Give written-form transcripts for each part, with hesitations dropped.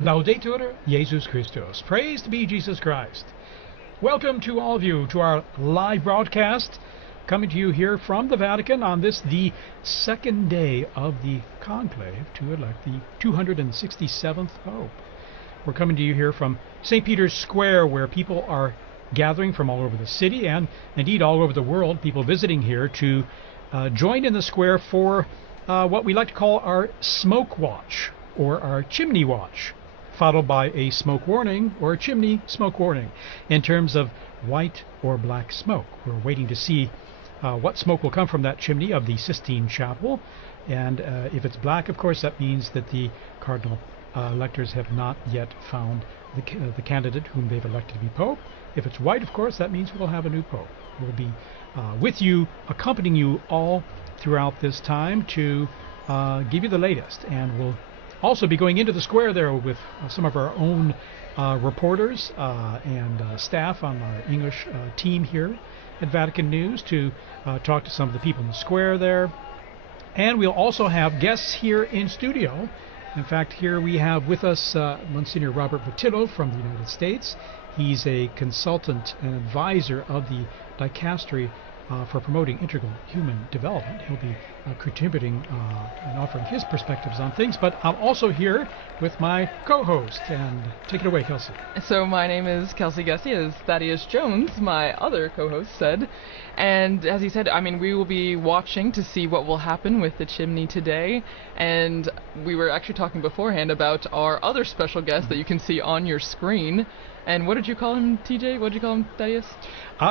Laudetur Jesus Christus. Praise be Jesus Christ. Welcome to all of you to our live broadcast, coming to you here from the Vatican on this, the second day of the Conclave to elect the 267th Pope. We're coming to you here from St. Peter's Square, where people are gathering from all over the city and indeed all over the world, people visiting here to join in the square for what we like to call our smoke watch or our chimney watch, followed by a smoke warning or a chimney smoke warning in terms of white or black smoke. We're waiting to see what smoke will come from that chimney of the Sistine Chapel, and if it's black, of course, that means that the cardinal electors have not yet found the candidate whom they've elected to be Pope. If it's white, of course, that means we'll have a new Pope. We'll be with you, accompanying you all throughout this time to give you the latest, and we'll also be going into the square there with some of our own reporters and staff on our English team here at Vatican News to talk to some of the people in the square there. And we'll also have guests here in studio. In fact, here we have with us Monsignor Robert Botillo from the United States. He's a consultant and advisor of the Dicastery for promoting integral human development. He'll be contributing and offering his perspectives on things, but I'm also here with my co-host, and take it away, Kelsey. So my name is Kelsey Gessie, as Thaddeus Jones, my other co-host, said. And as he said, I mean, we will be watching to see what will happen with the chimney today. And we were actually talking beforehand about our other special guest that you can see on your screen. And what did you call him, TJ? What did you call him, Thaddeus?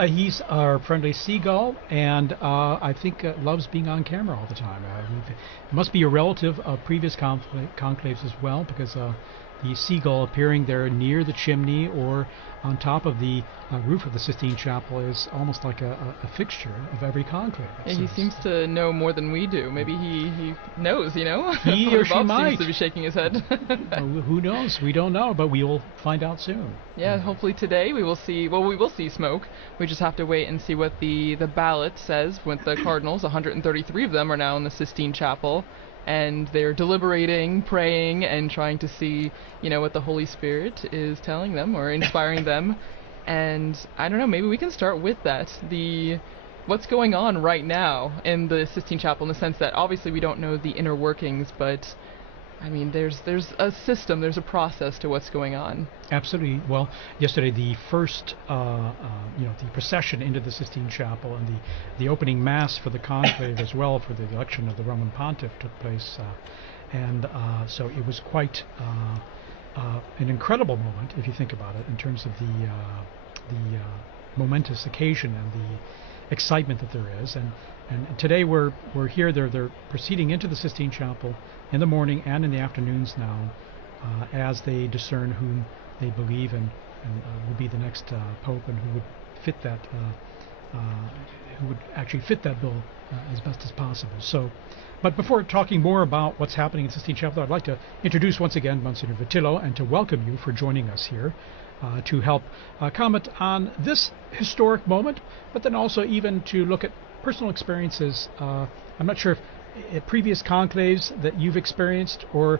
He's our friendly seagull, and I think loves being on camera all the time. It must be a relative of previous conclaves as well, because the seagull appearing there near the chimney or on top of the roof of the Sistine Chapel is almost like a fixture of every conclave. Yeah, he seems to know more than we do. Maybe he knows, you know? He or she Bob might. seems to be shaking his head. Who knows? We don't know, but we will find out soon. Yeah, hopefully today we will see, well, we will see smoke. We just have to wait and see what the ballot says with the Cardinals. 133 of them are now in the Sistine Chapel, and they're deliberating, praying, and trying to see, you know, what the Holy Spirit is telling them or inspiring them. And I don't know, maybe we can start with that. What's going on right now in the Sistine Chapel, in the sense that obviously we don't know the inner workings, but I mean, there's a system, there's a process to what's going on. Absolutely. Well, yesterday the first, the procession into the Sistine Chapel and the opening mass for the conclave as well for the election of the Roman Pontiff took place, so it was quite an incredible moment if you think about it in terms of the momentous occasion and the excitement that there is. And today we're here. They're proceeding into the Sistine Chapel in the morning and in the afternoons now, as they discern whom they believe and will be the next Pope, and who would fit that, who would actually fit that bill as best as possible. So, but before talking more about what's happening in Sistine Chapel, I'd like to introduce once again Monsignor Botillo and to welcome you for joining us here to help comment on this historic moment, but then also even to look at personal experiences. I'm not sure if previous conclaves that you've experienced, or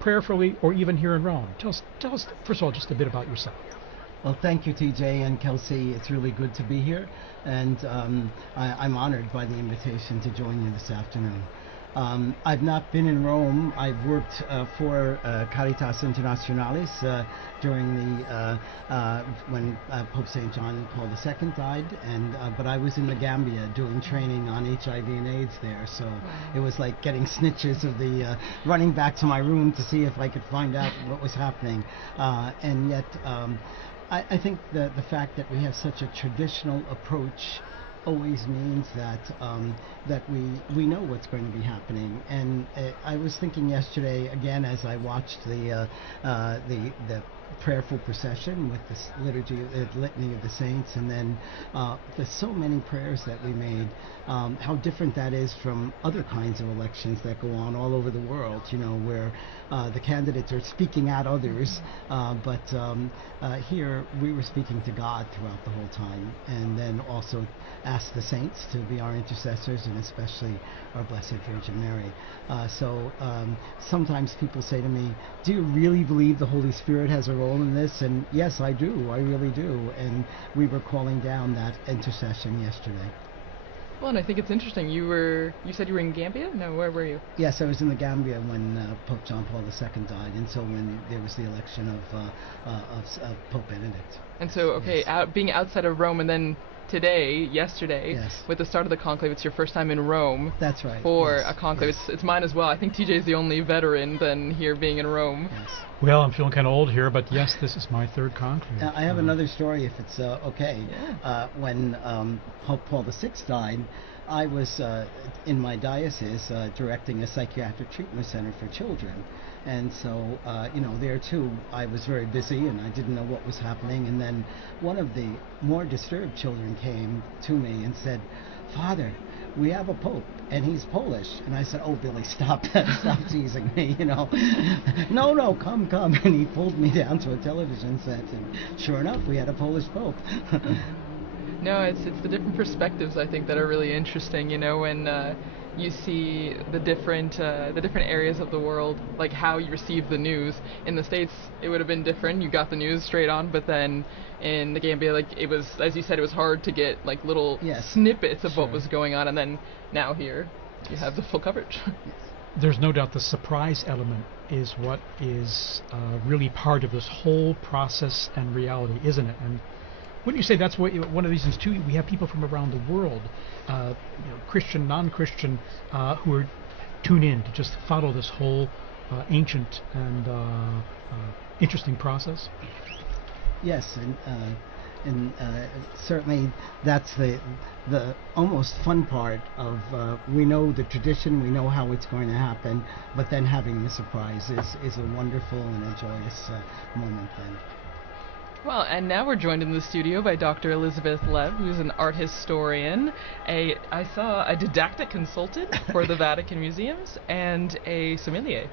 prayerfully, or even here in Rome. Tell us, first of all, just a bit about yourself. Well, thank you, TJ and Kelsey. It's really good to be here, and I'm honored by the invitation to join you this afternoon. I've not been in Rome. I've worked for Caritas Internationalis during the when Pope St. John Paul II died, but I was in the Gambia doing training on HIV and AIDS there, so it was like getting snitches of the running back to my room to see if I could find out what was happening, and yet I think the fact that we have such a traditional approach always means that we know what's going to be happening. And I was thinking yesterday again as I watched the prayerful procession with this litany of the saints, and then there's so many prayers that we made. How different that is from other kinds of elections that go on all over the world, where the candidates are speaking at others, but here we were speaking to God throughout the whole time, and then also asked the saints to be our intercessors, and especially our Blessed Virgin Mary. So sometimes people say to me, do you really believe the Holy Spirit has a role in this? And yes, I do. I really do. And we were calling down that intercession yesterday. Well, and I think it's interesting. You said you were in Gambia? No, where were you? Yes, I was in the Gambia when Pope John Paul II died, and so when there was the election of Pope Benedict. And so, okay, Yes. being outside of Rome, and then yesterday, Yes. with the start of the conclave, it's your first time in Rome. That's right. For Yes. a conclave. Yes. It's mine as well. I think TJ is the only veteran then here being in Rome. Yes. Well, I'm feeling kind of old here, but yes, this is my third conclave. I have another story, if it's okay. Yeah. When Pope Paul VI died, I was in my diocese directing a psychiatric treatment center for children. And so, there too, I was very busy and I didn't know what was happening. And then one of the more disturbed children came to me and said, "Father, we have a pope and he's Polish." And I said, "Oh, Billy, stop that. Stop teasing me, No, come. And he pulled me down to a television set, and sure enough, we had a Polish pope. No, it's the different perspectives, I think, that are really interesting, when you see the different areas of the world, like how you receive the news. In the States, it would have been different. You got the news straight on, but then in the Gambia, it was, as you said, it was hard to get little snippets of what was going on, and then now here you have the full coverage. There's no doubt the surprise element is what is really part of this whole process and reality, isn't it? And wouldn't you say that's one of the reasons too? We have people from around the world, Christian, non-Christian, who are tuned in to just follow this whole ancient and interesting process. Yes, and certainly that's the almost fun part of we know the tradition, we know how it's going to happen, but then having the surprise is a wonderful and a joyous moment then. Well, and now we're joined in the studio by Dr. Elizabeth Lev, who's an art historian, I saw a didactic consultant for the Vatican Museums, and a sommelier.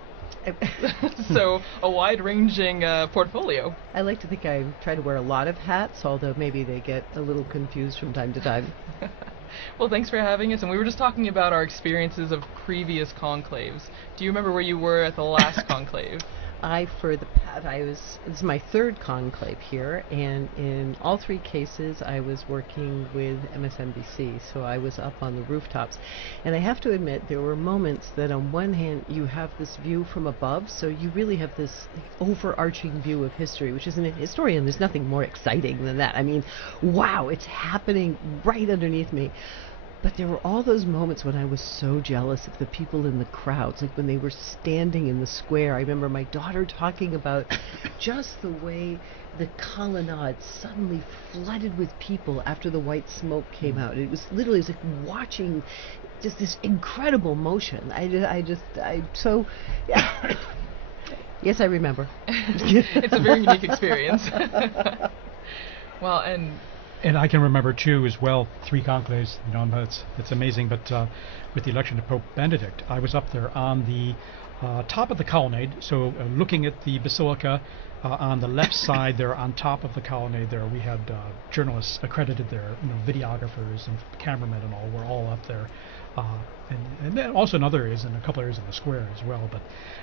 So a wide-ranging portfolio. I like to think I try to wear a lot of hats, although maybe they get a little confused from time to time. Well, thanks for having us, and we were just talking about our experiences of previous conclaves. Do you remember where you were at the last conclave? This is my third conclave here, and in all three cases I was working with MSNBC, so I was up on the rooftops. And I have to admit, there were moments that on one hand you have this view from above, so you really have this overarching view of history, which, as a historian, there's nothing more exciting than that. I mean, wow, it's happening right underneath me. But there were all those moments when I was so jealous of the people in the crowds, like when they were standing in the square. I remember my daughter talking about just the way the colonnade suddenly flooded with people after the white smoke came out. It was literally, like watching just this incredible motion. So, yeah. Yes, I remember. It's a very unique experience. Well, And I can remember too, as well, 3 conclaves. It's amazing. But with the election of Pope Benedict, I was up there on the top of the colonnade. So looking at the basilica on the left side there, on top of the colonnade there, we had journalists accredited there, videographers and cameramen and all were all up there. And then also in other areas, and a couple areas in the square as well. But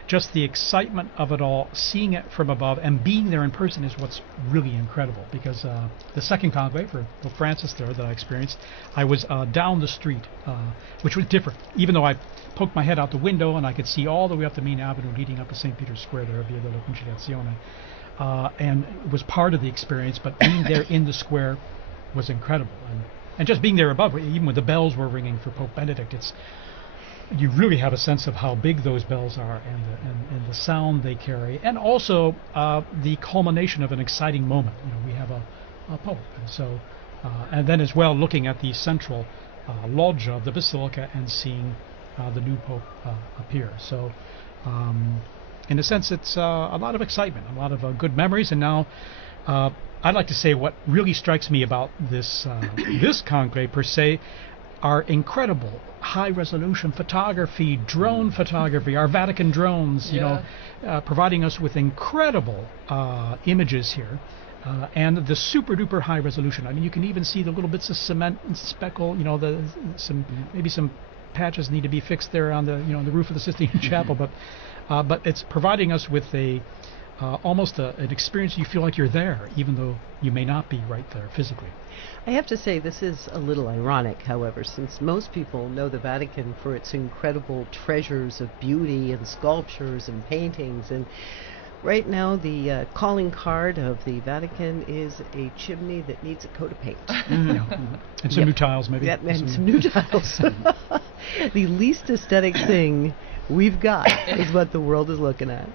just the excitement of it all, seeing it from above and being there in person is what's really incredible. Because the second conclave for Pope Francis there that I experienced, I was down the street, which was different. Even though I poked my head out the window and I could see all the way up the main avenue leading up to St. Peter's Square there, Via della Conciliazione. And it was part of the experience, but being there in the square was incredible. And just being there above, even when the bells were ringing for Pope Benedict, you really have a sense of how big those bells are and the sound they carry, and also the culmination of an exciting moment. We have a pope, and so and then as well looking at the central loggia of the basilica and seeing the new pope appear. So in a sense, it's a lot of excitement, a lot of good memories, and now I'd like to say what really strikes me about this this conclave per se are incredible high-resolution photography, drone photography, our Vatican drones, providing us with incredible images here. And the super-duper high resolution. I mean, you can even see the little bits of cement and speckle. Maybe some patches need to be fixed there on the the roof of the Sistine Chapel. But it's providing us with almost an experience. You feel like you're there, even though you may not be right there physically. I have to say this is a little ironic, however, since most people know the Vatican for its incredible treasures of beauty and sculptures and paintings, and right now the calling card of the Vatican is a chimney that needs a coat of paint. And some new tiles, maybe. Yeah, and some new tiles. The least aesthetic thing we've got is what the world is looking at.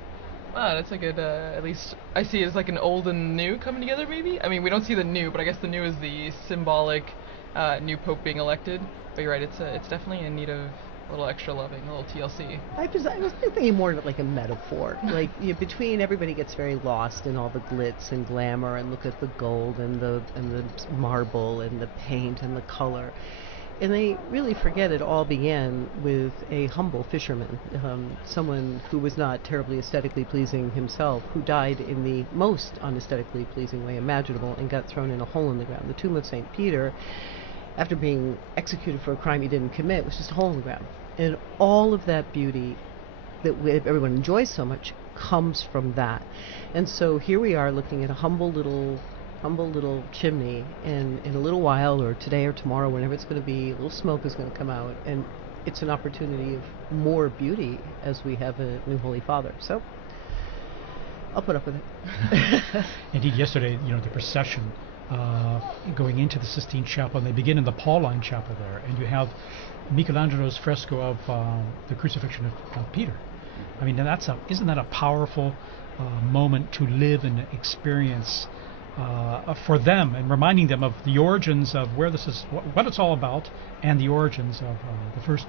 Wow, that's a good, at least I see it as like an old and new coming together, maybe? I mean, we don't see the new, but I guess the new is the symbolic new pope being elected. But you're right, it's definitely in need of a little extra loving, a little TLC. I was thinking more of like a metaphor. Like, between everybody gets very lost in all the glitz and glamour, and look at the gold and the marble and the paint and the color. And they really forget it all began with a humble fisherman, someone who was not terribly aesthetically pleasing himself, who died in the most unaesthetically pleasing way imaginable and got thrown in a hole in the ground. The tomb of St. Peter, after being executed for a crime he didn't commit, was just a hole in the ground. And all of that beauty that everyone enjoys so much comes from that. And so here we are looking at a humble little chimney, and in a little while, or today or tomorrow, whenever it's going to be, a little smoke is going to come out, and it's an opportunity of more beauty as we have a new Holy Father. So I'll put up with it. Indeed, yesterday, the procession going into the Sistine Chapel, and they begin in the Pauline Chapel there, and you have Michelangelo's fresco of the crucifixion of Peter. I mean, isn't that a powerful moment to live and experience for them, and reminding them of the origins of where this is, what it's all about, and the origins of the first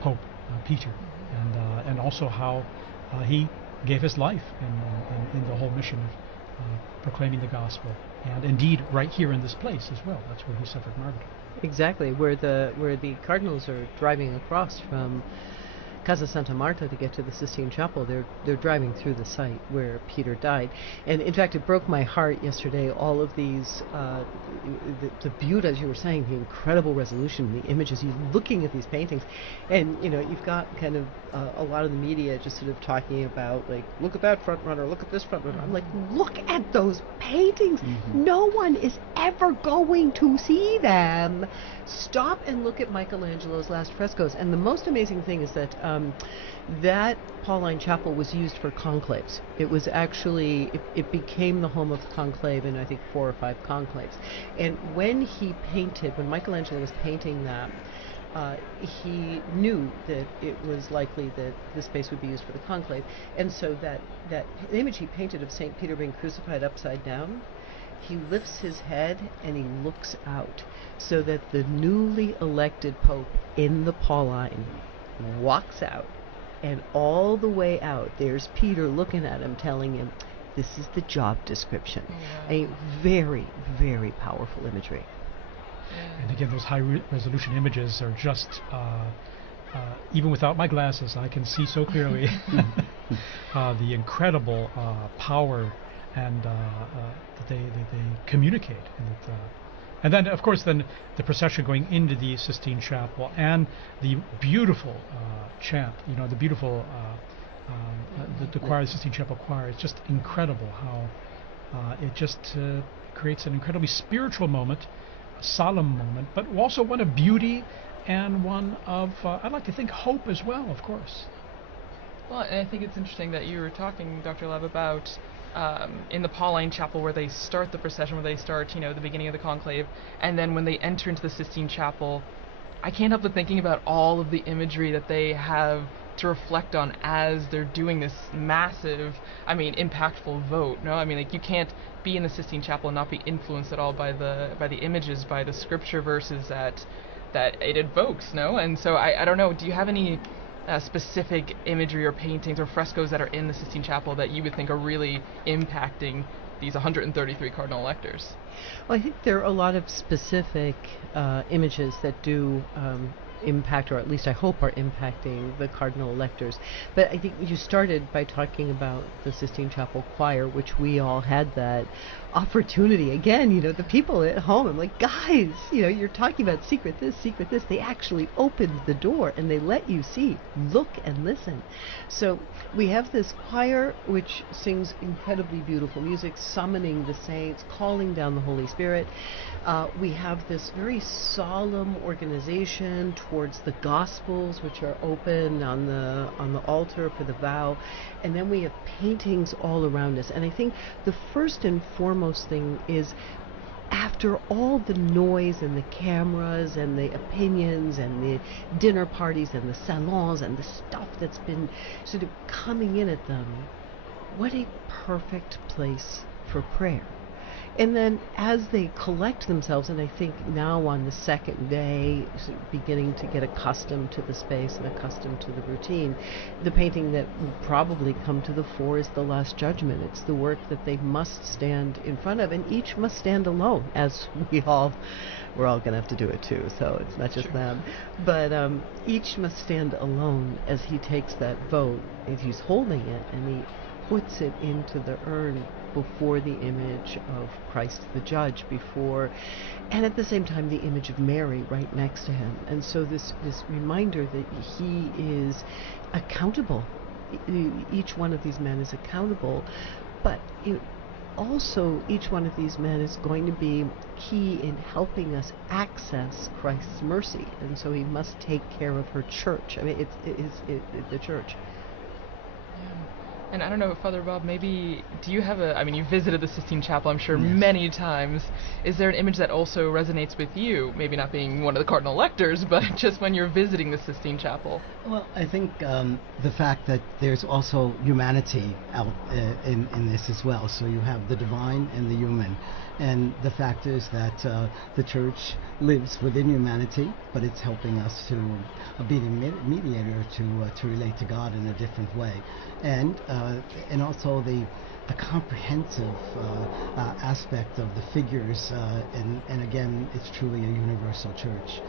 Pope Peter, and also how he gave his life in the whole mission of proclaiming the gospel, and indeed right here in this place as well. That's where he suffered martyrdom. Exactly, where the Cardinals are driving across from Casa Santa Marta to get to the Sistine Chapel. They're driving through the site where Peter died, and in fact it broke my heart yesterday, all of these the beauty, as you were saying, the incredible resolution, the images, you looking at these paintings, and you've got kind of a lot of the media just sort of talking about, like, look at that front runner, look at this front runner. I'm like, look at those paintings. No one is ever going to see them. Stop and look at Michelangelo's last frescoes. And the most amazing thing is that that Pauline Chapel was used for conclaves. It was actually, it became the home of the conclave in, I think, 4 or 5 conclaves. And when Michelangelo was painting that, he knew that it was likely that the space would be used for the conclave. And so that image he painted of St. Peter being crucified upside down, he lifts his head and he looks out, so that the newly elected Pope in the Pauline walks out, and all the way out there's Peter looking at him, telling him, this is the job description. A very, very powerful imagery. And again, those high-resolution images are just, even without my glasses, I can see so clearly the incredible power and that they communicate. And then, of course, the procession going into the Sistine Chapel, and the beautiful chant, the beautiful the choir, the Sistine Chapel choir. It's just incredible how it just creates an incredibly spiritual moment, a solemn moment, but also one of beauty and one of, I'd like to think, hope as well, of course. Well, and I think it's interesting that you were talking, Dr. Lev, about in the Pauline Chapel, where they start the procession, where they start, the beginning of the conclave, and then when they enter into the Sistine Chapel, I can't help but thinking about all of the imagery that they have to reflect on as they're doing this massive, impactful vote. No, like, you can't be in the Sistine Chapel and not be influenced at all by the images, by the scripture verses that it evokes. No, and so I don't know. Do you have any specific imagery or paintings or frescoes that are in the Sistine Chapel that you would think are really impacting these 133 cardinal electors? Well, I think there are a lot of specific images that do impact, or at least I hope are impacting the cardinal electors. But I think you started by talking about the Sistine Chapel choir, which we all had that opportunity. Again, the people at home, I'm like, guys, you're talking about secret this, secret this. They actually opened the door and they let you see, look and listen. So we have this choir which sings incredibly beautiful music, summoning the saints, calling down the Holy Spirit. We have this very solemn organization towards the Gospels, which are open on the altar for the vow, and then we have paintings all around us. And I think the first and foremost thing is, after all the noise and the cameras and the opinions and the dinner parties and the salons and the stuff that's been sort of coming in at them, what a perfect place for prayer. And then as they collect themselves, and I think now on the second day, beginning to get accustomed to the space and accustomed to the routine, the painting that will probably come to the fore is the Last Judgment. It's the work that they must stand in front of, and each must stand alone, as we're all going to have to do it too, so it's not just them. But each must stand alone as he takes that vote, if he's holding it, and he puts it into the urn before the image of Christ the Judge, and at the same time the image of Mary right next to him. And so this reminder that he is accountable. Each one of these men is accountable, but also each one of these men is going to be key in helping us access Christ's mercy, and so he must take care of her church. I mean, it's the church. Yeah. And I don't know, Father Bob, maybe, do you have you visited the Sistine Chapel, I'm sure, Yes, many times. Is there an image that also resonates with you? Maybe not being one of the cardinal electors, but just when you're visiting the Sistine Chapel. Well, I think the fact that there's also humanity out in this as well. So you have the divine and the human. And the fact is that the church lives within humanity, but it's helping us to be the mediator to relate to God in a different way. And also the comprehensive aspect of the figures, and again, it's truly a universal church.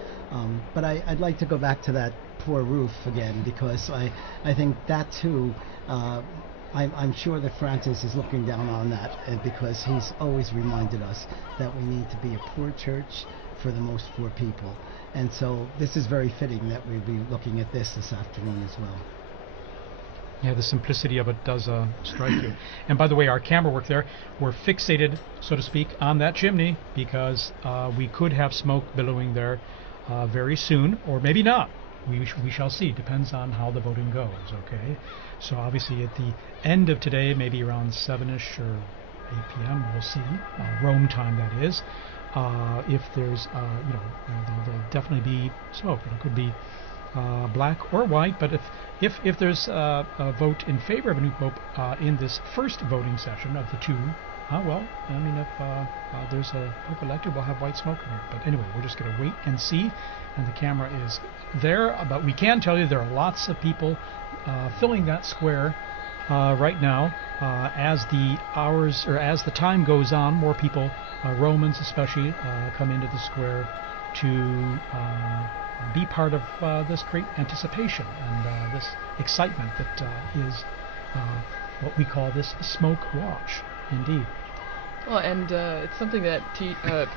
But I'd like to go back to that poor roof again, because I think that too, I'm sure that Francis is looking down on that, because he's always reminded us that we need to be a poor church for the most poor people. And so this is very fitting that we'll be looking at this afternoon as well. Yeah, the simplicity of it does strike you. And by the way, our camera work there, we're fixated, so to speak, on that chimney, because we could have smoke billowing there very soon, or maybe not. We shall see. Depends on how the voting goes, okay? So obviously at the end of today, maybe around 7-ish or 8 p.m., we'll see, Rome time that is, if there's, there'll definitely be smoke. It could be black or white, but if there's a vote in favor of a new pope in this first voting session of the two, if there's a pope elected, we'll have white smoke in it. But anyway, we're just going to wait and see, and the camera is there. But we can tell you there are lots of people filling that square right now. As the hours, or as the time goes on, more people, Romans especially, come into the square to be part of this great anticipation and this excitement that is what we call this smoke watch, indeed. Well, and it's something that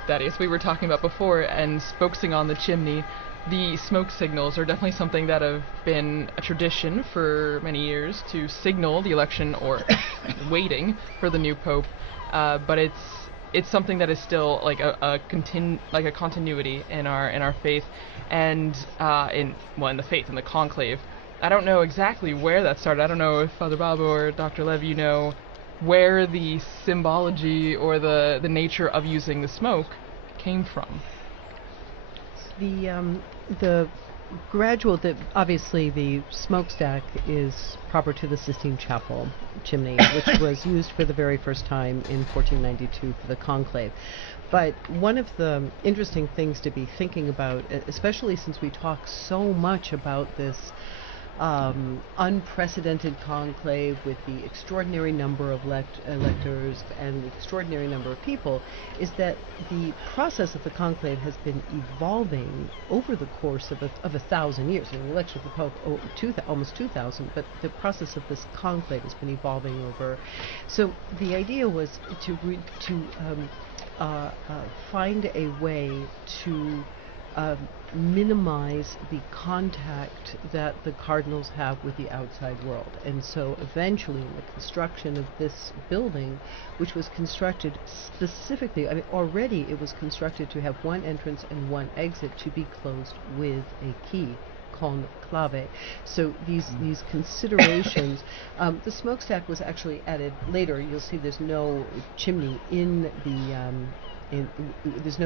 Thaddeus, we were talking about before, and focusing on the chimney. The smoke signals are definitely something that have been a tradition for many years to signal the election or waiting for the new pope, but it's something that is still like a continuity in our faith, and in the faith, in the conclave. I don't know exactly where that started. I don't know if Father Bob or Dr. Lev, you know where the symbology or the nature of using the smoke came from. The gradual, obviously the smokestack is proper to the Sistine Chapel chimney, which was used for the very first time in 1492 for the conclave. But one of the interesting things to be thinking about, especially since we talk so much about this unprecedented conclave with the extraordinary number of electors and the extraordinary number of people is that the process of the conclave has been evolving over the course of 1,000 years. I mean, the election of the Pope, almost 2,000, but the process of this conclave has been evolving over. So the idea was to find a way to minimize the contact that the Cardinals have with the outside world. And so eventually in the construction of this building, which was constructed specifically, I mean already it was constructed to have one entrance and one exit to be closed with a key, Conclave. So these considerations, the smokestack was actually added later. You'll see there's no chimney in the there's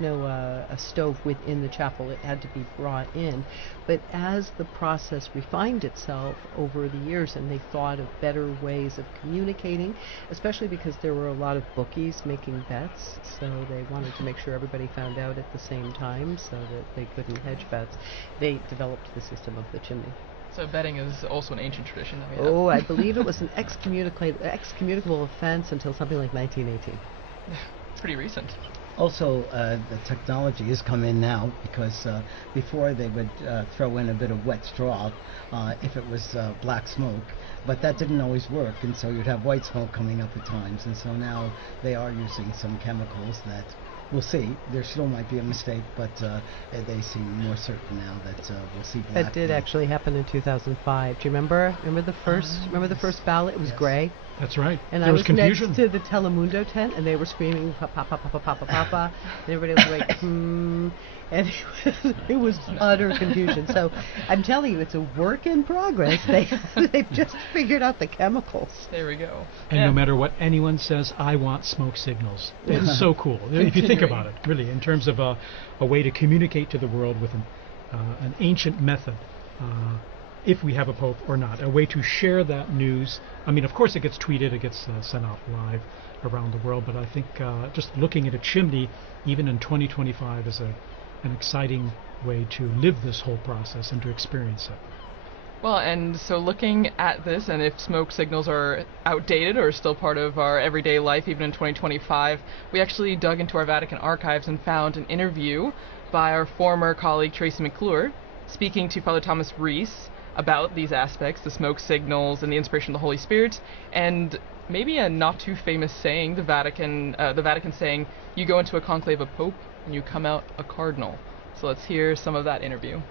no a stove within the chapel. It had to be brought in. But as the process refined itself over the years, and they thought of better ways of communicating, especially because there were a lot of bookies making bets, so they wanted to make sure everybody found out at the same time so that they couldn't hedge bets, they developed the system of the chimney. So betting is also an ancient tradition that we have. Oh, I believe it was an excommunicable offense until something like 1918. It's pretty recent. Also, the technology has come in now because before they would throw in a bit of wet straw if it was black smoke, but that didn't always work, and so you'd have white smoke coming up at times, and so now they are using some chemicals that we'll see. There still might be a mistake, but they seem more certain now that we'll see black. That did actually happen in 2005. Do you remember? Remember the first ballot? It was gray. That's right. And there I was was confusion. next to the Telemundo tent, and they were screaming "Papa, Papa, Papa, Papa," and everybody was like, "Hmm," and it was utter confusion. So I'm telling you, it's a work in progress. They've just figured out the chemicals. There we go. And no matter what anyone says, I want smoke signals. It's so cool. If you think about it, really, in terms of a way to communicate to the world with an ancient method. If we have a pope or not, a way to share that news. I mean, of course it gets tweeted, it gets sent out live around the world, but I think just looking at a chimney, even in 2025, is an exciting way to live this whole process and to experience it. Well, and so looking at this, and if smoke signals are outdated or still part of our everyday life, even in 2025, we actually dug into our Vatican archives and found an interview by our former colleague Tracy McClure, speaking to Father Thomas Rees about these aspects, the smoke signals and the inspiration of the Holy Spirit, and maybe a not too famous saying, the Vatican saying, "You go into a conclave a pope and you come out a cardinal." So let's hear some of that interview.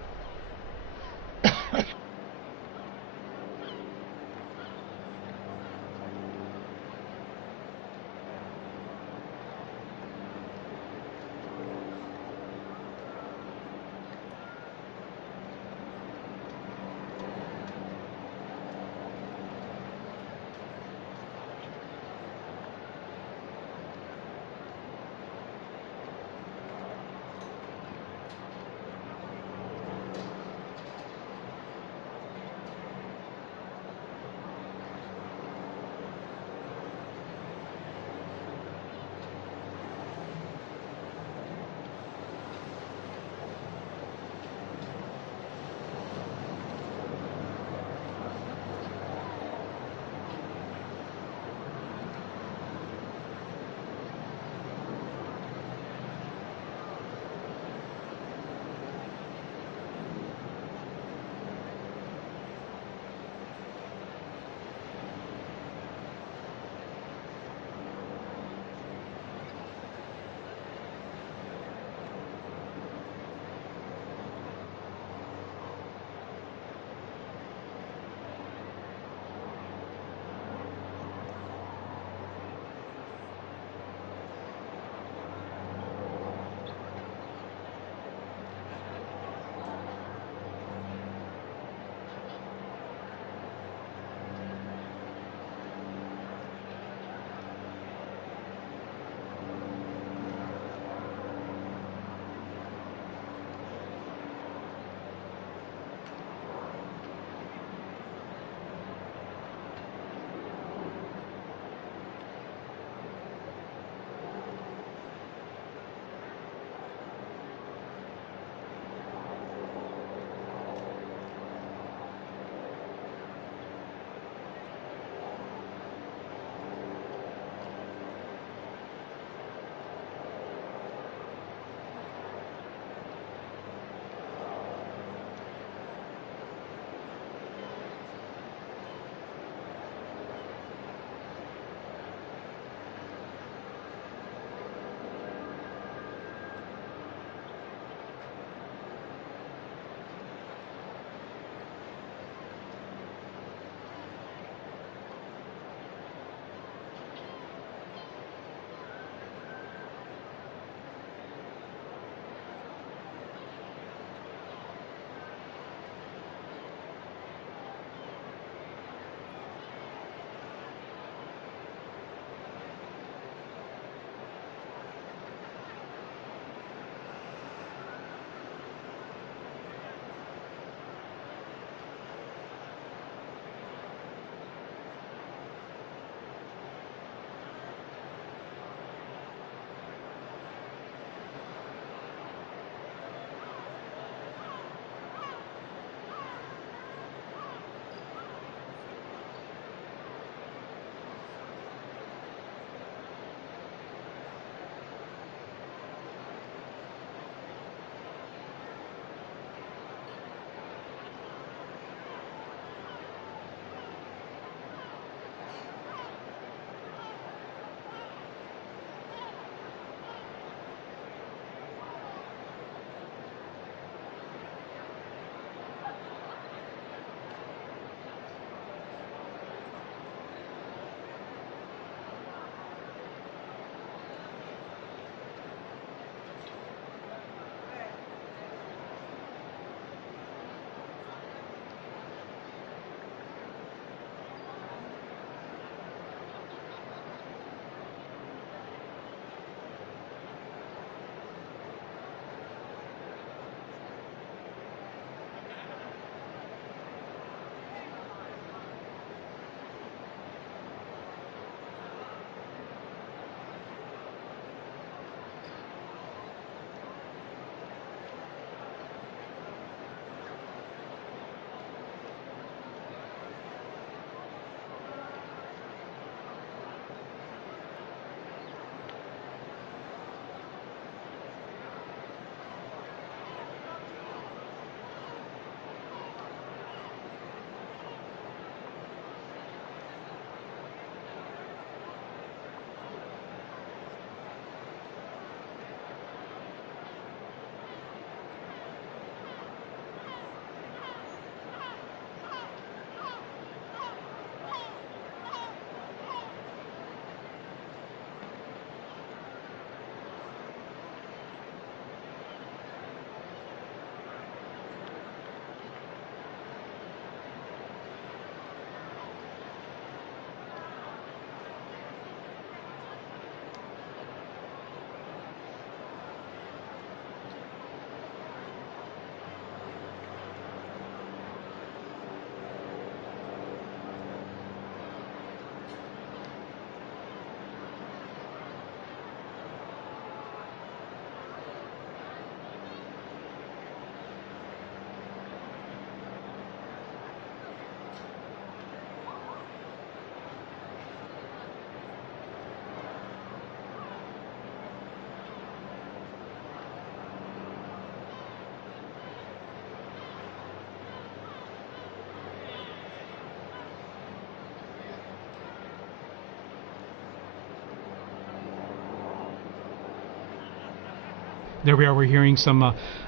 There we are. We're hearing some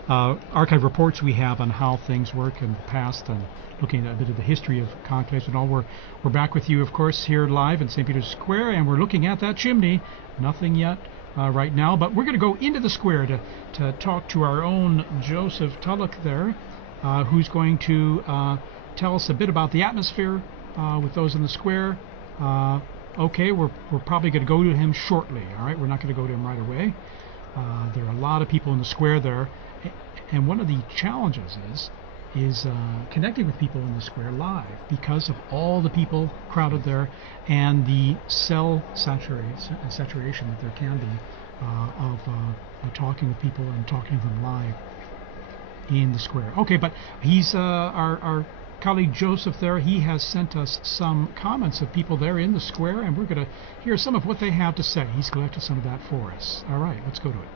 archive reports we have on how things work in the past and looking at a bit of the history of conclaves and all. We're back with you, of course, here live in St. Peter's Square, and we're looking at that chimney. Nothing yet right now, but we're going to go into the square to talk to our own Joseph Tulloch there, who's going to tell us a bit about the atmosphere with those in the square. Okay, we're probably going to go to him shortly. All right, we're not going to go to him right away. There are a lot of people in the square there, and one of the challenges is connecting with people in the square live because of all the people crowded there and the cell saturation that there can be of talking with people and talking to them live in the square. Okay, but he's our colleague Joseph there. He has sent us some comments of people there in the square, and we're going to hear some of what they have to say. He's collected some of that for us. All right, let's go to it.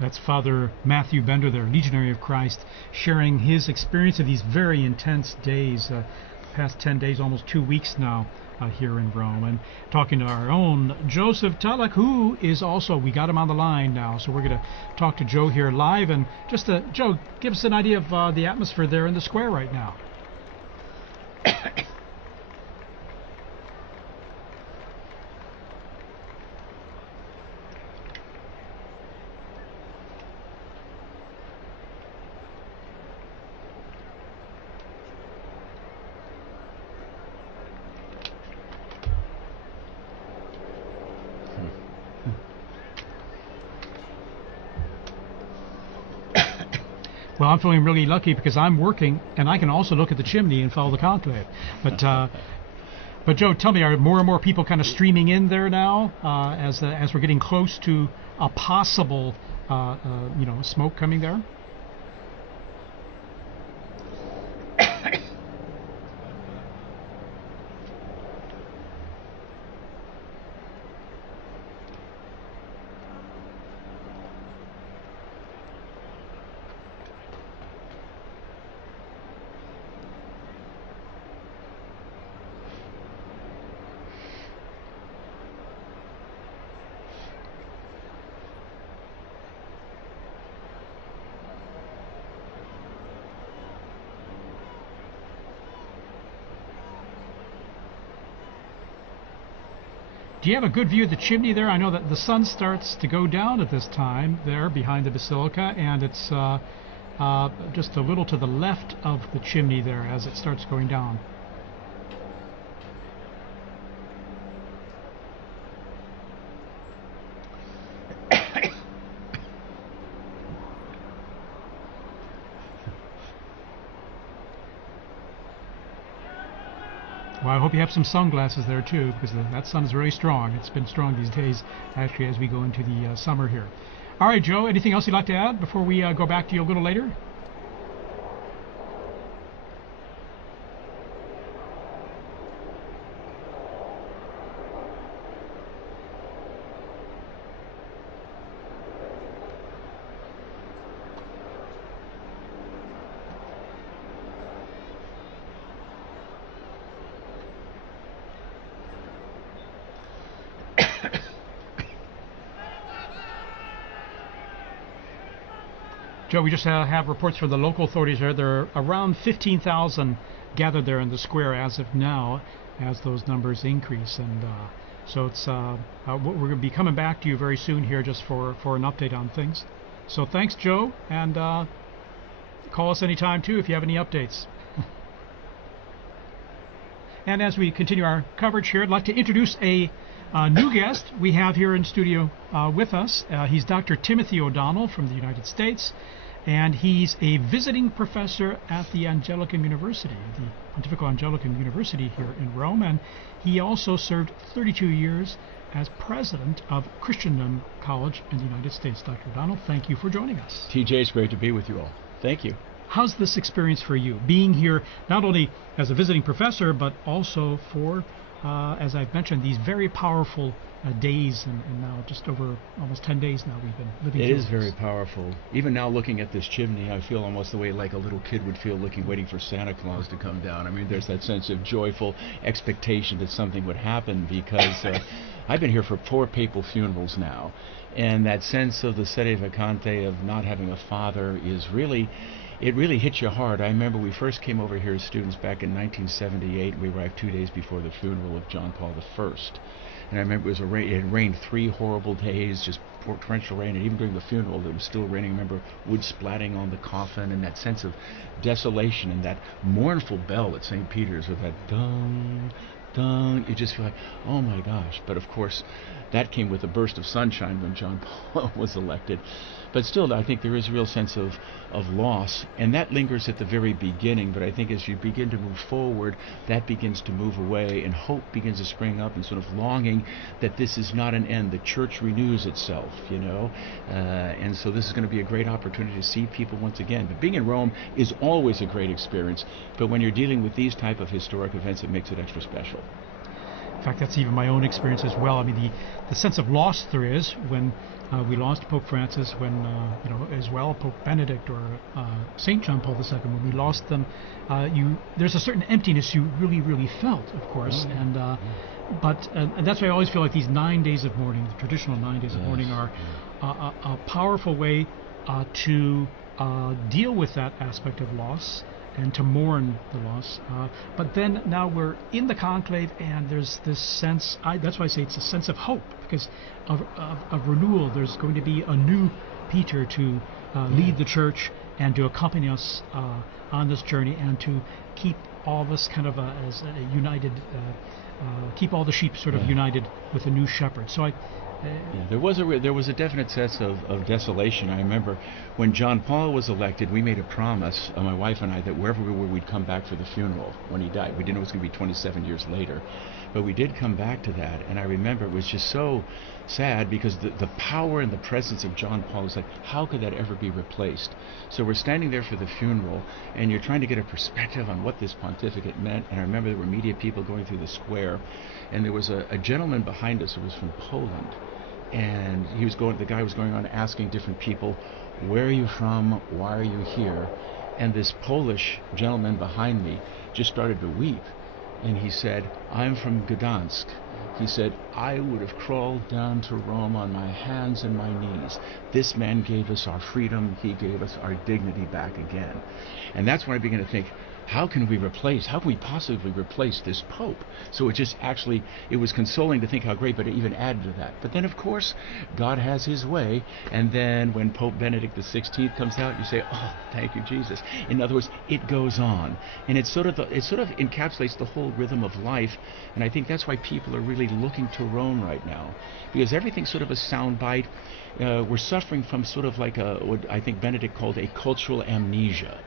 That's Father Matthew Bender there, Legionary of Christ, sharing his experience of these very intense days, past 10 days, almost 2 weeks now, here in Rome, and talking to our own Joseph Tulloch, who is also, we got him on the line now, so we're going to talk to Joe here live, and just, Joe, give us an idea of the atmosphere there in the square right now. Well, I'm feeling really lucky because I'm working, and I can also look at the chimney and follow the conclave. But Joe, tell me, are more and more people kind of streaming in there now as we're getting close to a possible smoke coming there? Do you have a good view of the chimney there? I know that the sun starts to go down at this time there behind the basilica, and it's just a little to the left of the chimney there as it starts going down. Well, I hope you have some sunglasses there too, because that sun is very strong. It's been strong these days, actually, as we go into the summer here. All right, Joe, anything else you'd like to add before we go back to you a little later? Joe, we just have reports from the local authorities there. There are around 15,000 gathered there in the square as of now, as those numbers increase. And so it's we're going to be coming back to you very soon here just for an update on things. So thanks, Joe, and call us anytime too if you have any updates. And as we continue our coverage here, I'd like to introduce a new guest we have here in studio with us. He's Dr. Timothy O'Donnell from the United States, and he's a visiting professor at the Angelicum University, the Pontifical Angelicum University here in Rome, and he also served 32 years as president of Christendom College in the United States. Dr. O'Donnell, thank you for joining us. TJ, it's great to be with you all. Thank you. How's this experience for you, being here not only as a visiting professor, but also for, as I've mentioned, these very powerful days, and now just over almost 10 days now we've been living through this. It is very powerful. Even now looking at this chimney, I feel almost the way like a little kid would feel waiting for Santa Claus to come down. I mean, there's that sense of joyful expectation that something would happen, because I've been here for 4 papal funerals now, and that sense of the sede vacante, of not having a father, is really... It really hits you hard. I remember we first came over here as students back in 1978. We arrived 2 days before the funeral of John Paul I. And I remember it had rained 3 horrible days, just torrential rain, and even during the funeral it was still raining. I remember wood splatting on the coffin, and that sense of desolation, and that mournful bell at St. Peter's with that dung, dung. You just feel like, oh my gosh. But of course, that came with a burst of sunshine when John Paul was elected. But still, I think there is a real sense of loss, and that lingers at the very beginning. But I think as you begin to move forward, that begins to move away, and hope begins to spring up, and sort of longing that this is not an end. The church renews itself, you know, and so this is going to be a great opportunity to see people once again. But being in Rome is always a great experience, but when you're dealing with these type of historic events, it makes it extra special. In fact, that's even my own experience as well. I mean, the sense of loss there is when we lost Pope Francis, when, as well Pope Benedict or St. John Paul II, when we lost them, there's a certain emptiness you really, really felt, of course. And that's why I always feel like these 9 days of mourning, the traditional 9 days of mourning, are a powerful way to deal with that aspect of loss and to mourn the loss. But then now we're in the conclave, and there's this sense, that's why I say it's a sense of hope, because of renewal. There's going to be a new Peter to lead the church and to accompany us on this journey, and to keep all of us kind of as a united, keep all the sheep sort of united with a new shepherd. So Yeah, there was a definite sense of desolation. I remember when John Paul was elected, we made a promise, my wife and I, that wherever we were, we'd come back for the funeral when he died. We didn't know it was going to be 27 years later, but we did come back to that. And I remember it was just so sad because the power and the presence of John Paul was like, how could that ever be replaced? So we're standing there for the funeral, and you're trying to get a perspective on what this pontificate meant. And I remember there were media people going through the square, and there was a gentleman behind us who was from Poland. And the guy was going on asking different people, where are you from? Why are you here? And this Polish gentleman behind me just started to weep. And he said, I'm from Gdansk. He said, I would have crawled down to Rome on my hands and my knees. This man gave us our freedom. He gave us our dignity back again. And that's when I began to think, how can we possibly replace this Pope? So it was consoling to think how great, but it even added to that. But then, of course, God has his way, and then when Pope Benedict XVI comes out, you say, oh, thank you, Jesus. In other words, it goes on. And it sort of encapsulates the whole rhythm of life, and I think that's why people are really looking to Rome right now, because everything's sort of a soundbite. We're suffering from sort of like what I think Benedict called a cultural amnesia.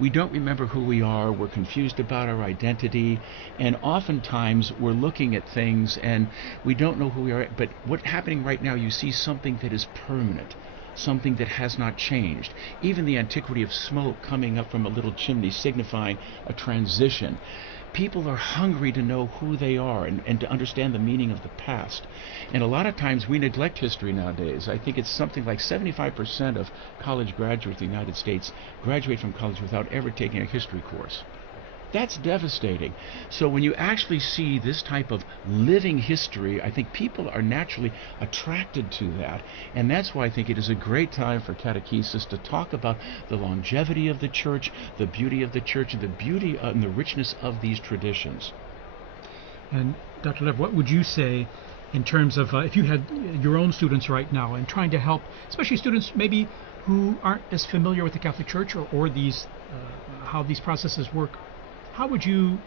We don't remember who we are, we're confused about our identity, and oftentimes we're looking at things and we don't know who we are. But what's happening right now, you see something that is permanent, something that has not changed. Even the antiquity of smoke coming up from a little chimney signifying a transition. People are hungry to know who they are and to understand the meaning of the past. And a lot of times we neglect history nowadays. I think it's something like 75% of college graduates in the United States graduate from college without ever taking a history course. That's devastating. So when you actually see this type of living history, I think people are naturally attracted to that. And that's why I think it is a great time for catechesis to talk about the longevity of the church, the beauty of the church, and the beauty and the richness of these traditions. And Dr. Lev, what would you say in terms of if you had your own students right now and trying to help, especially students maybe who aren't as familiar with the Catholic Church or these how these processes work, how would you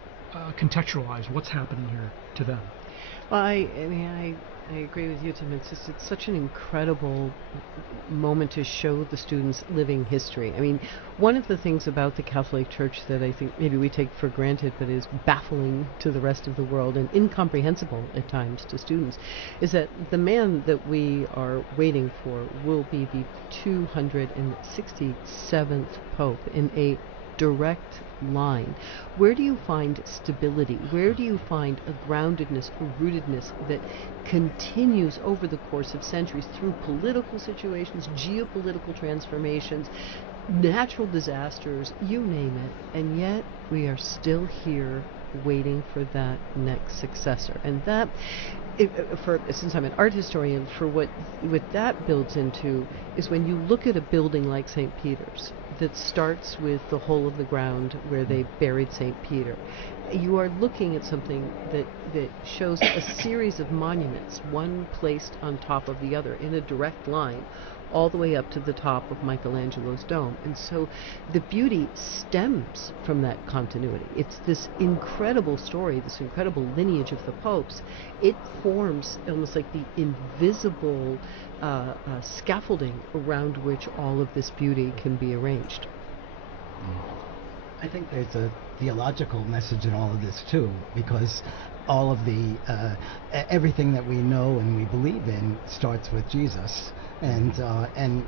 contextualize what's happening here to them? Well, I agree with you, Tim. It's such an incredible moment to show the students living history. I mean, one of the things about the Catholic Church that I think maybe we take for granted but is baffling to the rest of the world and incomprehensible at times to students is that the man that we are waiting for will be the 267th Pope in a direct line. Where do you find stability? Where do you find a groundedness, a rootedness that continues over the course of centuries through political situations, geopolitical transformations, natural disasters, you name it, and yet we are still here waiting for that next successor. And that, since I'm an art historian, for what that builds into is when you look at a building like St. Peter's that starts with the hole of the ground where they buried St. Peter, you are looking at something that shows a series of monuments, one placed on top of the other in a direct line, all the way up to the top of Michelangelo's dome. And so the beauty stems from that continuity. It's this incredible story, this incredible lineage of the popes. It forms almost like the invisible scaffolding around which all of this beauty can be arranged. I think there's a theological message in all of this too, because all of the everything that we know and we believe in starts with Jesus, and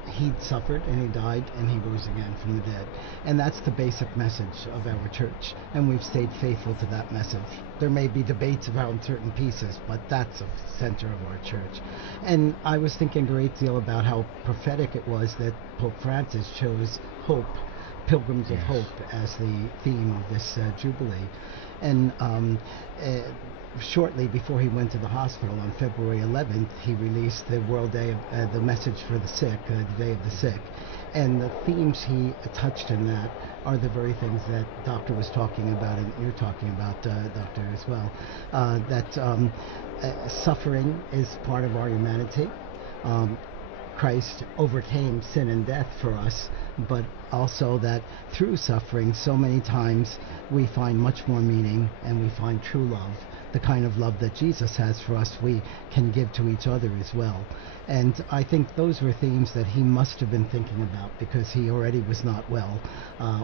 he suffered and he died and he rose again from the dead, and that's the basic message of our church, and we've stayed faithful to that message. There may be debates around certain pieces, but that's the center of our church. And I was thinking a great deal about how prophetic it was that Pope Francis chose hope, Pilgrims of Hope, as the theme of this Jubilee. And shortly before he went to the hospital on February 11th, he released the World Day of the Message for the Sick, the Day of the Sick. And the themes he touched in that are the very things that Doctor was talking about, and you're talking about, Doctor, as well. That suffering is part of our humanity. Christ overcame sin and death for us, but also that through suffering so many times we find much more meaning and we find true love the kind of love that Jesus has for us, we can give to each other as well. And I think those were themes that he must have been thinking about, because he already was not well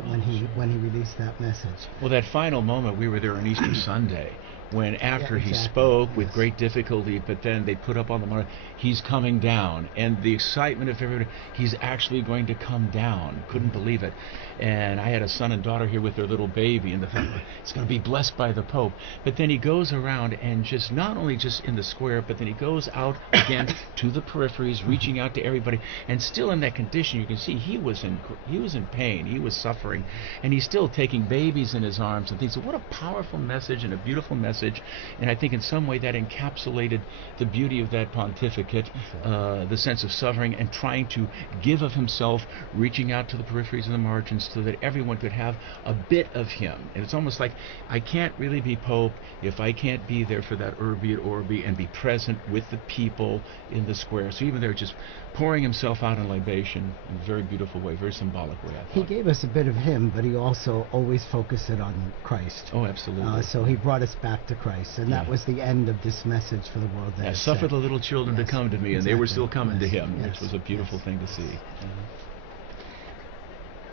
when he released that message. Well, that final moment, we were there on Easter Sunday, when after he exactly. spoke with Yes. great difficulty, but then they put up on the mark, he's coming down, and the excitement of everybody, he's actually going to come down. Couldn't believe it. And I had a son and daughter here with their little baby, and the fact that it's going to be blessed by the Pope. But then he goes around and just not only just in the square, but then he goes out again to the peripheries, reaching out to everybody, and still in that condition. You can see he was in pain, he was suffering, and he's still taking babies in his arms and things. So what a powerful message and a beautiful message. And I think in some way that encapsulated the beauty of that pontificate, the sense of suffering and trying to give of himself, reaching out to the peripheries and the margins so that everyone could have a bit of him. And it's almost like, I can't really be Pope if I can't be there for that Urbi et Orbi and be present with the people in the square. So even there, just pouring himself out in libation in a very beautiful way, very symbolic way, I thought. He gave us a bit of him, but he also always focused it on Christ. Oh, absolutely. So he brought us back to Christ, and that was the end of this message for the world. That it suffer said. the little children Yes, to come to me, and they were still coming to him, Yes, which was a beautiful thing to see.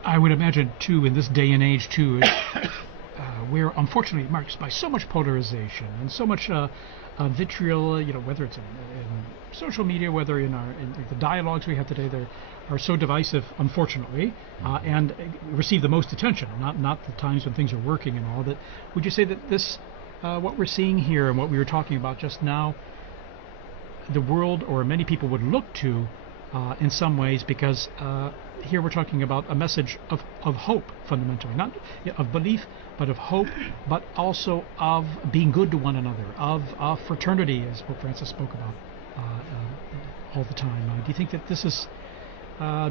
I would imagine, too, in this day and age, too, we're unfortunately marked by so much polarization and so much vitriol, whether it's in social media, whether in the dialogues we have today, they are so divisive, unfortunately, and receive the most attention, not the times when things are working and all that. Would you say that this, what we're seeing here and what we were talking about just now, the world or many people would look to in some ways, because here we're talking about a message of hope, fundamentally, not of belief, but of hope, but also of being good to one another, of fraternity, as Pope Francis spoke about all the time. Do you think that this is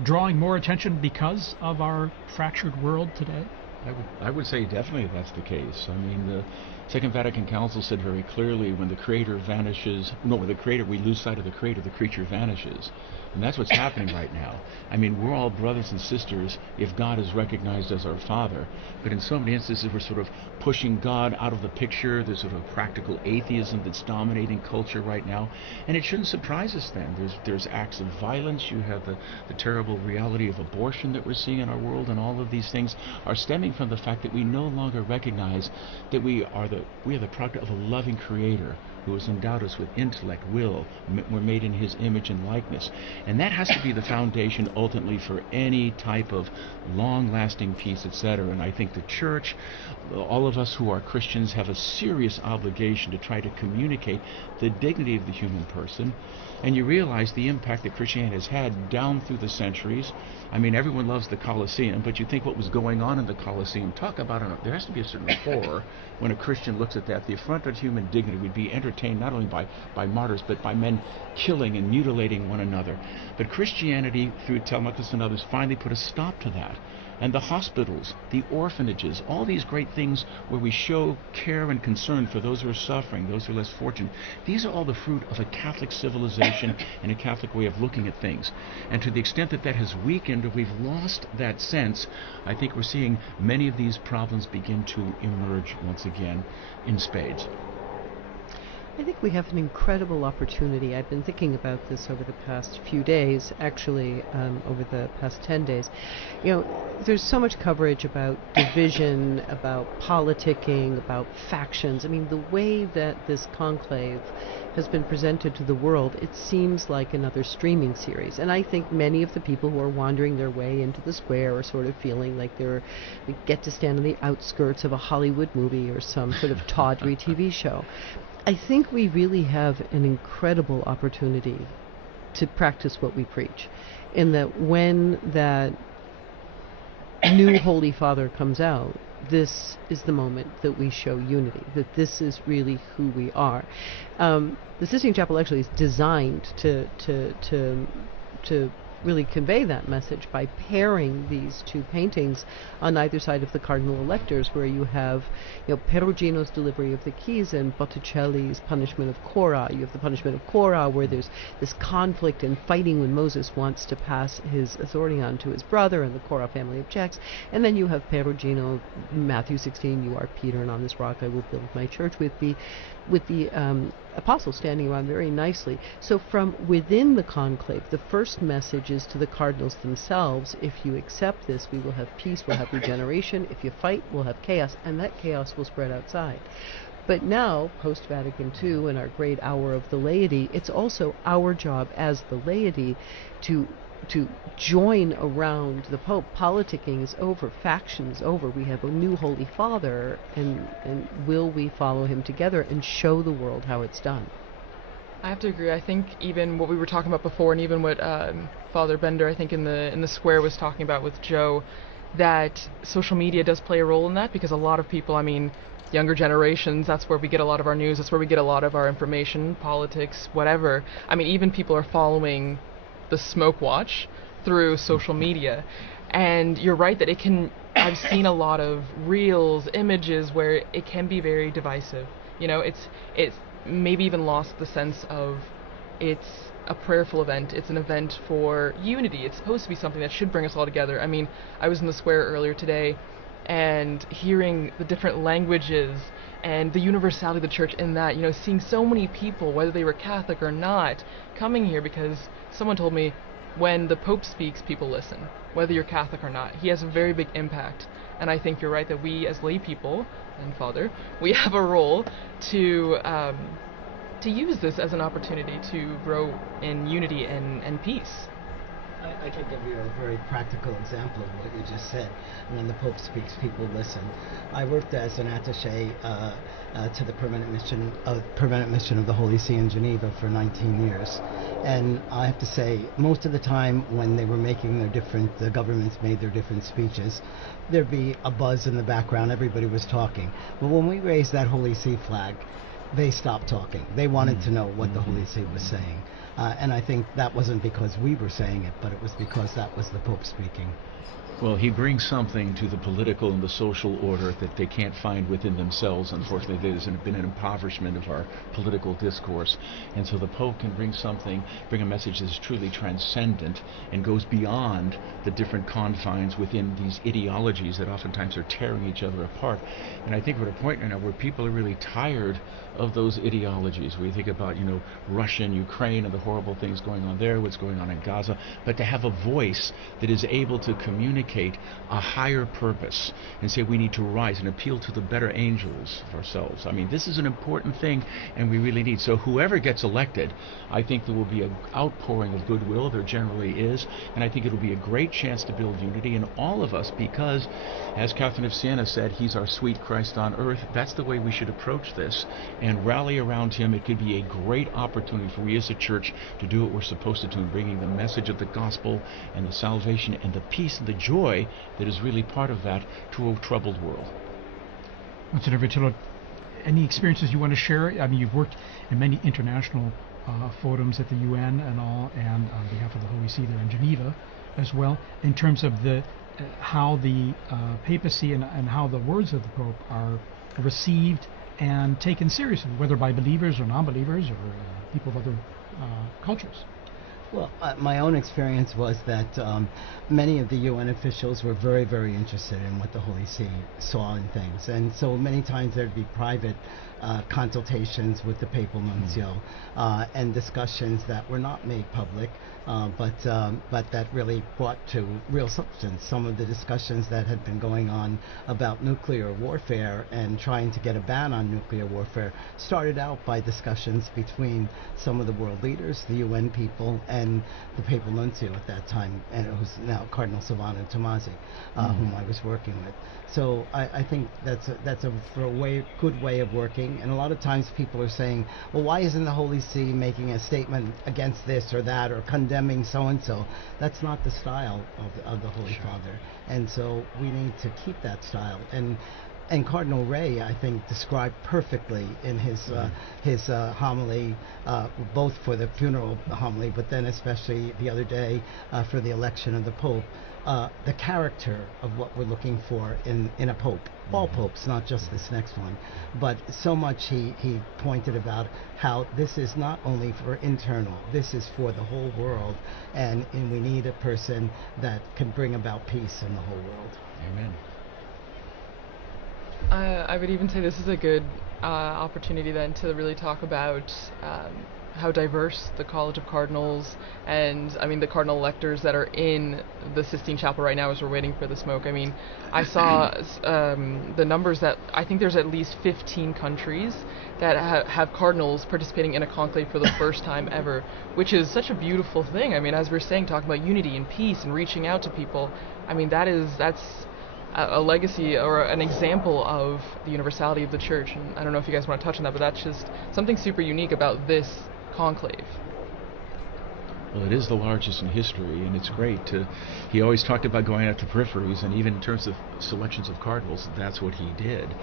drawing more attention because of our fractured world today? I would say definitely that's the case. I mean, the Second Vatican Council said very clearly, when the Creator vanishes, when the Creator, we lose sight of the Creator, the creature vanishes. And that's what's happening right now. I mean, we're all brothers and sisters if God is recognized as our Father. But in so many instances, we're sort of pushing God out of the picture. There's sort of practical atheism that's dominating culture right now. And it shouldn't surprise us then. There's acts of violence. You have the terrible reality of abortion that we're seeing in our world. And all of these things are stemming from the fact that we no longer recognize that we are the product of a loving Creator who has endowed us with intellect, will. We're made in His image and likeness. And that has to be the foundation ultimately for any type of long-lasting peace, etc. And I think the Church, all of us who are Christians, have a serious obligation to try to communicate the dignity of the human person. And you realize the impact that Christianity has had down through the centuries. I mean, everyone loves the Colosseum, but you think what was going on in the Colosseum, talk about it, there has to be a certain horror when a Christian looks at that. The affront of human dignity would be entertained not only by martyrs, but by men killing and mutilating one another. But Christianity, through Telemachus and others, finally put a stop to that. And the hospitals, the orphanages, all these great things where we show care and concern for those who are suffering, those who are less fortunate, these are all the fruit of a Catholic civilization and a Catholic way of looking at things. And to the extent that that has weakened or we've lost that sense, I think we're seeing many of these problems begin to emerge once again in spades. I think we have an incredible opportunity. I've been thinking about this over the past few days, actually, over the past 10 days. There's so much coverage about division, about politicking, about factions. I mean, the way that this conclave has been presented to the world, it seems like another streaming series. And I think many of the people who are wandering their way into the square are sort of feeling like they get to stand on the outskirts of a Hollywood movie or some sort of tawdry TV show. I think we really have an incredible opportunity to practice what we preach, in that when that new Holy Father comes out, this is the moment that we show unity, that this is really who we are. The Sistine Chapel actually is designed to really convey that message by pairing these two paintings on either side of the cardinal electors, where you have Perugino's delivery of the keys and Botticelli's punishment of Cora. You have the punishment of Cora, where there's this conflict and fighting when Moses wants to pass his authority on to his brother, and the Cora family objects. And then you have Perugino, Matthew 16, you are Peter, and on this rock I will build my church, with with the apostles standing around very nicely. So from within the conclave, the first message is to the cardinals themselves: if you accept this, we will have peace, we'll have regeneration. If you fight, we'll have chaos, and that chaos will spread outside. But now, post-Vatican II and our great hour of the laity, it's also our job as the laity to join around the Pope. Politicking is over, faction is over. We have a new Holy Father, and will we follow him together and show the world how it's done? I have to agree. I think even what we were talking about before, and even what Father Bender, I think in the square, was talking about with Joe, that social media does play a role in that, because a lot of people, I mean, younger generations, that's where we get a lot of our news, that's where we get a lot of our information, politics, whatever. I mean, even people are following the Smoke Watch through social media. And you're right that it can, I've seen a lot of reels, images where it can be very divisive. You know, it's maybe even lost the sense of it's a prayerful event, it's an event for unity, it's supposed to be something that should bring us all together. I mean, I was in the square earlier today, and hearing the different languages and the universality of the church in that, you know, seeing so many people, whether they were Catholic or not, coming here because someone told me when the Pope speaks, people listen, whether you're Catholic or not. He has a very big impact, and I think you're right that we as lay people, and Father, we have a role to use this as an opportunity to grow in unity and peace. I can give you a very practical example of what you just said. When the Pope speaks, people listen. I worked as an attaché to the permanent mission of the Holy See in Geneva for 19 years, and I have to say, most of the time when they were making the governments made their different speeches, there'd be a buzz in the background. Everybody was talking. But when we raised that Holy See flag, they stopped talking. They wanted to know what the Holy See was saying. And I think that wasn't because we were saying it, but it was because that was the Pope speaking. Well, he brings something to the political and the social order that they can't find within themselves. Unfortunately, there's been an impoverishment of our political discourse. And so the Pope can bring a message that is truly transcendent and goes beyond the different confines within these ideologies that oftentimes are tearing each other apart. And I think we're at a point now where people are really tired of those ideologies. We think about, you know, Russia and Ukraine and the horrible things going on there, what's going on in Gaza, but to have a voice that is able to communicate a higher purpose and say we need to rise and appeal to the better angels of ourselves. I mean, this is an important thing, and we really need. So whoever gets elected, I think there will be an outpouring of goodwill. There generally is, and I think it will be a great chance to build unity in all of us, because, as Catherine of Siena said, he's our sweet Christ on earth. That's the way we should approach this and rally around him. It could be a great opportunity for we as a church to do what we're supposed to do in bringing the message of the gospel and the salvation and the peace and the joy that is really part of that to a troubled world. Monsignor Vitillo, any experiences you want to share? I mean, you've worked in many international forums at the UN and all, and on behalf of the Holy See there in Geneva as well, in terms of how the papacy and how the words of the Pope are received and taken seriously, whether by believers or non-believers or people of other cultures. Well, my own experience was that many of the UN officials were very, very interested in what the Holy See saw in things. And so many times there'd be private consultations with the papal nuncio and discussions that were not made public, but that really brought to real substance. Some of the discussions that had been going on about nuclear warfare and trying to get a ban on nuclear warfare started out by discussions between some of the world leaders, the UN people, and the papal nuncio at that time, and it was now Cardinal Silvano Tomasi, whom I was working with. So I think that's a good way of working. And a lot of times people are saying, well, why isn't the Holy See making a statement against this or that or condemning so-and-so? That's not the style of the Holy Father. And so we need to keep that style. And Cardinal Ray, I think, described perfectly in his homily, both for the funeral homily, but then especially the other day for the election of the Pope, the character of what we're looking for in a Pope. All popes, not just this next one. But so much he pointed about how this is not only for internal, this is for the whole world, and we need a person that can bring about peace in the whole world. Amen. I would even say this is a good opportunity then to really talk about how diverse the College of Cardinals and, I mean, the cardinal electors that are in the Sistine Chapel right now as we're waiting for the smoke. I mean, I saw the numbers that I think there's at least 15 countries that have cardinals participating in a conclave for the first time ever, which is such a beautiful thing. I mean, as we're saying, talking about unity and peace and reaching out to people, I mean, that's a legacy or an example of the universality of the church. And I don't know if you guys want to touch on that, but that's just something super unique about this conclave. Well, it is the largest in history, and it's great. He always talked about going out to peripheries, and even in terms of selections of cardinals, that's what he did.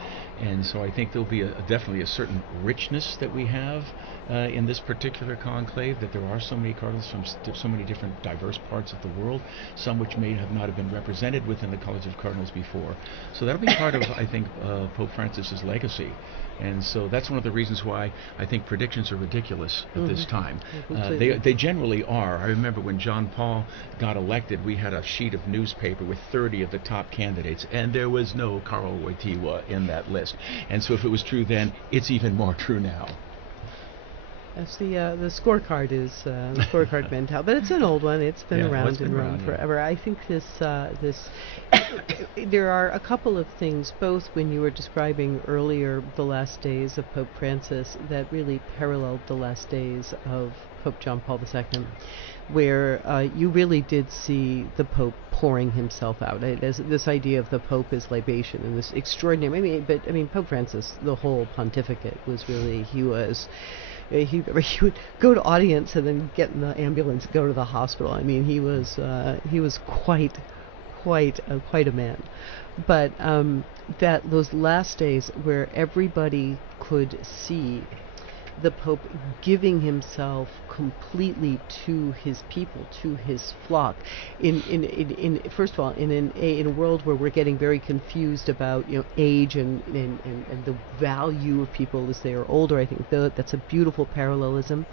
And so I think there'll be definitely a certain richness that we have in this particular conclave, that there are so many cardinals from so many different diverse parts of the world, some which may not have been represented within the College of Cardinals before. So that'll be part of, I think, Pope Francis's legacy. And so that's one of the reasons why I think predictions are ridiculous at this time. They generally are. I remember when John Paul got elected, we had a sheet of newspaper with 30 of the top candidates, and there was no Karl Wojtyła in that list. And so if it was true then, it's even more true now. That's the scorecard is the scorecard mentality, but it's an old one. It's been around in Rome forever. Yeah. I think this there are a couple of things, both when you were describing earlier the last days of Pope Francis, that really paralleled the last days of Pope John Paul II, where you really did see the Pope pouring himself out. This idea of the Pope as libation and this extraordinary. I mean, Pope Francis, the whole pontificate was really he would go to audience and then get in the ambulance and go to the hospital. I mean, he was quite a man. But that those last days where everybody could see the Pope giving himself completely to his people, to his flock. First of all, in a world where we're getting very confused about age and the value of people as they are older, I think that's a beautiful parallelism.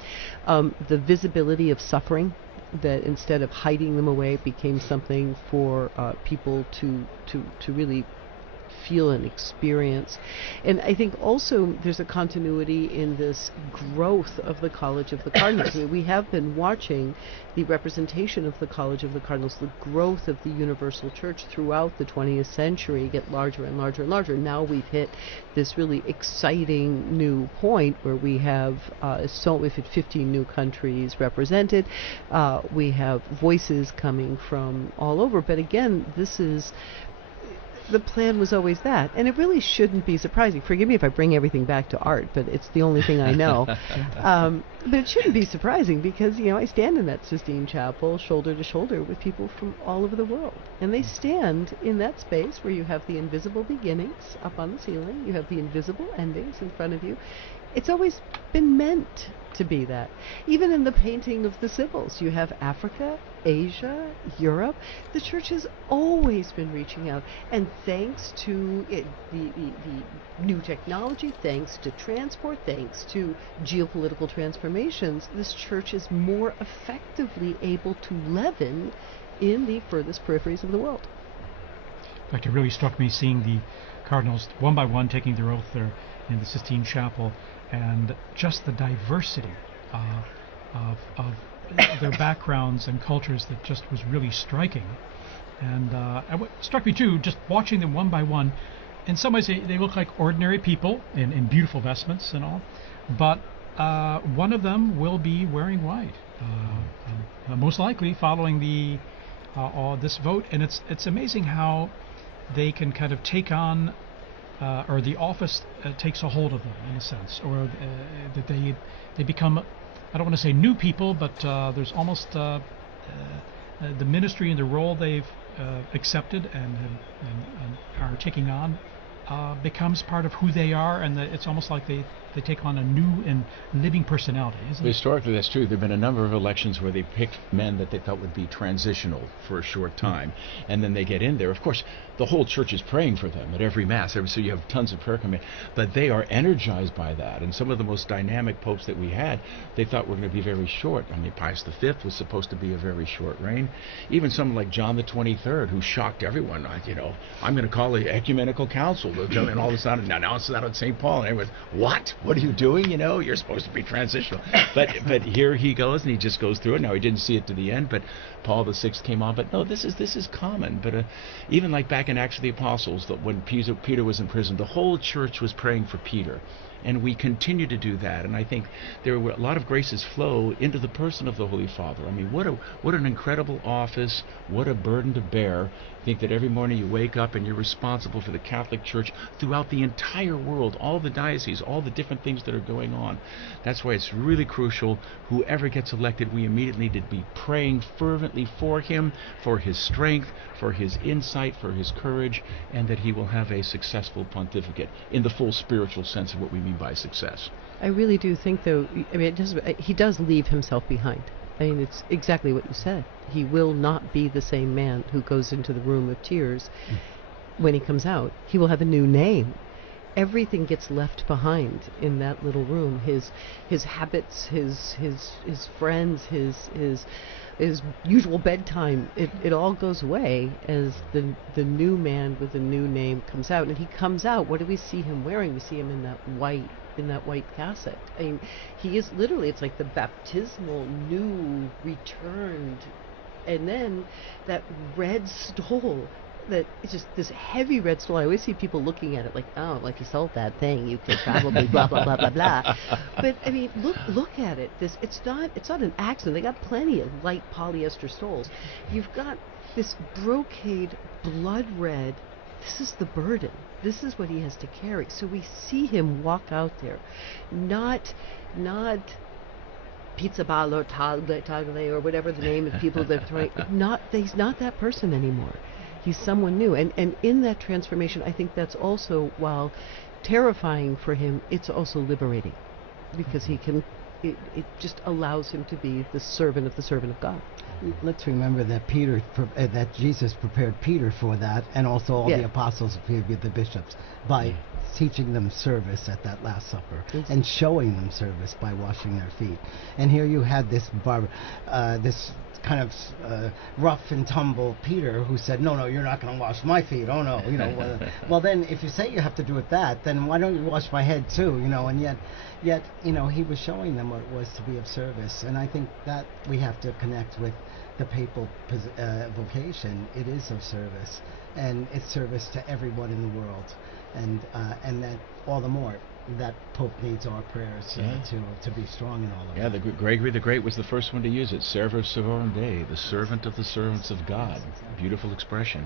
The visibility of suffering, that instead of hiding them away, became something for people to really feel and experience. And I think also there's a continuity in this growth of the College of the Cardinals. I mean, we have been watching the representation of the College of the Cardinals, the growth of the Universal Church throughout the 20th century get larger and larger and larger. Now we've hit this really exciting new point where we have we've hit 15 new countries represented. We have voices coming from all over. But again, the plan was always that, and it really shouldn't be surprising. Forgive me if I bring everything back to art, but it's the only thing I know. But it shouldn't be surprising because, I stand in that Sistine Chapel shoulder to shoulder with people from all over the world. And they stand in that space where you have the invisible beginnings up on the ceiling, you have the invisible endings in front of you. It's always been meant to be that. Even in the painting of the Sibyls, you have Africa, Asia, Europe. The church has always been reaching out, and thanks to the new technology, thanks to transport, thanks to geopolitical transformations, this church is more effectively able to leaven in the furthest peripheries of the world. In fact, it really struck me seeing the cardinals one by one taking their oath there in the Sistine Chapel, and just the diversity of their backgrounds and cultures that just was really striking. And what struck me too, just watching them one by one, in some ways they look like ordinary people in beautiful vestments and all, but one of them will be wearing white, most likely following this vote. And it's amazing how they can kind of take on or the office takes a hold of them in a sense, or that they become, I don't want to say new people, but there's almost the ministry and the role they've accepted and are taking on becomes part of who they are, and it's almost like they they take on a new and living personality, isn't it? Historically, that's true. There have been a number of elections where they picked men that they thought would be transitional for a short time, and then they get in there. Of course, the whole church is praying for them at every Mass, so you have tons of prayer coming, but they are energized by that. And some of the most dynamic popes that we had, they thought were going to be very short. I mean, Pius V was supposed to be a very short reign. Even someone like John the 23rd, who shocked everyone. I'm going to call an ecumenical council, and all of a sudden announce that on St. Paul, and everyone's, what are you doing? You're supposed to be transitional. But here he goes, and he just goes through it. Now, he didn't see it to the end, but Paul VI came on. But no, this is common. But even like back in Acts of the Apostles, that when Peter was in prison, the whole church was praying for Peter. And we continue to do that. And I think there were a lot of graces flow into the person of the Holy Father. I mean, what an incredible office, what a burden to bear. I think that every morning you wake up and you're responsible for the Catholic Church throughout the entire world, all the dioceses, all the different things that are going on. That's why it's really crucial. Whoever gets elected, we immediately need to be praying fervently for him, for his strength, for his insight, for his courage, and that he will have a successful pontificate in the full spiritual sense of what we mean by success. I really do think, though, he does leave himself behind. I mean, it's exactly what you said. He will not be the same man who goes into the room of tears when he comes out. He will have a new name. Everything gets left behind in that little room. His habits, his friends, his usual bedtime. It all goes away as the new man with a new name comes out. And he comes out. What do we see him wearing? We see him in that white cassock. I mean, he is literally, it's like the baptismal new returned, and then that red stole, that it's just this heavy red stole. I always see people looking at it like, oh, like you sold that thing, you could probably blah blah blah blah blah. But I mean, look at it. It's not an accident. They got plenty of light polyester stoles. You've got this brocade blood red. This is the burden. This is what he has to carry. So we see him walk out there, not pizza ball or tagle or whatever the name of people that throwing. He's not that person anymore. He's someone new. And in that transformation, I think that's also, while terrifying for him, it's also liberating, because it just allows him to be the servant of God. Let's remember that that Jesus prepared Peter for that, and also all the apostles appeared with the bishops by teaching them service at that Last Supper and showing them service by washing their feet. And here you had this kind of rough and tumble Peter who said, no, you're not going to wash my feet. Oh no, well then if you say you have to do it then why don't you wash my head too? And yet he was showing them what it was to be of service. And I think that we have to connect with the papal vocation. It is of service, and it's service to everyone in the world, and that all the more that Pope needs our prayers to be strong in all of that. Yeah, Gregory the Great was the first one to use it. Servus servorum Dei, the servant of the servants of God. Beautiful expression.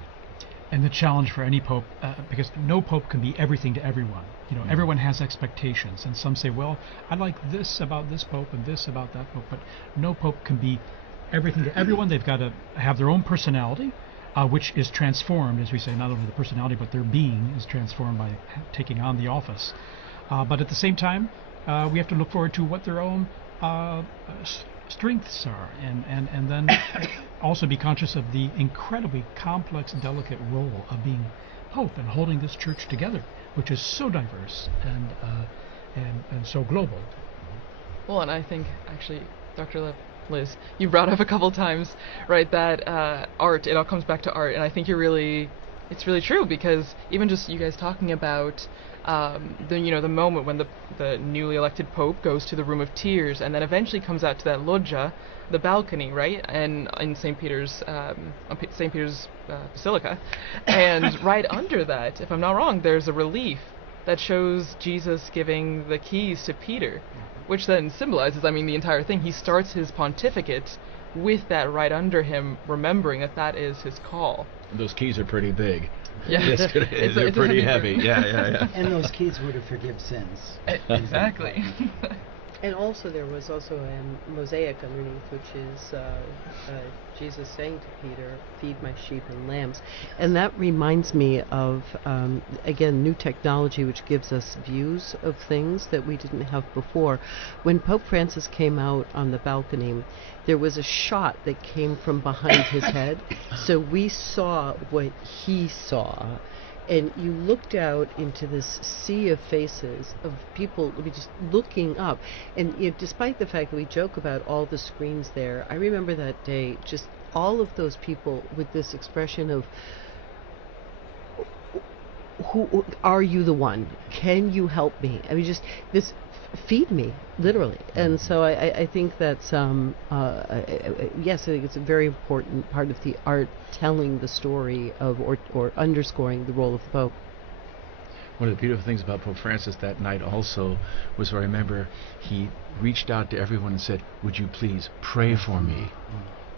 And the challenge for any pope, because no pope can be everything to everyone. Everyone has expectations, and some say, well, I like this about this pope and this about that pope, but no pope can be everything to everyone. They've got to have their own personality, which is transformed, as we say, not only the personality, but their being is transformed by taking on the office. But at the same time, we have to look forward to what their own strengths are, and then also be conscious of the incredibly complex, delicate role of being Pope and holding this church together, which is so diverse and so global. Well, and I think, actually, Dr. Liz, you brought up a couple times, right, that art, it all comes back to art, and I think it's really true, because even just you guys talking about the moment when the newly elected Pope goes to the Room of Tears and then eventually comes out to that loggia, the balcony, right, and in St. Peter's Basilica, and right under that, if I'm not wrong, there's a relief that shows Jesus giving the keys to Peter, which then symbolizes, the entire thing. He starts his pontificate with that right under him, remembering that is his call. Those keys are pretty big. Yeah, they're pretty heavy. Yeah. And those keys were to forgive sins. Exactly. And also there was also a mosaic underneath, which is Jesus saying to Peter, "Feed my sheep and lambs." And that reminds me of, again, new technology which gives us views of things that we didn't have before. When Pope Francis came out on the balcony, there was a shot that came from behind his head, so we saw what he saw. And you looked out into this sea of faces of people just looking up. And despite the fact that we joke about all the screens there, I remember that day, just all of those people with this expression of, who are you the one? Can you help me? I mean, just this, feed me, literally. And so I think that's, yes, I think it's a very important part of the art, telling the story of, or underscoring the role of the Pope. One of the beautiful things about Pope Francis that night also was, I remember he reached out to everyone and said, "Would you please pray for me?"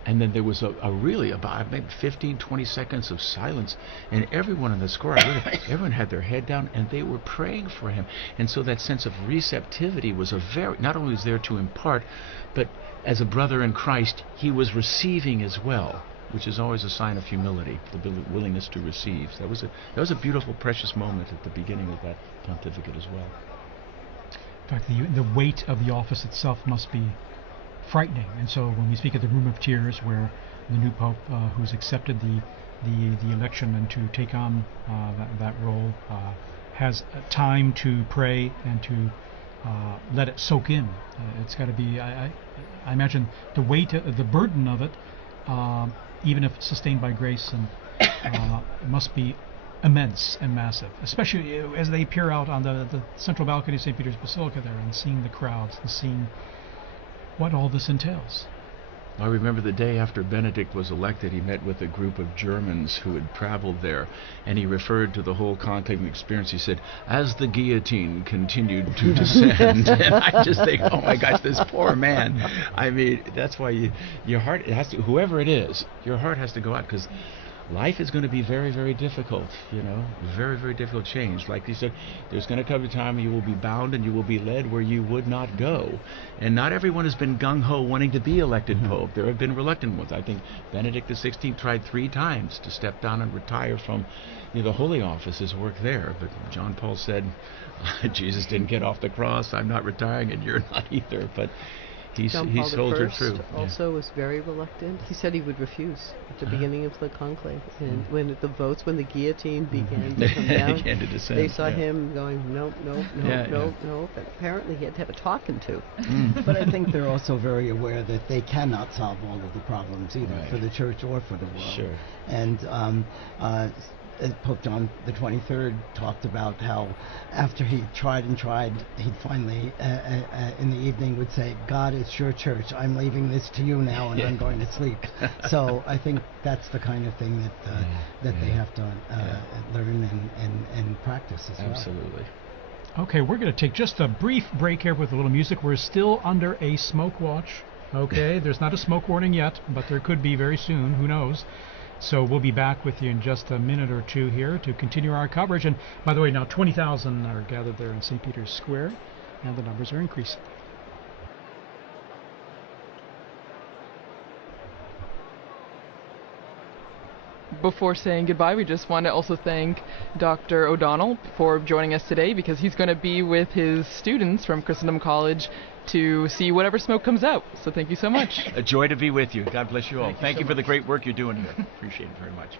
And then there was a really about maybe 15, 20 seconds of silence, and everyone in the square, everyone had their head down, and they were praying for him. And so that sense of receptivity was not only was there to impart, but as a brother in Christ, he was receiving as well, which is always a sign of humility, the willingness to receive. So that was a beautiful, precious moment at the beginning of that pontificate as well. In fact, the weight of the office itself must be frightening. And so when we speak of the room of tears, where the new Pope, who's accepted the election and to take on that role, has time to pray and to let it soak in, it's got to be, I imagine, the weight, the burden of it, even if sustained by grace, and must be immense and massive, especially as they peer out on the central balcony of St. Peter's Basilica there, and seeing the crowds and seeing what all this entails. I remember the day after Benedict was elected, he met with a group of Germans who had traveled there, and he referred to the whole conclave experience. He said, "As the guillotine continued to descend," and I just think, oh my gosh, this poor man. I mean, that's why your heart, it has to, whoever it is, your heart has to go out, because life is going to be very, very difficult, very, very difficult change. Like he said, there's going to come a time when you will be bound and you will be led where you would not go. And not everyone has been gung-ho wanting to be elected Pope. There have been reluctant ones. I think Benedict XVI tried 3 times to step down and retire from the Holy Office, his work there. But John Paul said, Jesus didn't get off the cross, I'm not retiring, and you're not either. But he soldiered through. Also was very reluctant. He said he would refuse at the beginning of the conclave, and when the guillotine began to come down, began to descend, they saw him going, nope. And apparently he had to have a talking to. But I think they're also very aware that they cannot solve all of the problems, either for the church or for the world. Sure. And Pope John the 23rd talked about how after he tried and tried, he'd finally, in the evening, would say, "God, it's your church. I'm leaving this to you now, and I'm going to sleep." So I think that's the kind of thing that they have to learn and practice as well. Absolutely. Okay, we're going to take just a brief break here with a little music. We're still under a smoke watch. Okay, there's not a smoke warning yet, but there could be very soon. Who knows? So we'll be back with you in just a minute or two here to continue our coverage. And by the way, now 20,000 are gathered there in St. Peter's Square, and the numbers are increasing. Before saying goodbye, we just want to also thank Dr. O'Donnell for joining us today, because he's going to be with his students from Christendom College to see whatever smoke comes out. So thank you so much. A joy to be with you. God bless you all. Thank you for the great work you're doing here. Appreciate it very much.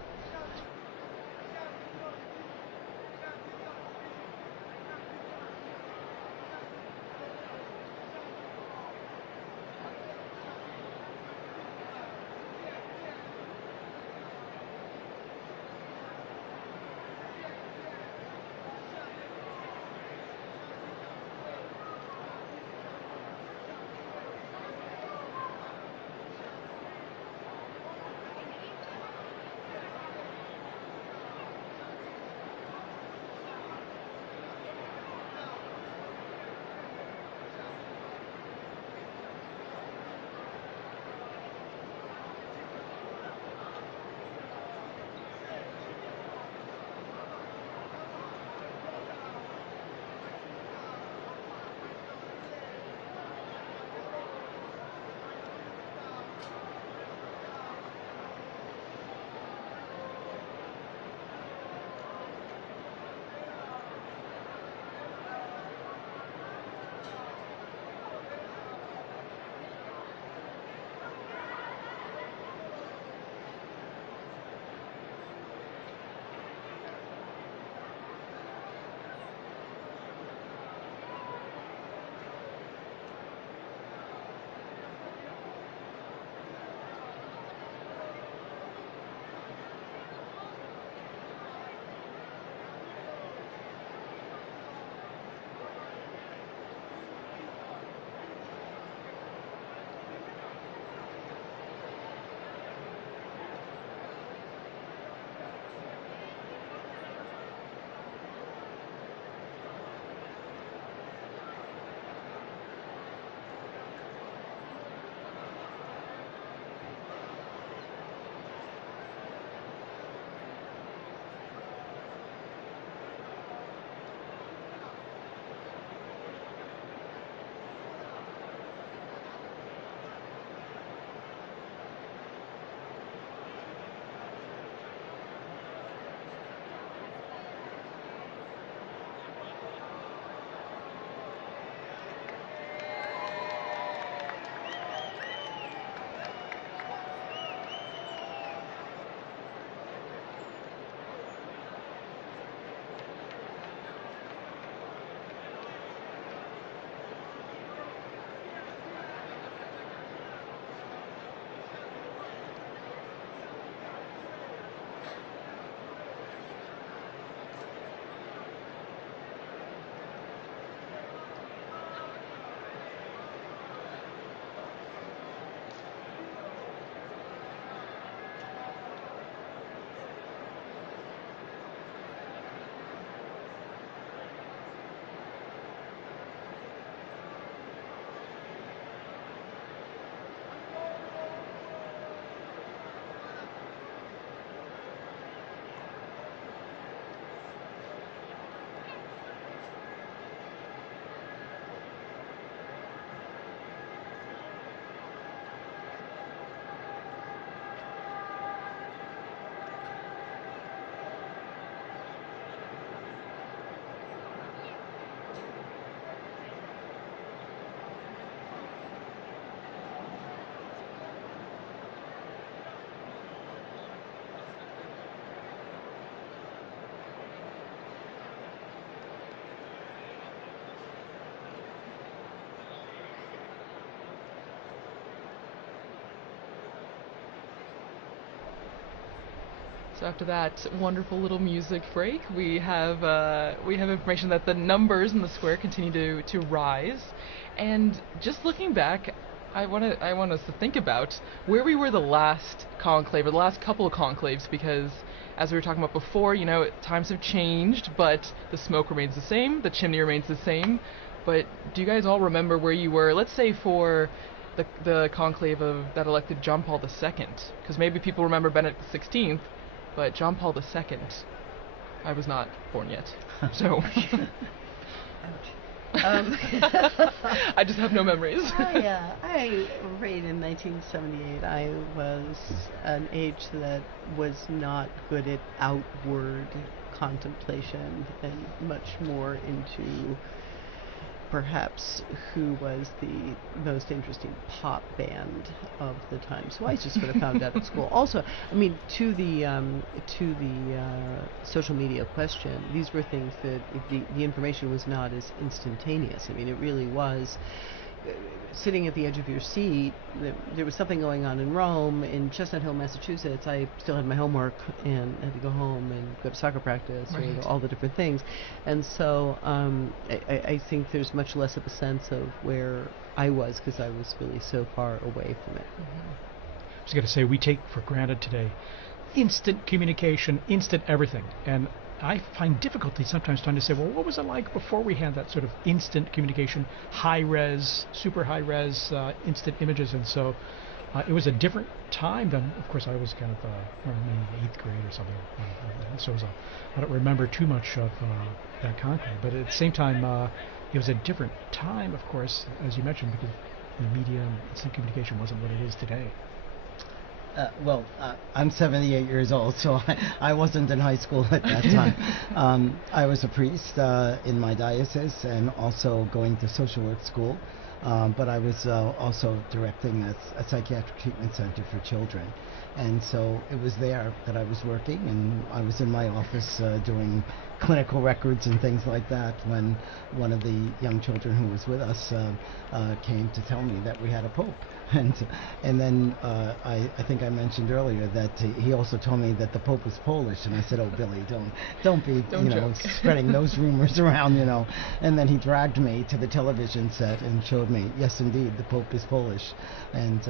So after that wonderful little music break, we have information that the numbers in the square continue to rise, and just looking back, I want us to think about where we were the last conclave or the last couple of conclaves, because as we were talking about before, times have changed, but the smoke remains the same, the chimney remains the same. But do you guys all remember where you were? Let's say for the conclave that elected John Paul II, because maybe people remember Benedict XVI, but John Paul II, I was not born yet, so I just have no memories. I read in 1978. I was an age that was not good at outward contemplation and much more into perhaps who was the most interesting pop band of the time. So I just sort of found out at school. Also, I mean, to the social media question, these were things that the information was not as instantaneous. I mean, it really was sitting at the edge of your seat. There was something going on in Rome, in Chestnut Hill, Massachusetts. I still had my homework and had to go home and go to soccer practice, right, or all the different things. And so I think there's much less of a sense of where I was, because I was really so far away from it. I was going to say, we take for granted today instant communication, instant everything. And I find difficulty sometimes trying to say, well, what was it like before we had that sort of instant communication, high-res, super high-res, instant images? And so it was a different time than, of course, I was kind of maybe 8th grade or something. So I don't remember too much of that conclave. But at the same time, it was a different time, of course, as you mentioned, because the media and instant communication wasn't what it is today. I'm 78 years old, so I wasn't in high school at that time. I was a priest in my diocese and also going to social work school, but I was also directing a psychiatric treatment center for children. And so it was there that I was working, and I was in my office doing clinical records and things like that when one of the young children who was with us came to tell me that we had a pope. And then I think I mentioned earlier that he also told me that the pope was Polish, and I said, "Oh, Billy, don't be spreading those rumors around, And then he dragged me to the television set and showed me, yes, indeed, the pope is Polish, and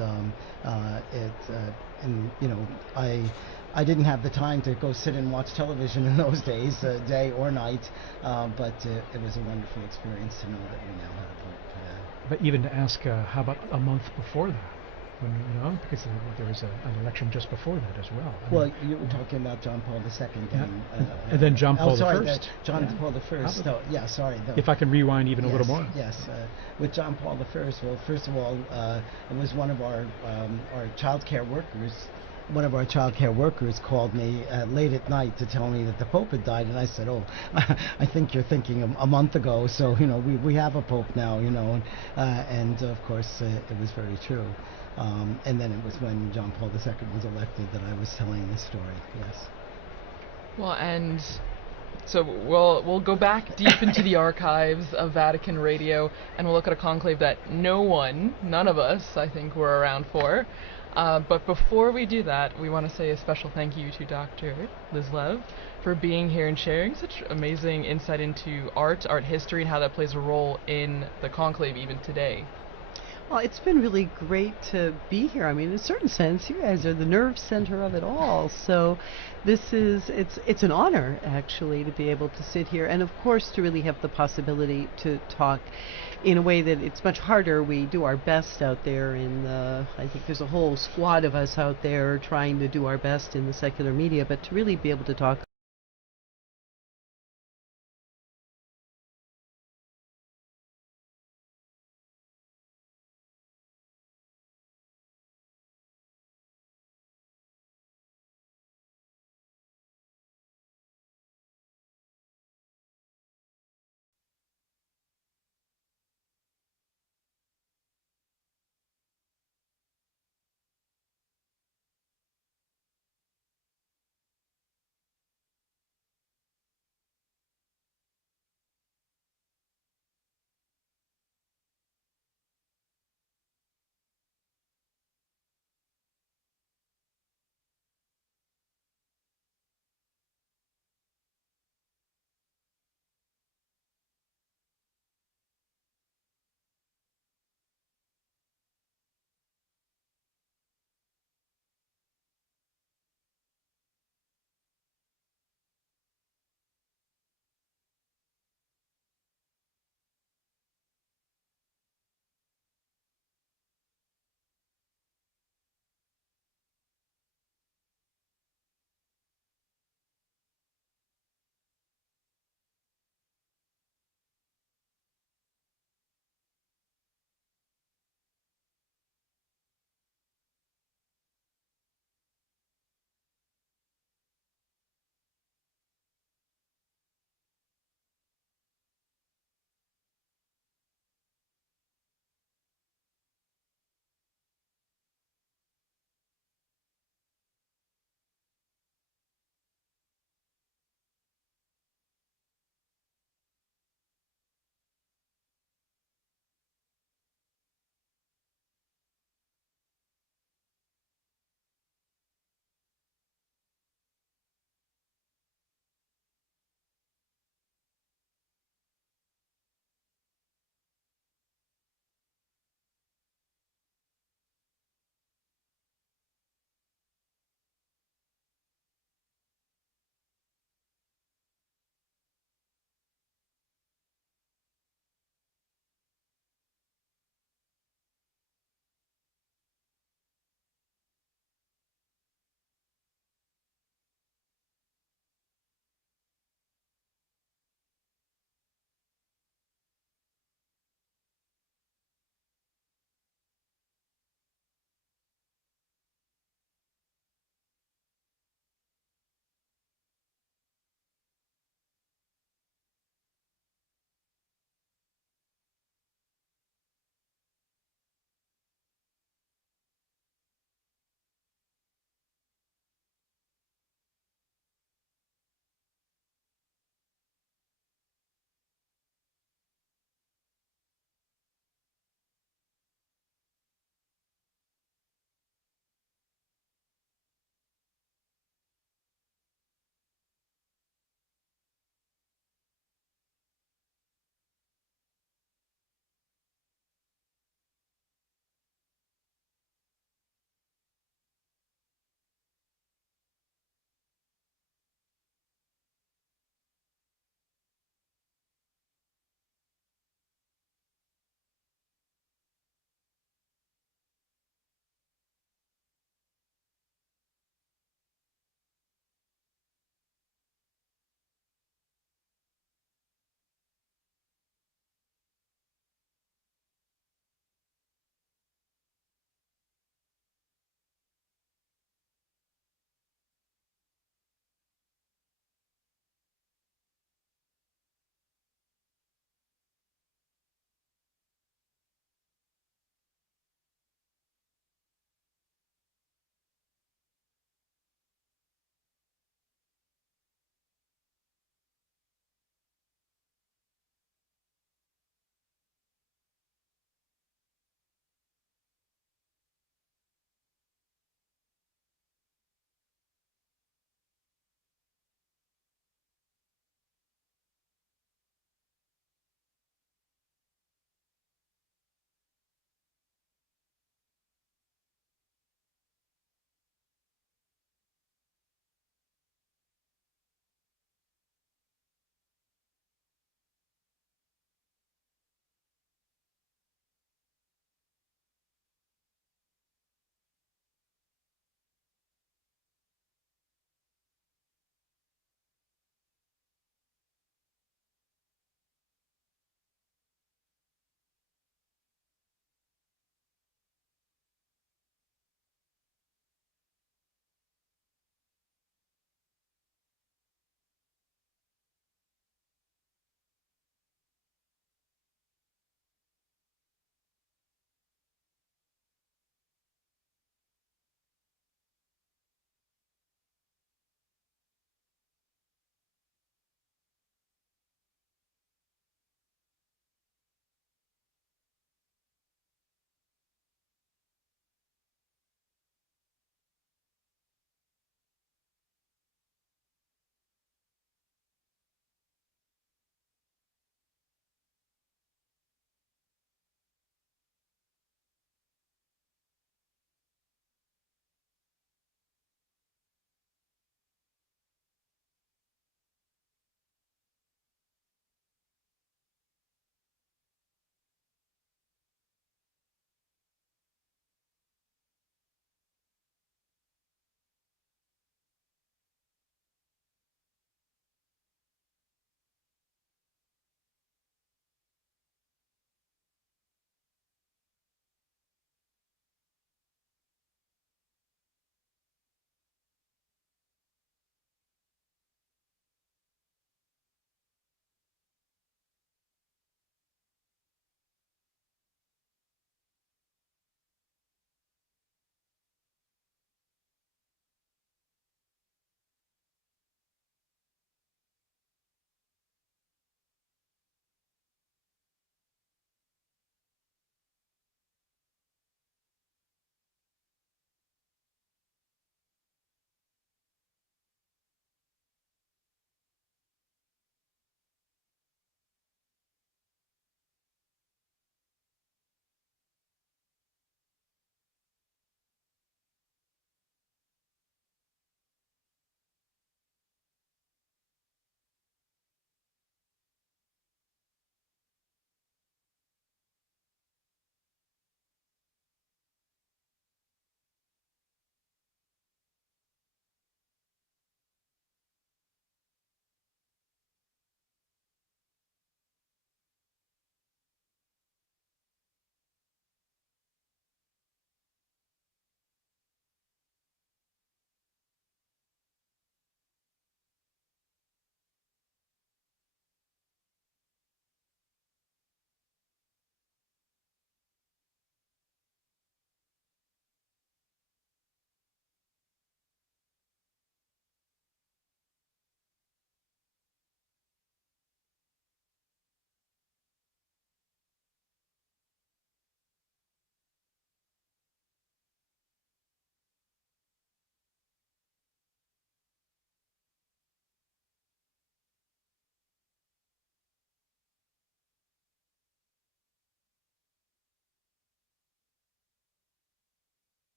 I didn't have the time to go sit and watch television in those days, day or night, but it was a wonderful experience to know that we now have a pope. But even to ask, how about a month before that? When, because there was an election just before that as well. Well, you were talking about John Paul II. And then John Paul I. I. John Paul I. No, yeah, sorry. No. If I can rewind even a little more. Yes. With John Paul I, well, first of all, it was one of our child care workers. One of our child care workers called me late at night to tell me that the Pope had died, and I said, "Oh, I think you're thinking a month ago. So we have a Pope now, and of course it was very true. And then it was when John Paul II was elected that I was telling this story. Yes. Well, and so we'll go back deep into the archives of Vatican Radio, and we'll look at a conclave that none of us, I think, were around for. But before we do that, we want to say a special thank you to Dr. Liz Lev for being here and sharing such amazing insight into art history, and how that plays a role in the conclave even today. Well, it's been really great to be here. I mean, in a certain sense, you guys are the nerve center of it all. So it's an honor, actually, to be able to sit here, and of course to really have the possibility to talk in a way that it's much harder. We do our best out there I think there's a whole squad of us out there trying to do our best in the secular media, but to really be able to talk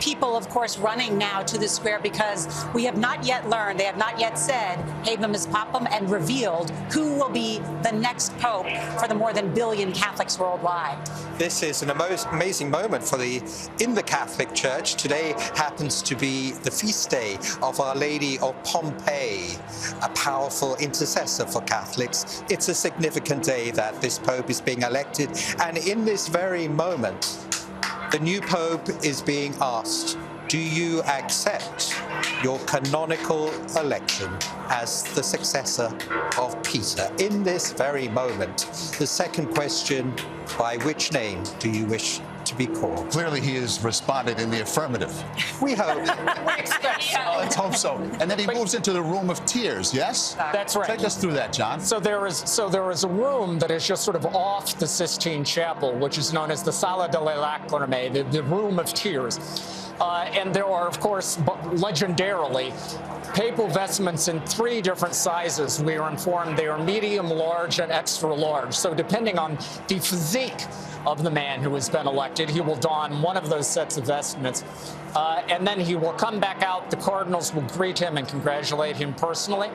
People, of course, running now to the square because we have not yet learned, they have not yet said Habemus Papam and revealed who will be the next pope for the more than 1 billion Catholics worldwide. This is an amazing moment in the Catholic Church. Today happens to be the feast day of Our Lady of Pompeii, a powerful intercessor for Catholics. It's a significant day that this pope is being elected, and in this very moment, the new pope is being asked, do you accept your canonical election as the successor of Peter? In this very moment, the second question, by which name do you wish to be called? Clearly he has responded in the affirmative. We hope. Let's hope so. And then he moves into the room of tears, yes? That's right. Take us through that, John. So there is a room that is just sort of off the Sistine Chapel, which is known as the Sala delle Lacrime, the room of tears. And there are, of course, legendarily, papal vestments in 3 different sizes. We are informed they are medium, large, and extra large. So depending on the physique of the man who has been elected, he will don one of those sets of vestments. And then he will come back out. The Cardinals will greet him and congratulate him personally.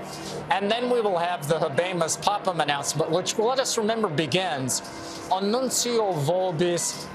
And then we will have the Habemus Papam announcement, which, let us remember, begins, Annuncio vobis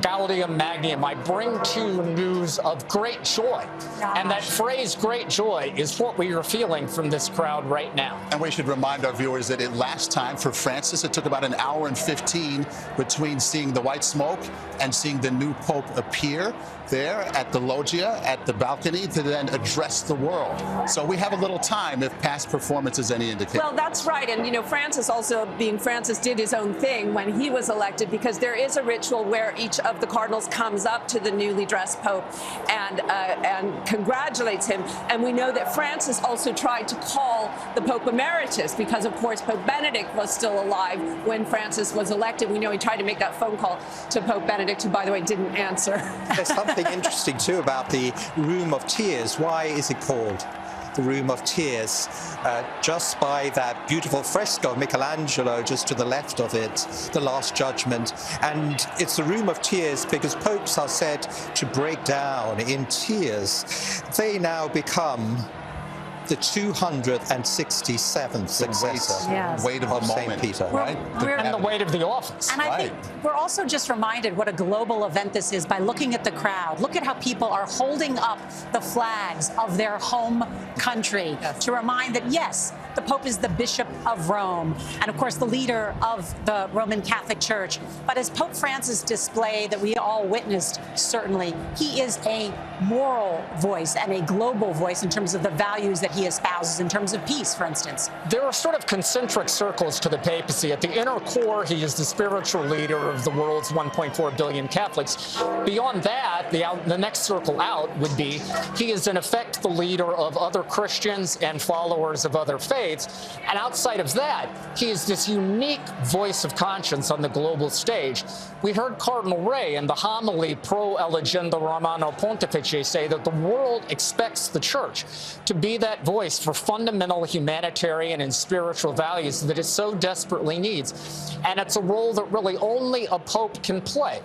Gaudium Magnum. I bring to you news of great joy. And that phrase, great joy, is what we are feeling from this crowd right now. And we should remind our viewers that last time for Francis, it took about an hour and 15 between seeing the white smoke and seeing the new pope appear there at the loggia, at the balcony, to then address the world. So we have a little time if past performance is any indication. Well, that's right. And, you know, Francis also, being Francis, did his own thing when he was elected, because there is a ritual where each of the cardinals comes up to the newly dressed pope and congratulates him. And we know that Francis also tried to call the Pope Emeritus because, of course, Pope Benedict was still alive when Francis was elected. We know he tried to make that phone call to Pope Benedict, who, by the way, didn't answer. There's something interesting, too, about the Room of Tears. Why is it called the Room of Tears? Just by that beautiful fresco of Michelangelo just to the left of it, the Last Judgment. And it's the Room of Tears because popes are said to break down in tears. They now become the 267th successor weight of the moment, Peter, right? And the weight of the office. And I think we're also just reminded what a global event this is by looking at the crowd. Look at how people are holding up the flags of their home country to remind that, yes, the Pope is the Bishop of Rome and, of course, the leader of the Roman Catholic Church. But as Pope Francis displayed, that we all witnessed, certainly, he is a moral voice and a global voice in terms of the values that he espouses, in terms of peace, for instance. There are sort of concentric circles to the papacy. At the inner core, he is the spiritual leader of the world's 1.4 billion Catholics. Beyond that, the next circle out would be he is, in effect, the leader of other Christians and followers of other faiths. And outside of that, he is this unique voice of conscience on the global stage. We heard Cardinal Ray in the homily Pro Elegenda Romano Pontifice say that the world expects the Church to be that voice for fundamental humanitarian and spiritual values that it so desperately needs. And it's a role that really only a pope can play.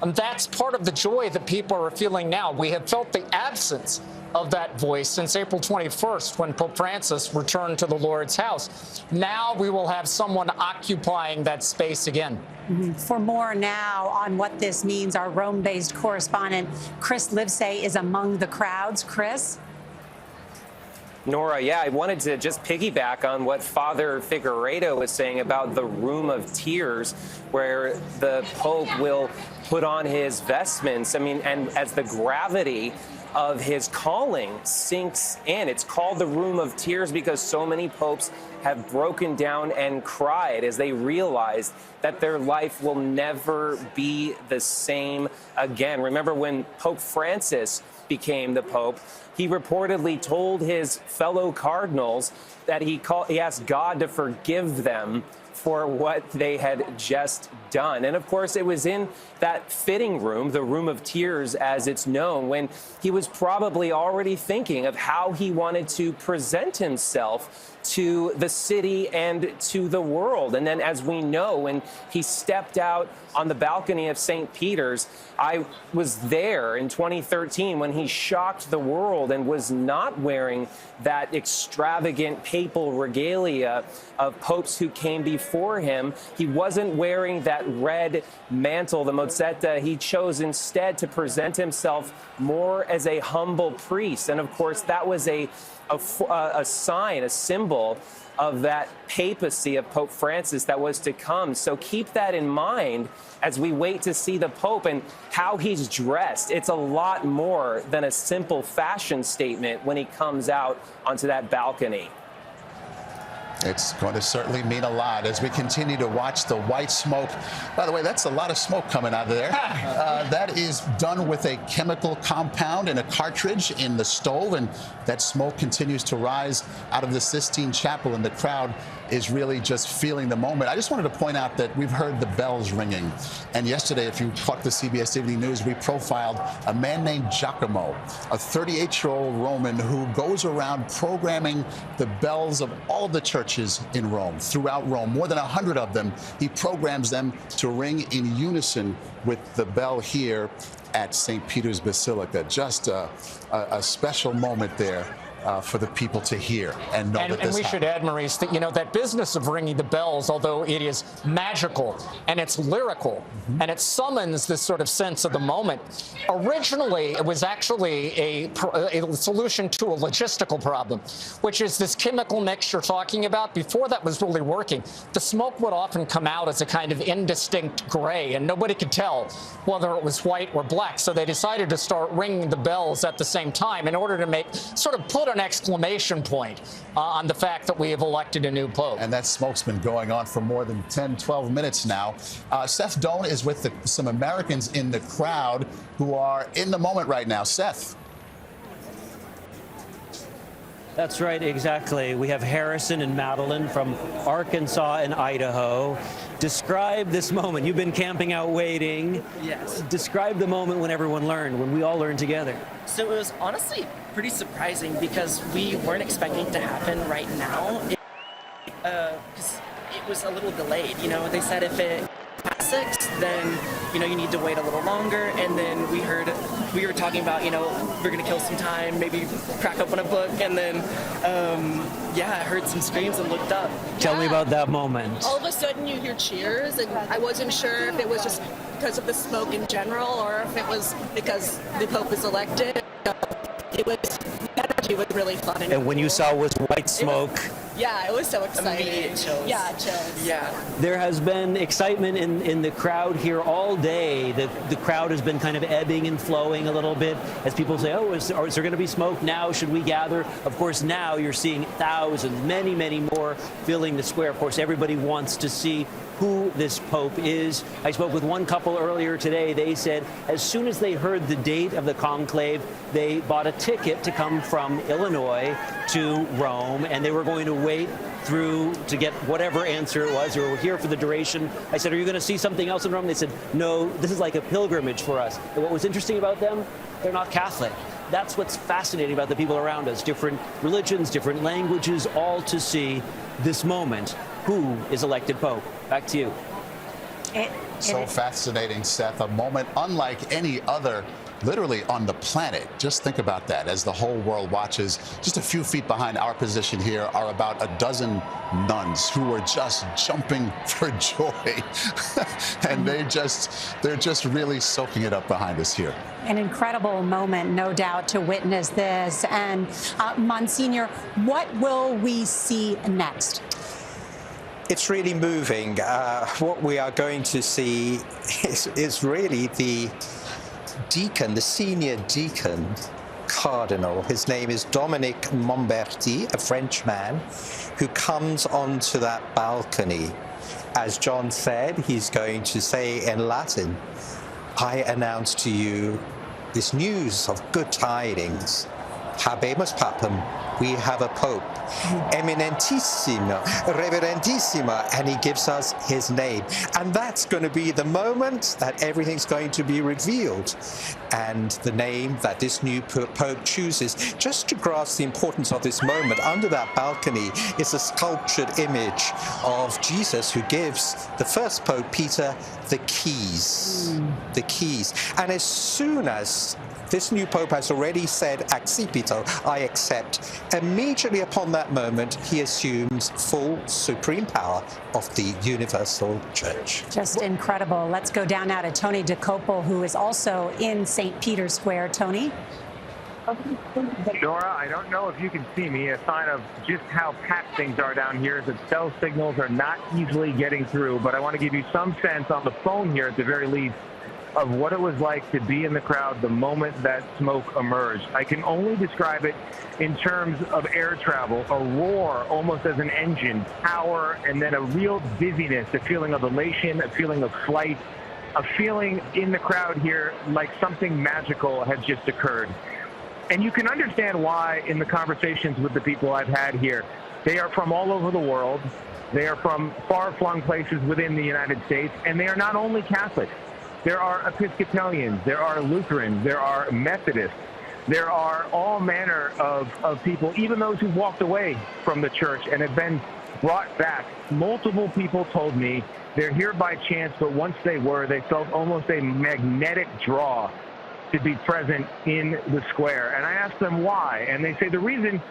And that's part of the joy that people are feeling now. We have felt the absence of that voice since April 21st, when Pope Francis returned to the Lord's house. Now we will have someone occupying that space again. For more now on what this means, our Rome-based correspondent Chris Livesay is among the crowds. Chris? Nora, yeah, I wanted to just piggyback on what Father Figueiredo was saying about the Room of Tears, where the Pope will put on his vestments. I mean, and as the gravity of his calling sinks in. It's called the Room of Tears because so many popes have broken down and cried as they realized that their life will never be the same again. Remember when Pope Francis became the Pope, he reportedly told his fellow cardinals that he asked God to forgive them for what they had just done. And of course, it was in that fitting room, the Room of Tears as it's known, when he was probably already thinking of how he wanted to present himself to the city and to the world. And then, as we know, when he stepped out on the balcony of St. Peter's, I was there in 2013 when he shocked the world and was not wearing that extravagant papal regalia of popes who came before him. He wasn't wearing that red mantle, the mozzetta. He chose instead to present himself more as a humble priest. And of course, that was a sign, a symbol of that papacy of Pope Francis that was to come. So keep that in mind as we wait to see the Pope and how he's dressed. It's a lot more than a simple fashion statement when he comes out onto that balcony. It's going to certainly mean a lot as we continue to watch the white smoke. By the way, that's a lot of smoke coming out of there. That is done with a chemical compound in a cartridge in the stove, and that smoke continues to rise out of the Sistine Chapel, and the crowd is really just feeling the moment. I just wanted to point out that we've heard the bells ringing. And yesterday, if you caught the CBS Evening News, we profiled a man named Giacomo, a 38-year-old Roman who goes around programming the bells of all of the churches in Rome, throughout Rome. More than 100 of them. He programs them to ring in unison with the bell here at St. Peter's Basilica. Just a special moment there. For the people to hear and know that this And we should add, Maurice, that, you know, that business of ringing the bells, although it is magical and it's lyrical and it summons this sort of sense of the moment, originally it was actually a solution to a logistical problem, which is this chemical mix you're talking about. Before that was really working, the smoke would often come out as a kind of indistinct gray, and nobody could tell whether it was white or black. So they decided to start ringing the bells at the same time in order to make sort of put an exclamation point on the fact that we have elected a new pope. And that smoke's been going on for more than 10, 12 minutes now. Seth Doan is with some Americans in the crowd who are in the moment right now. Seth. That's right, exactly. We have Harrison and Madeline from Arkansas and Idaho. Describe this moment. You've been camping out waiting. Yes. Describe the moment when everyone learned, when we all learned together. So it was honestly pretty surprising because we weren't expecting it to happen right now. Because it was a little delayed. You know, they said if it past 6, then, you know, you need to wait a little longer. And then we were talking about, you know, we're going to kill some time, maybe crack open a book. And then, yeah, I heard some screams and looked up. Tell me about that moment. All of a sudden you hear cheers, and I wasn't sure if it was just because of the smoke in general or if it was because the Pope is elected. The energy was really fun. And when you saw was white smoke. Yeah, it was so exciting. Immediate chills. Yeah, chills. Yeah. There has been excitement in the crowd here all day. The crowd has been kind of ebbing and flowing a little bit as people say, oh, is there going to be smoke now? Should we gather? Of course, now you're seeing thousands, many, many more filling the square. Of course, everybody wants to see who this Pope is. I spoke with one couple earlier today. They said as soon as they heard the date of the conclave, they bought a ticket to come from Illinois to Rome, and they were going to wait through to get whatever answer it was. They were here for the duration. I said, are you going to see something else in Rome? They said, no, this is like a pilgrimage for us. And what was interesting about them, they're not Catholic. That's what's fascinating about the people around us. Different religions, different languages, all to see this moment. Who is elected Pope? Back to you. So fascinating, Seth. A moment unlike any other literally on the planet. Just think about that as the whole world watches. Just a few feet behind our position here are about a dozen nuns who are just jumping for joy. And they're just really soaking it up behind us here. An incredible moment, no doubt, to witness this. And Monsignor, what will we see next? It's really moving. What we are going to see is really the deacon, the senior deacon cardinal. His name is Dominique Momberti, a Frenchman, who comes onto that balcony. As John said, he's going to say in Latin, I announce to you this news of good tidings. Habemus Papam, we have a Pope, eminentissimo, reverendissimo, and he gives us his name. And that's going to be the moment that everything's going to be revealed. And the name that this new Pope chooses, just to grasp the importance of this moment, under that balcony is a sculptured image of Jesus who gives the first Pope, Peter, the keys. The keys. And as soon as this new Pope has already said, accipito, I accept, immediately upon that moment, he assumes full supreme power of the universal church. Just incredible. Let's go down now to Tony DeCopel, who is also in St. Peter's Square. Tony? Nora, I don't know if you can see me. A sign of just how packed things are down here is that cell signals are not easily getting through, but I want to give you some sense on the phone here, at the very least, of what it was like to be in the crowd the moment that smoke emerged. I can only describe it in terms of air travel, a roar almost as an engine, power, and then a real dizziness, a feeling of elation, a feeling of flight, a feeling in the crowd here like something magical had just occurred. And you can understand why in the conversations with the people I've had here. They are from all over the world. They are from far-flung places within the United States, and they are not only Catholics. There are Episcopalians, there are Lutherans, there are Methodists, there are all manner of people, even those who walked away from the church and have been brought back. Multiple people told me they're here by chance, but once they were, they felt almost a magnetic draw to be present in the square. And I asked them why, and they say the reason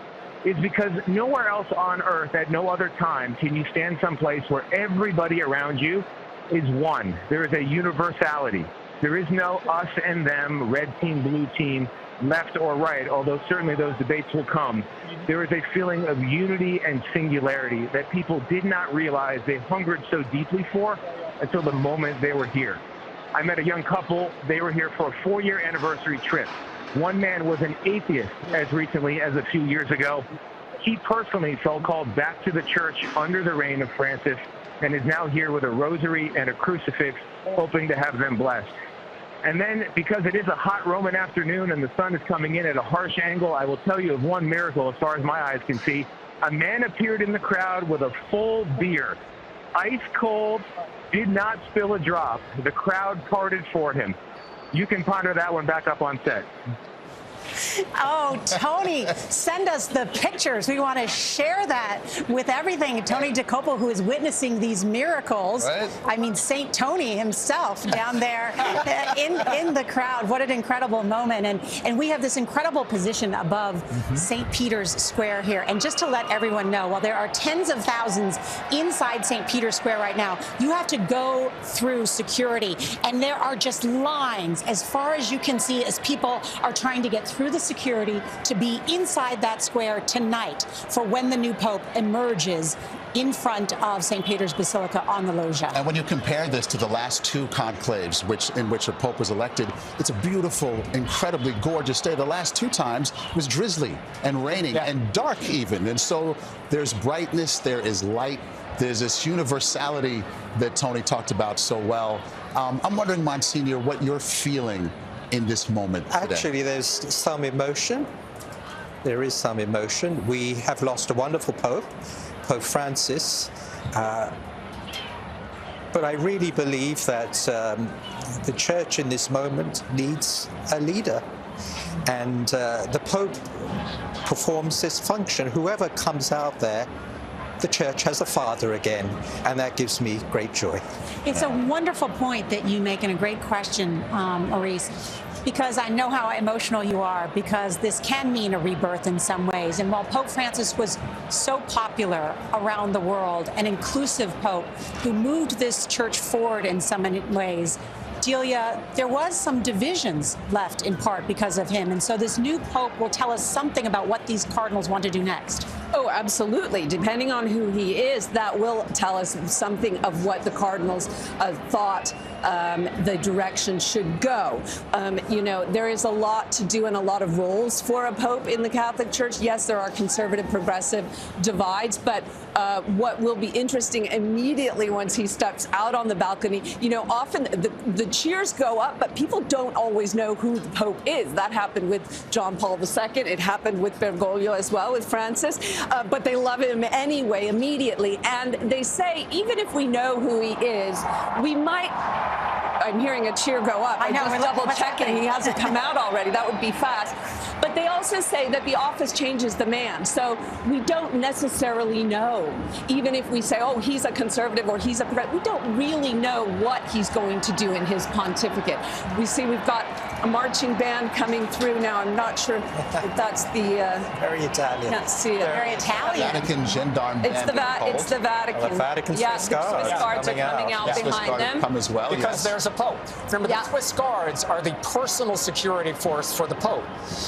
is because nowhere else on earth at no other time can you stand someplace where everybody around you is one. There is a universality. There is no us and them, red team, blue team, left or right, although certainly those debates will come. There is a feeling of unity and singularity that people did not realize they hungered so deeply for until the moment they were here. I met a young couple. They were here for a 4-year anniversary trip. One man was an atheist as recently as a few years ago. He personally felt called back to the church under the reign of Francis and is now here with a rosary and a crucifix, hoping to have them blessed. And then, because it is a hot Roman afternoon and the sun is coming in at a harsh angle, I will tell you of one miracle as far as my eyes can see. A man appeared in the crowd with a full beer, ice cold, did not spill a drop. The crowd parted for him. You can ponder that one back up on set. Oh, Tony, send us the pictures. We want to share that with everything. Tony DeCopel, who is witnessing these miracles. Right. I mean, St. Tony himself down there in the crowd. What an incredible moment. And we have this incredible position above St. Peter's Square here. And just to let everyone know, while there are tens of thousands inside St. Peter's Square right now, you have to go through security. And there are just lines as far as you can see as people are trying to get through the security to be inside that square tonight for when the new Pope emerges in front of St. Peter's Basilica on the loggia. And when you compare this to the last 2 conclaves in which a Pope was elected, it's a beautiful, incredibly gorgeous day. The last 2 times was drizzly and raining and dark even. And so there's brightness, there is light, there's this universality that Tony talked about so well. I'm wondering, Monsignor, what you're feeling in this moment today. Actually, there's some emotion. There is some emotion. We have lost a wonderful Pope, Pope Francis. But I really believe that the Church in this moment needs a leader. And the Pope performs this function. Whoever comes out there, the Church has a father again, and that gives me great joy. It's a wonderful point that you make and a great question, Maurice, because I know how emotional you are, because this can mean a rebirth in some ways. And while Pope Francis was so popular around the world, an inclusive Pope who moved this church forward in some ways, Delia, there was some divisions left in part because of him. And so this new Pope will tell us something about what these cardinals want to do next. Oh, absolutely. Depending on who he is, that will tell us something of what the cardinals thought the direction should go. You know, there is a lot to do and a lot of roles for a pope in the Catholic Church. Yes, there are conservative, progressive divides, but what will be interesting immediately once he steps out on the balcony, you know, often the cheers go up, but people don't always know who the Pope is. That happened with John Paul II. It happened with Bergoglio as well, with Francis. But they love him anyway, immediately. And they say, even if we know who he is, we might... I'm hearing a cheer go up. I know, I'm just double checking. He hasn't come out already. That would be fast. But they also say that the office changes the man. So we don't necessarily know, even if we say, oh, he's a conservative or he's a progressive, we don't really know what he's going to do in his pontificate. We see we've got a marching band coming through now. I'm not sure if that's the... very Italian. Can't see it. Very Italian. Vatican gendarme band. It's the Vatican. Well, the Vatican Swiss Guards are coming out behind them. Come as well, because there's a Pope. Remember, the Swiss Guards are the personal security force for the Pope.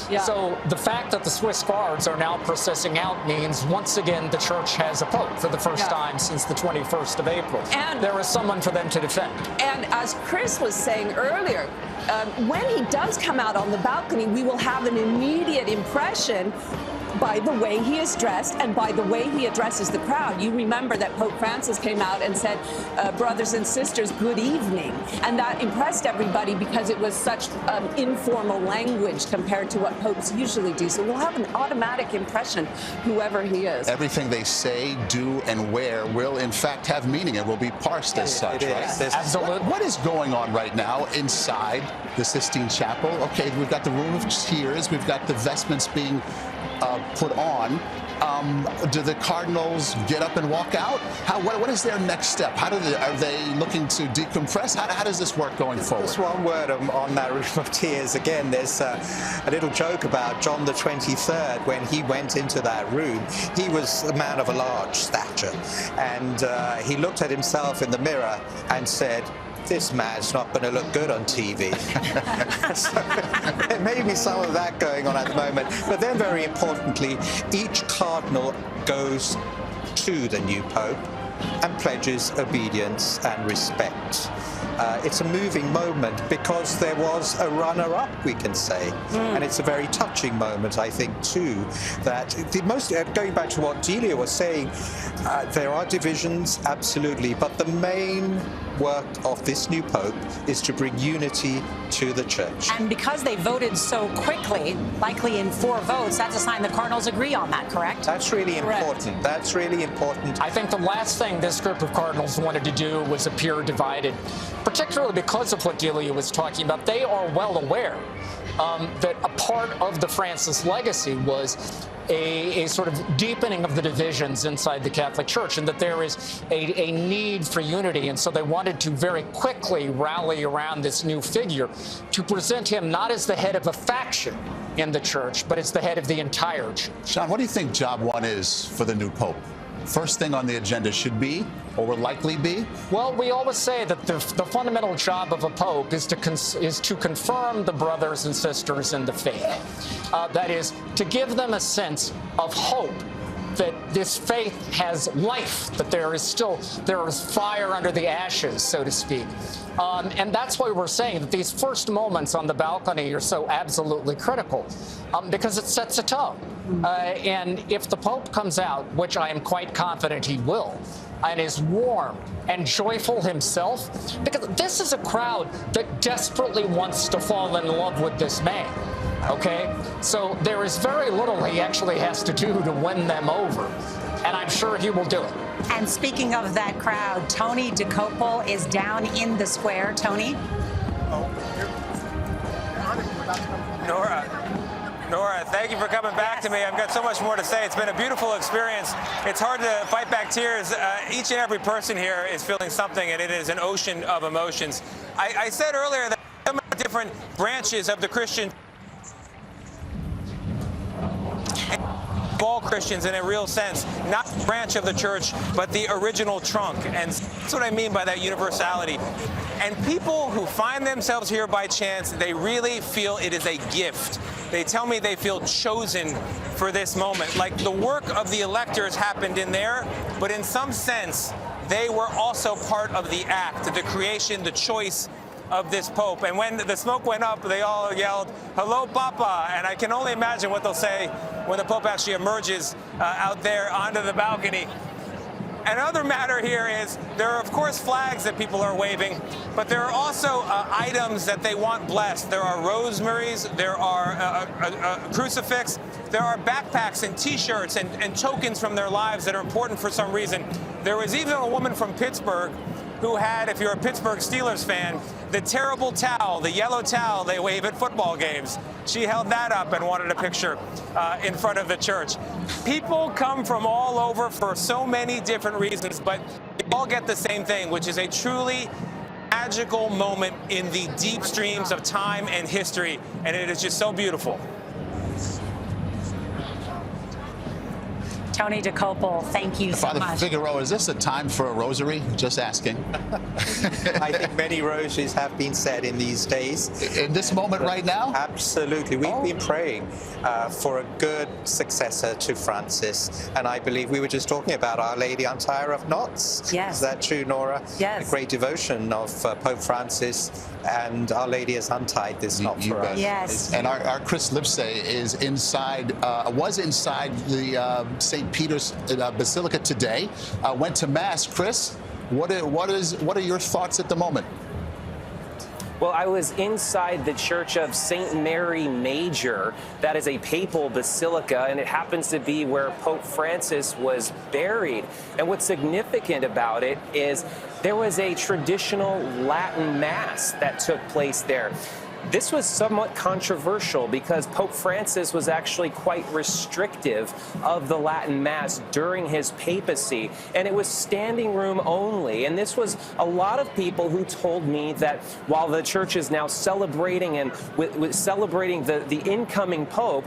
Yeah. So the fact that the Swiss Guards are now processing out means, once again, the Church has a Pope for the first time since the 21st of April. And there is someone for them to defend. And as Chris was saying earlier, when he does come out on the balcony, we will have an immediate impression by the way he is dressed and by the way he addresses the crowd. You remember that Pope Francis came out and said, brothers and sisters, good evening. And that impressed everybody because it was such informal language compared to what popes usually do. So we'll have an automatic impression, whoever he is. Everything they say, do, and wear will, in fact, have meaning and will be parsed as such, right? Absolutely. What is going on right now inside the Sistine Chapel? Okay, we've got the Room of Tears. We've got the vestments being put on. Do the Cardinals get up and walk out? What is their next step? Are they looking to decompress? How does this work going forward? Just one word on that Room of Tears. Again, there's a little joke about John the 23rd. When he went into that room, he was a man of a large stature. And he looked at himself in the mirror and said, this man's not going to look good on TV. So there may be some of that going on at the moment. But then, very importantly, each cardinal goes to the new pope and pledges obedience and respect. It's a moving moment because there was a runner-up, we can say. And it's a very touching moment, I think, too, that the most, going back to what Delia was saying, there are divisions, absolutely, but the main work of this new pope is to bring unity to the church. And because they voted so quickly, likely in 4 votes, that's a sign the Cardinals agree on that, correct? That's really important. That's really important. I think the last thing this group of Cardinals wanted to do was appear divided, particularly because of what Delia was talking about. They are well aware that a part of the Francis legacy was a sort of deepening of the divisions inside the Catholic Church, and that there is a need for unity. And so they wanted to very quickly rally around this new figure to present him not as the head of a faction in the Church, but as the head of the entire Church. John, what do you think job one is for the new Pope? First thing on the agenda should be, or will likely be? Well, we always say that the fundamental job of a pope is to confirm the brothers and sisters in the faith. That is, to give them a sense of hope that this faith has life, that there is fire under the ashes, so to speak. And that's why we're saying that these first moments on the balcony are so absolutely critical, because it sets a tone. And if the Pope comes out, which I am quite confident he will, and is warm and joyful himself, because this is a crowd that desperately wants to fall in love with this man. Okay? So there is very little he actually has to do to win them over. And I'm sure he will do it. And speaking of that crowd, Tony DeCopel is down in the square. Tony? Nora, thank you for coming back to me. I've got so much more to say. It's been a beautiful experience. It's hard to fight back tears. Each and every person here is feeling something, and it is an ocean of emotions. I said earlier that some of the different branches of the Christian, all Christians in a real sense, not the branch of the church, but the original trunk. And that's what I mean by that universality. And people who find themselves here by chance, they really feel it is a gift. They tell me they feel chosen for this moment. Like the work of the electors happened in there, but in some sense, they were also part of the act, the creation, the choice of this Pope. And when the smoke went up, they all yelled, "Hello, Papa!" And I can only imagine what they'll say when the Pope actually emerges out there onto the balcony. Another matter here is there are, of course, flags that people are waving, but there are also items that they want blessed. There are rosaries, there are a crucifix, there are backpacks and T-shirts and tokens from their lives that are important for some reason. There was even a woman from Pittsburgh who had, if you're a Pittsburgh Steelers fan, the terrible towel, the yellow towel they wave at football games. She held that up and wanted a picture in front of the church. People come from all over for so many different reasons, but they all get the same thing, which is a truly magical moment in the deep streams of time and history, and it is just so beautiful. Tony DeCopel, thank you so Father much. Figueroa, is this a time for a rosary? Just asking. I think many rosaries have been said in these days. In this moment right now? Absolutely. We've been praying for a good successor to Francis. And I believe we were just talking about Our Lady Untie of Knots. Yes. Is that true, Nora? Yes. A great devotion of Pope Francis, and Our Lady has untied this knot for us. Yes. And our Chris Lipsey is inside, was inside the St. Peter's Basilica today. Went to Mass. Chris, what are your thoughts at the moment? Well, I was inside the Church of St. Mary Major. That is a papal basilica, and it happens to be where Pope Francis was buried. And what's significant about it is there was a traditional Latin Mass that took place there. This was somewhat controversial because Pope Francis was actually quite restrictive of the Latin Mass during his papacy, and it was standing room only. And this was a lot of people who told me that while the church is now celebrating and celebrating the incoming Pope,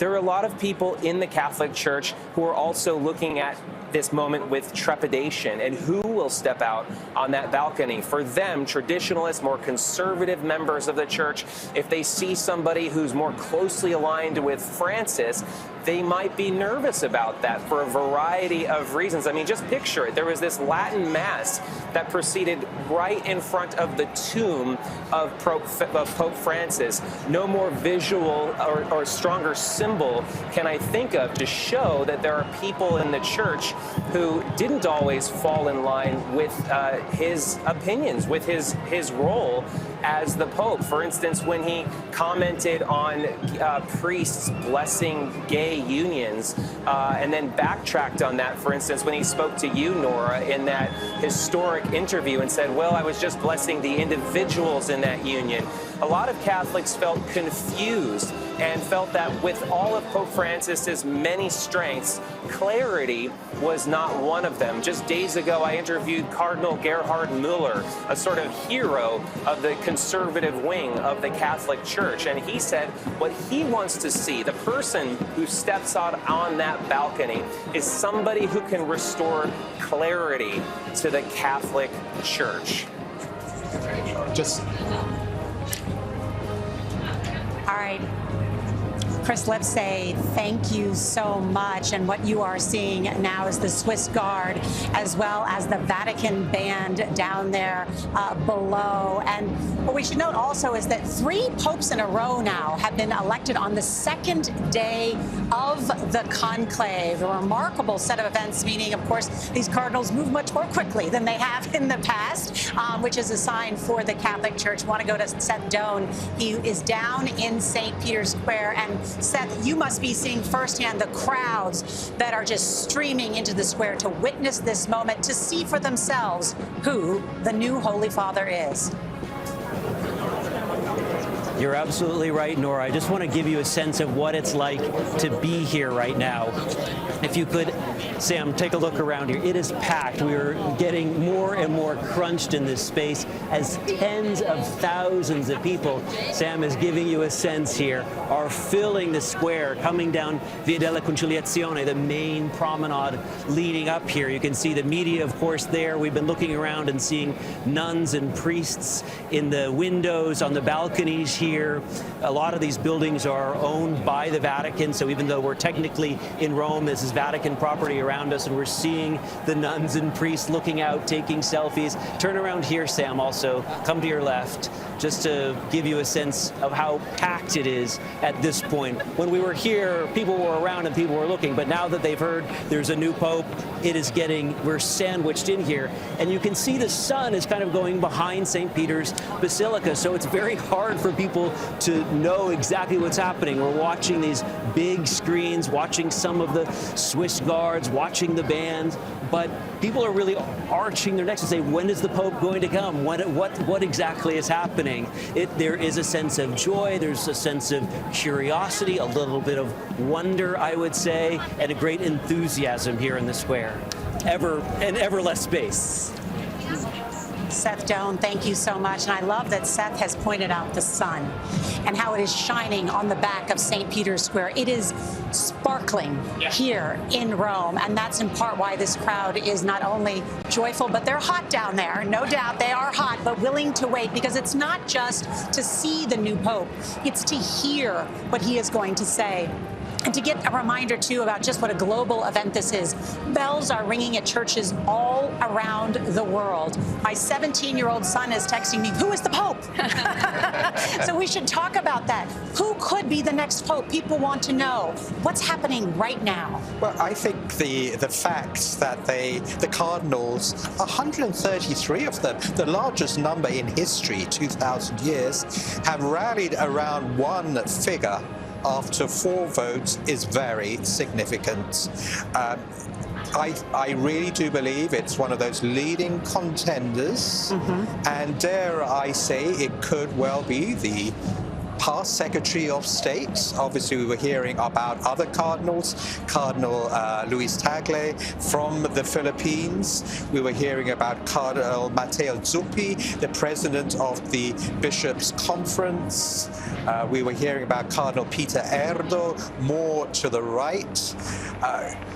there are a lot of people in the Catholic Church who are also looking at this moment with trepidation and who will step out on that balcony. For them, traditionalists, more conservative members of the church, if they see somebody who's more closely aligned with Francis, they might be nervous about that for a variety of reasons. I mean, just picture it. There was this Latin Mass that proceeded right in front of the tomb of Pope Francis. No more visual or stronger symbol can I think of to show that there are people in the church who didn't always fall in line with his opinions, with his role as the Pope. For instance, when he commented on priests blessing gay unions and then backtracked on that, for instance, when he spoke to you, Nora, in that historic interview and said, well, I was just blessing the individuals in that union. A lot of Catholics felt confused and felt that with all of Pope Francis's many strengths, clarity was not one of them. Just days ago, I interviewed Cardinal Gerhard Müller, a sort of hero of the conservative wing of the Catholic Church, and he said what he wants to see, the person who steps out on that balcony, is somebody who can restore clarity to the Catholic Church. All right. Chris Lipsey, thank you so much. And what you are seeing now is the Swiss Guard, as well as the Vatican band down there below. And what we should note also is that 3 popes in a row now have been elected on the second day of the conclave. A remarkable set of events, meaning, of course, these cardinals move much more quickly than they have in the past, which is a sign for the Catholic Church. Want to go to Seth Doan. He is down in St. Peter's Square. And Seth, you must be seeing firsthand the crowds that are just streaming into the square to witness this moment, to see for themselves who the new Holy Father is. You're absolutely right, Nora. I just want to give you a sense of what it's like to be here right now. If you could, Sam, take a look around here. It is packed. We are getting more and more crunched in this space as tens of thousands of people, Sam is giving you a sense here, are filling the square, coming down Via della Conciliazione, the main promenade leading up here. You can see the media, of course, there. We've been looking around and seeing nuns and priests in the windows, on the balconies here. A lot of these buildings are owned by the Vatican, so even though we're technically in Rome, this is Vatican property around us, and we're seeing the nuns and priests looking out, taking selfies. Turn around here, Sam, also. Come to your left, just to give you a sense of how packed it is at this point. When we were here, people were around and people were looking, but now that they've heard there's a new pope, we're sandwiched in here, and you can see the sun is kind of going behind St. Peter's Basilica, so it's very hard for people to know exactly what's happening. We're watching these big screens, watching some of the Swiss guards, watching the bands, but people are really arching their necks to say, when is the Pope going to come? What exactly is happening? There is a sense of joy, there's a sense of curiosity, a little bit of wonder, I would say, and a great enthusiasm here in the square. Ever less space. Seth Doan, thank you so much. And I love that Seth has pointed out the sun and how it is shining on the back of St. Peter's Square. It is sparkling here in Rome. And that's in part why this crowd is not only joyful, but they're hot down there. No doubt they are hot, but willing to wait, because it's not just to see the new Pope. It's to hear what he is going to say. And to get a reminder, too, about just what a global event this is. Bells are ringing at churches all around the world. My 17-year-old son is texting me, who is the Pope? So we should talk about that. Who could be the next Pope? People want to know. What's happening right now? Well, I think the facts that the Cardinals, 133 of them, the largest number in history, 2,000 years, have rallied around one figure after 4 votes is very significant. I really do believe it's one of those leading contenders, and dare I say it could well be the past Secretary of State. Obviously, we were hearing about other cardinals, Cardinal Luis Tagle from the Philippines. We were hearing about Cardinal Matteo Zuppi, the president of the Bishops' Conference. We were hearing about Cardinal Peter Erdo, more to the right.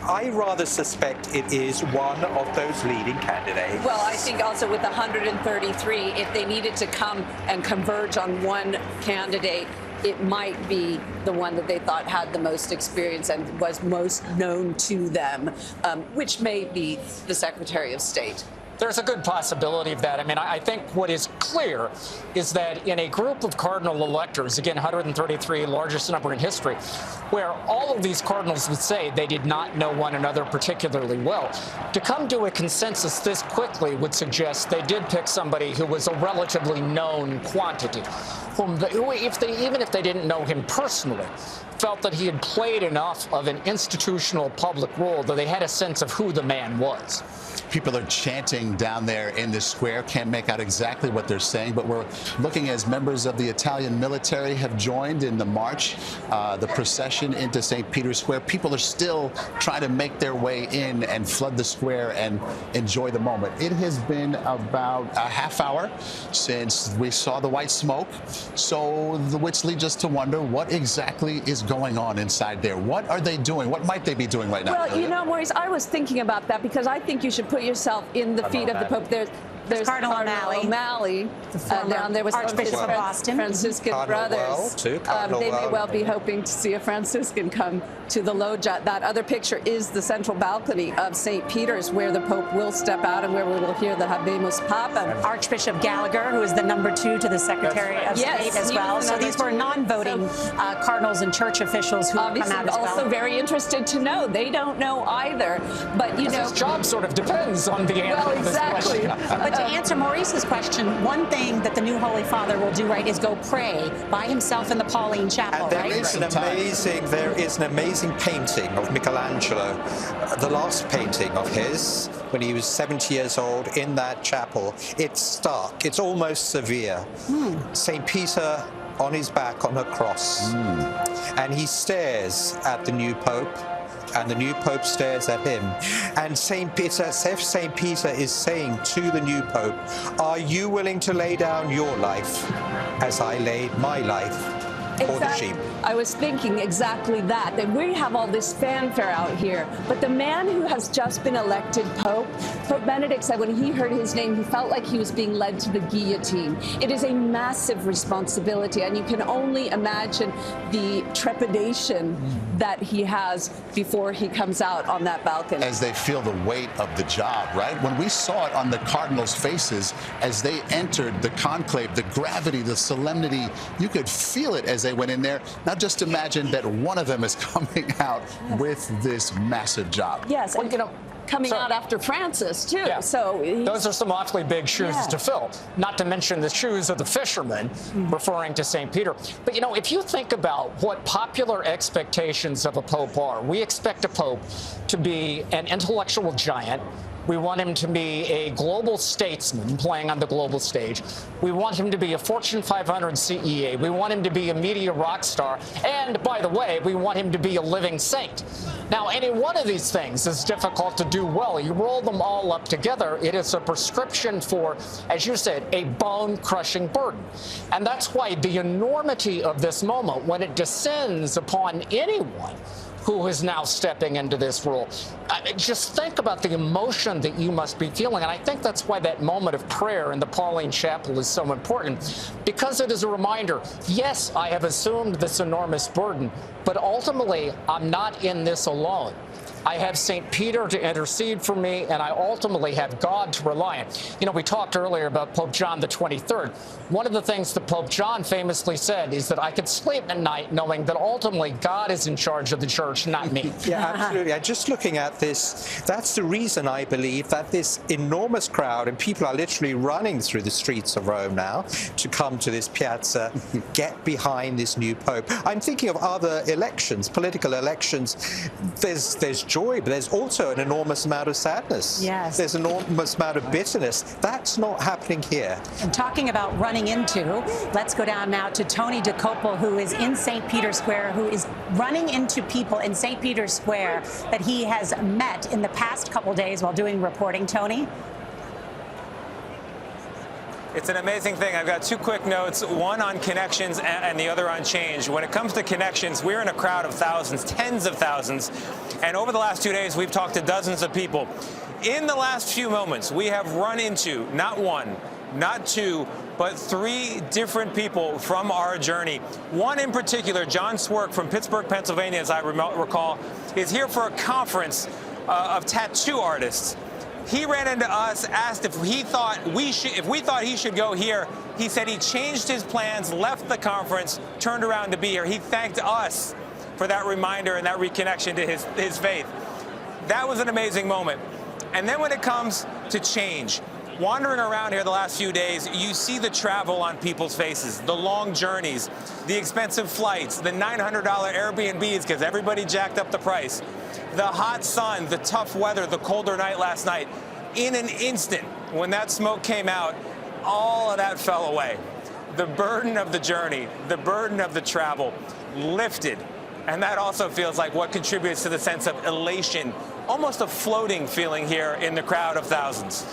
I rather suspect it is one of those leading candidates. Well, I think also with 133, if they needed to come and converge on one candidate, it might be the one that they thought had the most experience and was most known to them, which may be the Secretary of State. There's a good possibility of that. I mean, I think what is clear is that in a group of cardinal electors, again, 133, largest number in history, where all of these cardinals would say they did not know one another particularly well, to come to a consensus this quickly would suggest they did pick somebody who was a relatively known quantity, who, even if they didn't know him personally, felt that he had played enough of an institutional public role that they had a sense of who the man was. People are chanting down there in the square. Can't make out exactly what they're saying, but we're looking as members of the Italian military have joined in the march, the procession into St. Peter's Square. People are still trying to make their way in and flood the square and enjoy the moment. It has been about a half hour since we saw the white smoke, which leads us to wonder what exactly is going on inside there. What are they doing? What might they be doing right now? Well, you know, Maurice, I was thinking about that because I think you should put yourself in the feet of the Pope. There's Cardinal O'Malley down there was Archbishop of Boston. Franciscan brothers. They may well be hoping to see a Franciscan come to the loggia. That other picture is the central balcony of St. Peter's, where the Pope will step out and where we will hear the Habemus Papam. Archbishop Gallagher, who is the #2 to the Secretary of State as well. So these were non-voting cardinals and church officials who come out as well. Also very interested to know. They don't know either. But, you know, his job sort of depends on the answer. Well, exactly. But to answer Maurice's question, one thing that the new Holy Father will do, right, is go pray by himself in the Pauline Chapel, and there is an amazing painting of Michelangelo, the last painting of his, when he was 70 years old in that chapel. It's stark. It's almost severe. St. Peter on his back on a cross. And he stares at the new Pope, and the new Pope stares at him. And St. Peter is saying to the new Pope, are you willing to lay down your life as I laid my life or the sheep. I was thinking exactly that we have all this fanfare out here, but the man who has just been elected Pope Benedict said when he heard his name, he felt like he was being led to the guillotine. It is a massive responsibility, and you can only imagine the trepidation that he has before he comes out on that balcony. As they feel the weight of the job, right? When we saw it on the Cardinals' faces as they entered the conclave, the gravity, the solemnity, you could feel it as they went in there. Now just imagine that one of them is coming out with this massive job. Yes, and coming out after Francis, too. Yeah. So those are some awfully big shoes to fill, not to mention the shoes of the fishermen, referring to St. Peter. But, if you think about what popular expectations of a pope are, we expect a pope to be an intellectual giant. We want him to be a global statesman playing on the global stage. We want him to be a Fortune 500 CEA. We want him to be a media rock star. And, by the way, we want him to be a living saint. Now, any one of these things is difficult to do well. You roll them all up together, it is a prescription for, as you said, a bone-crushing burden. And that's why the enormity of this moment, when it descends upon anyone who is now stepping into this role. Just think about the emotion that you must be feeling. And I think that's why that moment of prayer in the Pauline Chapel is so important, because it is a reminder, yes, I have assumed this enormous burden, but ultimately, I'm not in this alone. I have St. Peter to intercede for me, and I ultimately have God to rely on. We talked earlier about Pope John the 23rd. One of the things that Pope John famously said is that I could sleep at night knowing that ultimately God is in charge of the church, not me. Yeah, absolutely. And just looking at this, that's the reason I believe that this enormous crowd, and people are literally running through the streets of Rome now to come to this piazza, get behind this new pope. I'm thinking of other elections, political elections. There's joy, but there's also an enormous amount of sadness. Yes. There's an enormous amount of bitterness. That's not happening here. And talking about running into, let's go down now to Tony DeCopel, who is in St. Peter's Square, who is running into people in St. Peter's Square that he has met in the past couple days while doing reporting. Tony? It's an amazing thing. I've got two quick notes, one on connections and the other on change. When it comes to connections, we're in a crowd of thousands, tens of thousands. And over the last 2 days, we've talked to dozens of people. In the last few moments, we have run into not one, not two, but three different people from our journey. One in particular, John Swerk from Pittsburgh, Pennsylvania, as I recall, is here for a conference of tattoo artists. He ran into us, asked if we thought he should go here. He said he changed his plans, left the conference, turned around to be here. He thanked us for that reminder and that reconnection to his faith. That was an amazing moment. And then when it comes to change, wandering around here the last few days, you see the travel on people's faces, the long journeys, the expensive flights, the $900 Airbnbs because everybody jacked up the price, the hot sun, the tough weather, the colder night last night. In an instant, when that smoke came out, all of that fell away. The burden of the journey, the burden of the travel lifted. And that also feels like what contributes to the sense of elation, almost a floating feeling here in the crowd of thousands.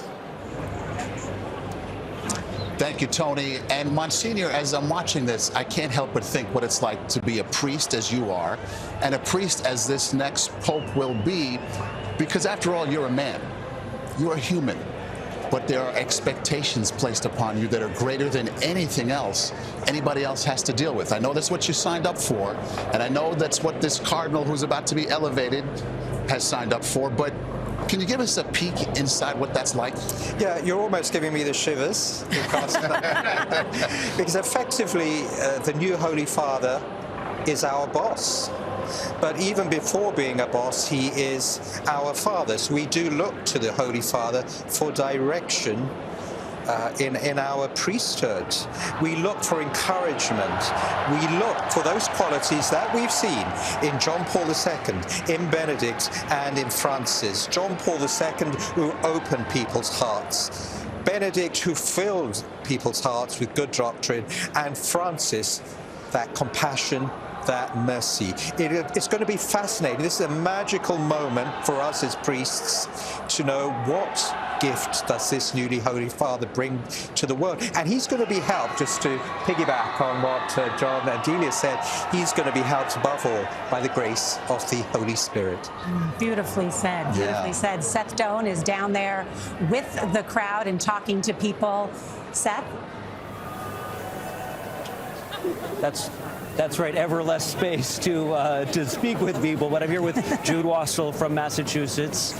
Thank you, Tony. And Monsignor, as I'm watching this, I can't help but think what it's like to be a priest as you are, and a priest as this next pope will be, because after all, you're a man. You're a human. But there are expectations placed upon you that are greater than anything else anybody else has to deal with. I know that's what you signed up for, and I know that's what this cardinal who's about to be elevated has signed up for, but can you give us a peek inside what that's like? Yeah, you're almost giving me the shivers. Because effectively, the new Holy Father is our boss. But even before being a boss, he is our father. So we do look to the Holy Father for direction in our priesthood. We look for encouragement. We look for those qualities that we've seen in John Paul II, in Benedict, and in Francis. John Paul II, who opened people's hearts. Benedict, who filled people's hearts with good doctrine. And Francis, that compassion, that mercy. It's going to be fascinating. This is a magical moment for us as priests to know what gift does this newly Holy Father bring to the world? And he's going to be helped, just to piggyback on what John and Delia said, he's going to be helped above all by the grace of the Holy Spirit. Beautifully said, beautifully said. Seth Doane is down there with the crowd and talking to people. Seth? That's right, ever less space to speak with people, but I'm here with Jude Wassel from Massachusetts.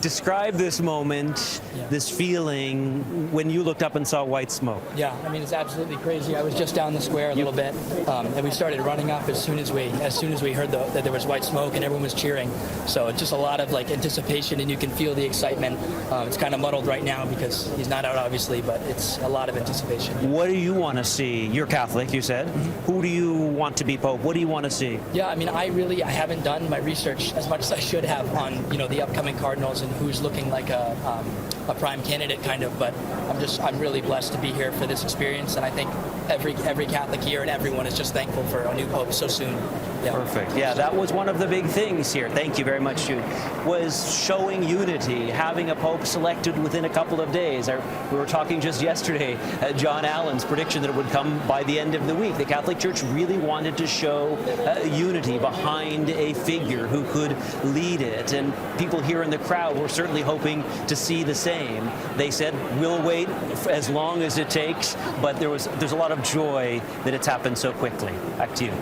Describe this moment, this feeling, when you looked up and saw white smoke. Yeah, I mean, it's absolutely crazy. I was just down the square a little bit, and we started running up as soon as we heard that there was white smoke, and everyone was cheering. So it's just a lot of like anticipation, and you can feel the excitement. It's kind of muddled right now because he's not out, obviously, but it's a lot of anticipation. What do you want to see? You're Catholic, you said. Who do you want to be Pope? What do you want to see? Yeah, I mean, I haven't done my research as much as I should have on the upcoming Cardinals and who's looking like a prime candidate, kind of. But I'm really blessed to be here for this experience, and I think every Catholic here and everyone is just thankful for a new Pope so soon. Yeah. Perfect. Yeah, that was one of the big things here. Thank you very much, Jude. Was showing unity, having a Pope selected within a couple of days. We were talking just yesterday, John Allen's prediction that it would come by the end of the week. The Catholic Church really wanted to show unity behind a figure who could lead it, and people here in the crowd were certainly hoping to see the same. They said, we'll wait as long as it takes, but there's a lot of joy that it's happened so quickly. Back to you.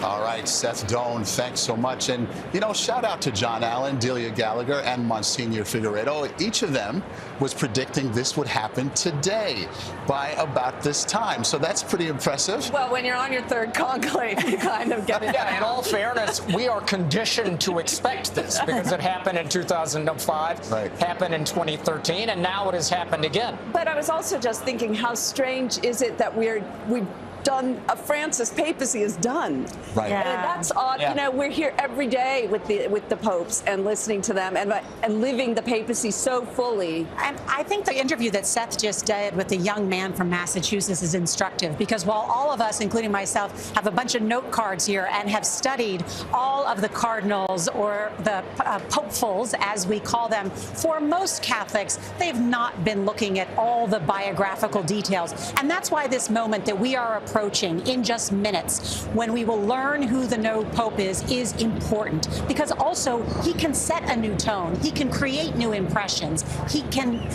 All right, Seth Doane, thanks so much. And, shout out to John Allen, Delia Gallagher, and Monsignor Figueredo. Each of them was predicting this would happen today by about this time. So that's pretty impressive. Well, when you're on your third conclave, you kind of get it. Yeah, in all fairness, we are conditioned to expect this because it happened in 2005, happened in 2013, and now it has happened again. But I was also just thinking, how strange is it that we've done Francis papacy is done. Right. Yeah. And that's odd. Yeah. We're here every day with the popes and listening to them and living the papacy so fully. And I think the interview that Seth just did with the young man from Massachusetts is instructive, because while all of us, including myself, have a bunch of note cards here and have studied all of the cardinals, or the popefuls, as we call them, for most Catholics, they've not been looking at all the biographical details. And that's why this moment that we are approaching in just minutes, when we will learn who the new Pope is important, because also he can set a new tone. He can create new impressions. He can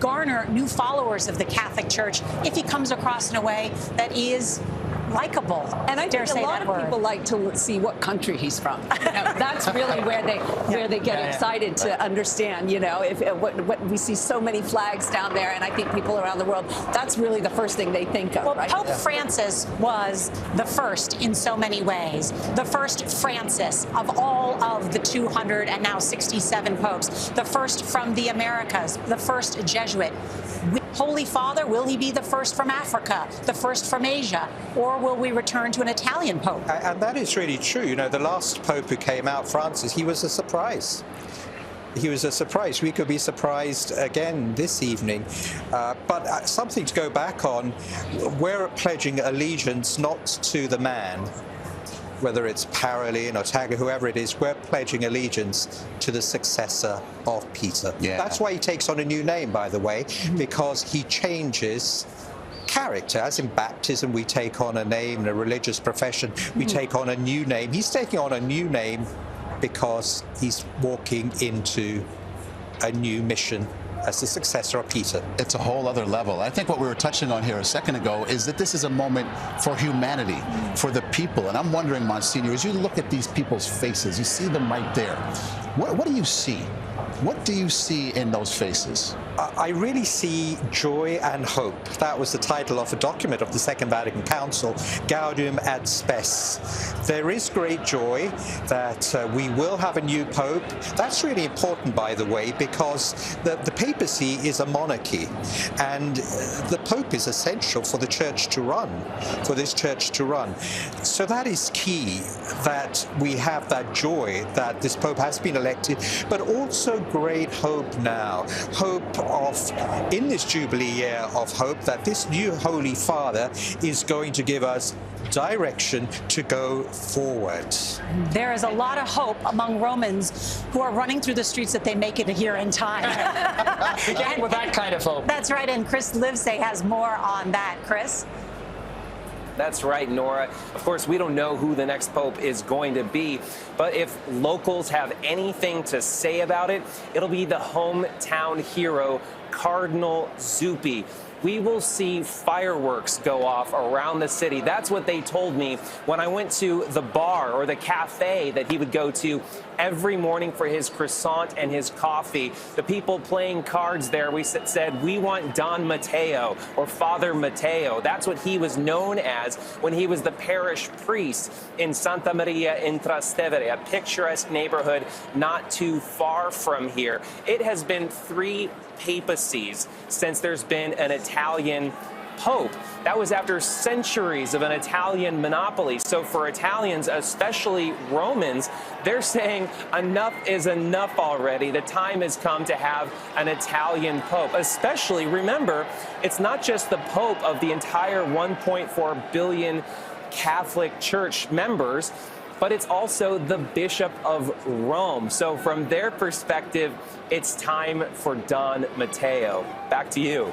garner new followers of the Catholic Church if he comes across in a way that is likable. And I think a lot of people like to see what country he's from. That's really where they get excited to understand. What we see so many flags down there, and I think people around the world, that's really the first thing they think of. Well, right? Pope Francis was the first in so many ways. The first Francis of all of the 267 popes. The first from the Americas. The first Jesuit. Holy Father, will he be the first from Africa, the first from Asia, or will we return to an Italian Pope? And that is really true. The last Pope who came out, Francis, he was a surprise. He was a surprise. We could be surprised again this evening. But something to go back on, we're pledging allegiance not to the man, whether it's Parolin or Tagle, whoever it is, we're pledging allegiance to the successor of Peter. Yeah. That's why he takes on a new name, by the way, because he changes character. As in baptism, we take on a name, in a religious profession, we take on a new name. He's taking on a new name because he's walking into a new mission as the successor of Peter. It's a whole other level. I think what we were touching on here a second ago is that this is a moment for humanity, for the people. And I'm wondering, Monsignor, as you look at these people's faces, you see them right there. What do you see? What do you see in those faces? I really see joy and hope. That was the title of a document of the Second Vatican Council, Gaudium et Spes. There is great joy that we will have a new pope. That's really important, by the way, because the papacy is a monarchy, and the pope is essential for the church to run, for this church to run. So that is key, that we have that joy that this pope has been elected, but also great hope now. Hope in this Jubilee year of hope, that this new Holy Father is going to give us direction to go forward. There is a lot of hope among Romans who are running through the streets that they make it here in time. Beginning with that kind of hope. That's right, and Chris Livesey has more on that. Chris? That's right, Nora. Of course, we don't know who the next pope is going to be, but if locals have anything to say about it, it'll be the hometown hero, Cardinal Zuppi. We will see fireworks go off around the city. That's what they told me when I went to the bar or the cafe that he would go to every morning for his croissant and his coffee. The people playing cards there, we said, we want Don Matteo or Father Matteo. That's what he was known as when he was the parish priest in Santa Maria in Trastevere, a picturesque neighborhood not too far from here. It has been 3 papacies since there's been an Italian pope. That was after centuries of an Italian monopoly. So for Italians, especially Romans, they're saying enough is enough already. The time has come to have an Italian pope. Especially, remember, it's not just the pope of the entire 1.4 billion Catholic Church members, but it's also the Bishop of Rome. So from their perspective, it's time for Don Matteo. Back to you.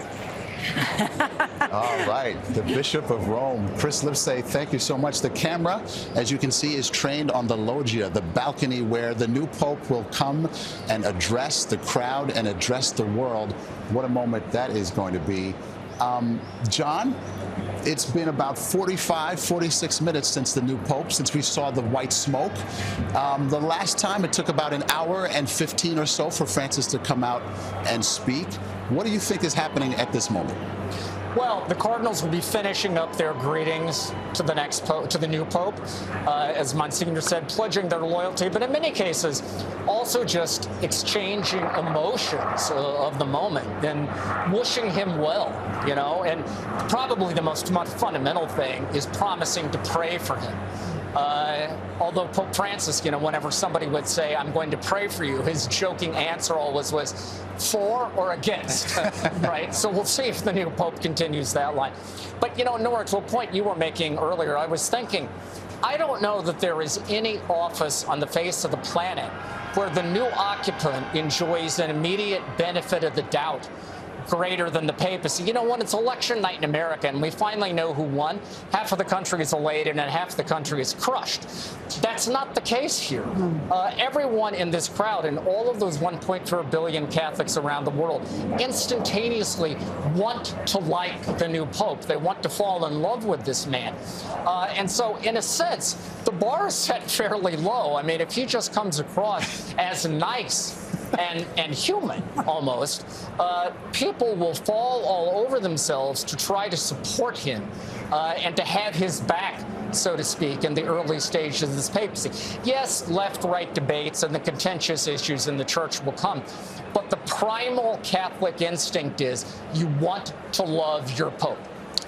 All right, the Bishop of Rome, Chris Livesey, thank you so much. The camera, as you can see, is trained on the loggia, the balcony where the new Pope will come and address the crowd and address the world. What a moment that is going to be. John, it's been about 46 minutes since the new Pope, since we saw the white smoke. The last time it took about an hour and 15 or so for Francis to come out and speak. What do you think is happening at this moment? Well, the Cardinals will be finishing up their greetings to the next pope, to the new pope, as Monsignor said, pledging their loyalty, but in many cases, also just exchanging emotions of the moment and wishing him well, you know. And probably the most fundamental thing is promising to pray for him. Although Pope Francis, you know, whenever somebody would say, I'm going to pray for you, his joking answer always was for or against, right? So we'll see if the new Pope continues that line. But, you know, Nora, to a point you were making earlier, I was thinking, I don't know that there is any office on the face of the planet where the new occupant enjoys an immediate benefit of the doubt greater than the papacy. You know, when it's election night in America and we finally know who won, half of the country is elated and half the country is crushed. That's not the case here. Everyone in this crowd and all of those 1.4 billion Catholics around the world instantaneously want to like the new pope. They want to fall in love with this man. And so, in a sense, the bar is set fairly low. I mean, if he just comes across as nice and human, almost, people will fall all over themselves to try to support him and to have his back, so to speak, in the early stages of this papacy. Yes, left-right debates and the contentious issues in the church will come, but the primal Catholic instinct is you want to love your pope.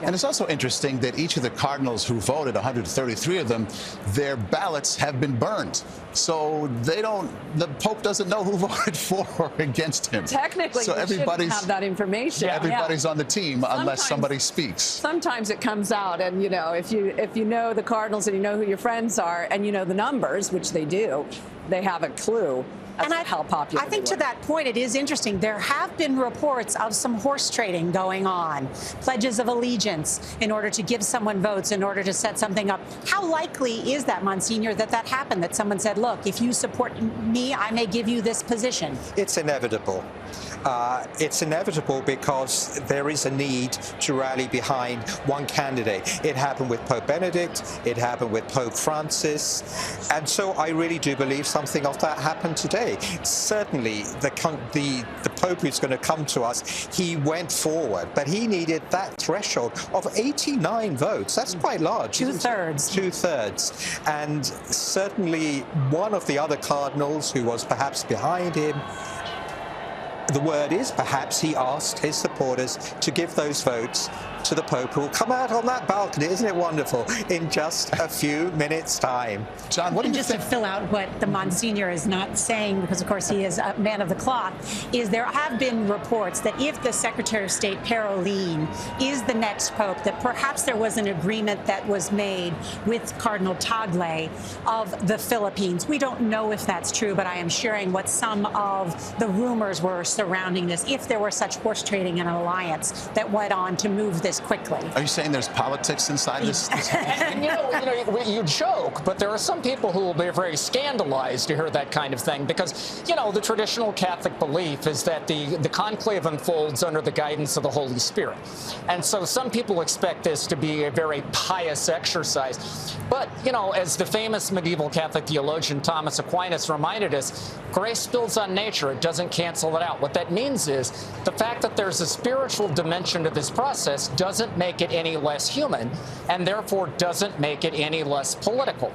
And it's also interesting that each of the cardinals who voted, 133 of them, their ballots have been burned. So they don't, the Pope doesn't know who voted for or against him. Technically, so you shouldn't have that information. Everybody's on the team unless somebody speaks. Sometimes it comes out, and you know, if you know the Cardinals and you know who your friends are and you know the numbers, which they do, they have a clue. How popular I think to that point, it is interesting. There have been reports of some horse trading going on, pledges of allegiance in order to give someone votes, in order to set something up. How likely is that, Monsignor, that happened, that someone said, look, if you support me, I may give you this position? It's inevitable. It's inevitable because there is a need to rally behind one candidate. It happened with Pope Benedict, it happened with Pope Francis, and so I really do believe something of that happened today. Certainly, the Pope who's going to come to us, he went forward, but he needed that threshold of 89 votes. That's quite large. Two-thirds. Two-thirds. And certainly one of the other cardinals who was perhaps behind him, the word is perhaps he asked his supporters to give those votes to the Pope, who will come out on that balcony, isn't it wonderful, in just a few minutes' time. John, what do you just think? to fill out what the Monsignor is not saying, because of course he is a man of the cloth, is there have been reports that if the Secretary of State Parolin is the next Pope, that perhaps there was an agreement that was made with Cardinal Tagle of the Philippines. We don't know if that's true, but I am sharing what some of the rumors were surrounding this, if there were such horse trading and an alliance that went on to move this quickly. Are you saying there's politics inside this? You joke, but there are some people who will be very scandalized to hear that kind of thing because, the traditional Catholic belief is that the conclave unfolds under the guidance of the Holy Spirit. And so some people expect this to be a very pious exercise. But, as the famous medieval Catholic theologian Thomas Aquinas reminded us, grace builds on nature. It doesn't cancel it out. What that means is the fact that there's a spiritual dimension to this process doesn't make it any less human, and therefore doesn't make it any less political.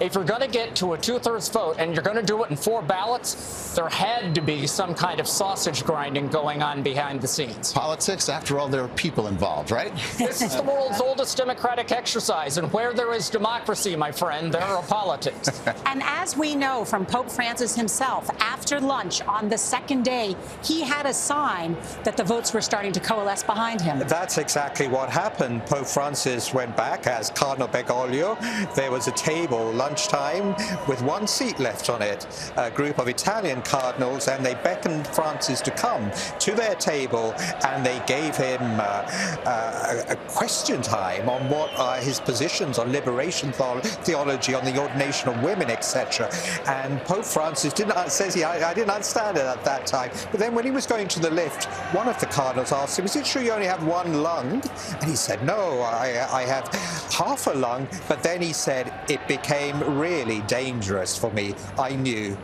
If you're going to get to a 2/3 vote and you're going to do it in 4 ballots, there had to be some kind of sausage grinding going on behind the scenes. Politics, after all, there are people involved, right? This is the world's oldest democratic exercise, and where there is democracy, my friend, there are politics. And as we know from Pope Francis himself, after lunch on the second day, he had a sign that the votes were starting to coalesce behind him. That's exactly what happened. Pope Francis went back as Cardinal Bergoglio. There was a table, lunchtime, with 1 seat left on it. A group of Italian cardinals, and they beckoned Francis to come to their table, and they gave him a question time on what are his positions on liberation theology, on the ordination of women, etc. And Pope Francis says I didn't understand it at that time. But then when he was going to the lift, one of the cardinals asked him, "Is it true you only have 1 lung?" And he said, "No, I have half a lung." But then he said, "It became really dangerous for me. I knew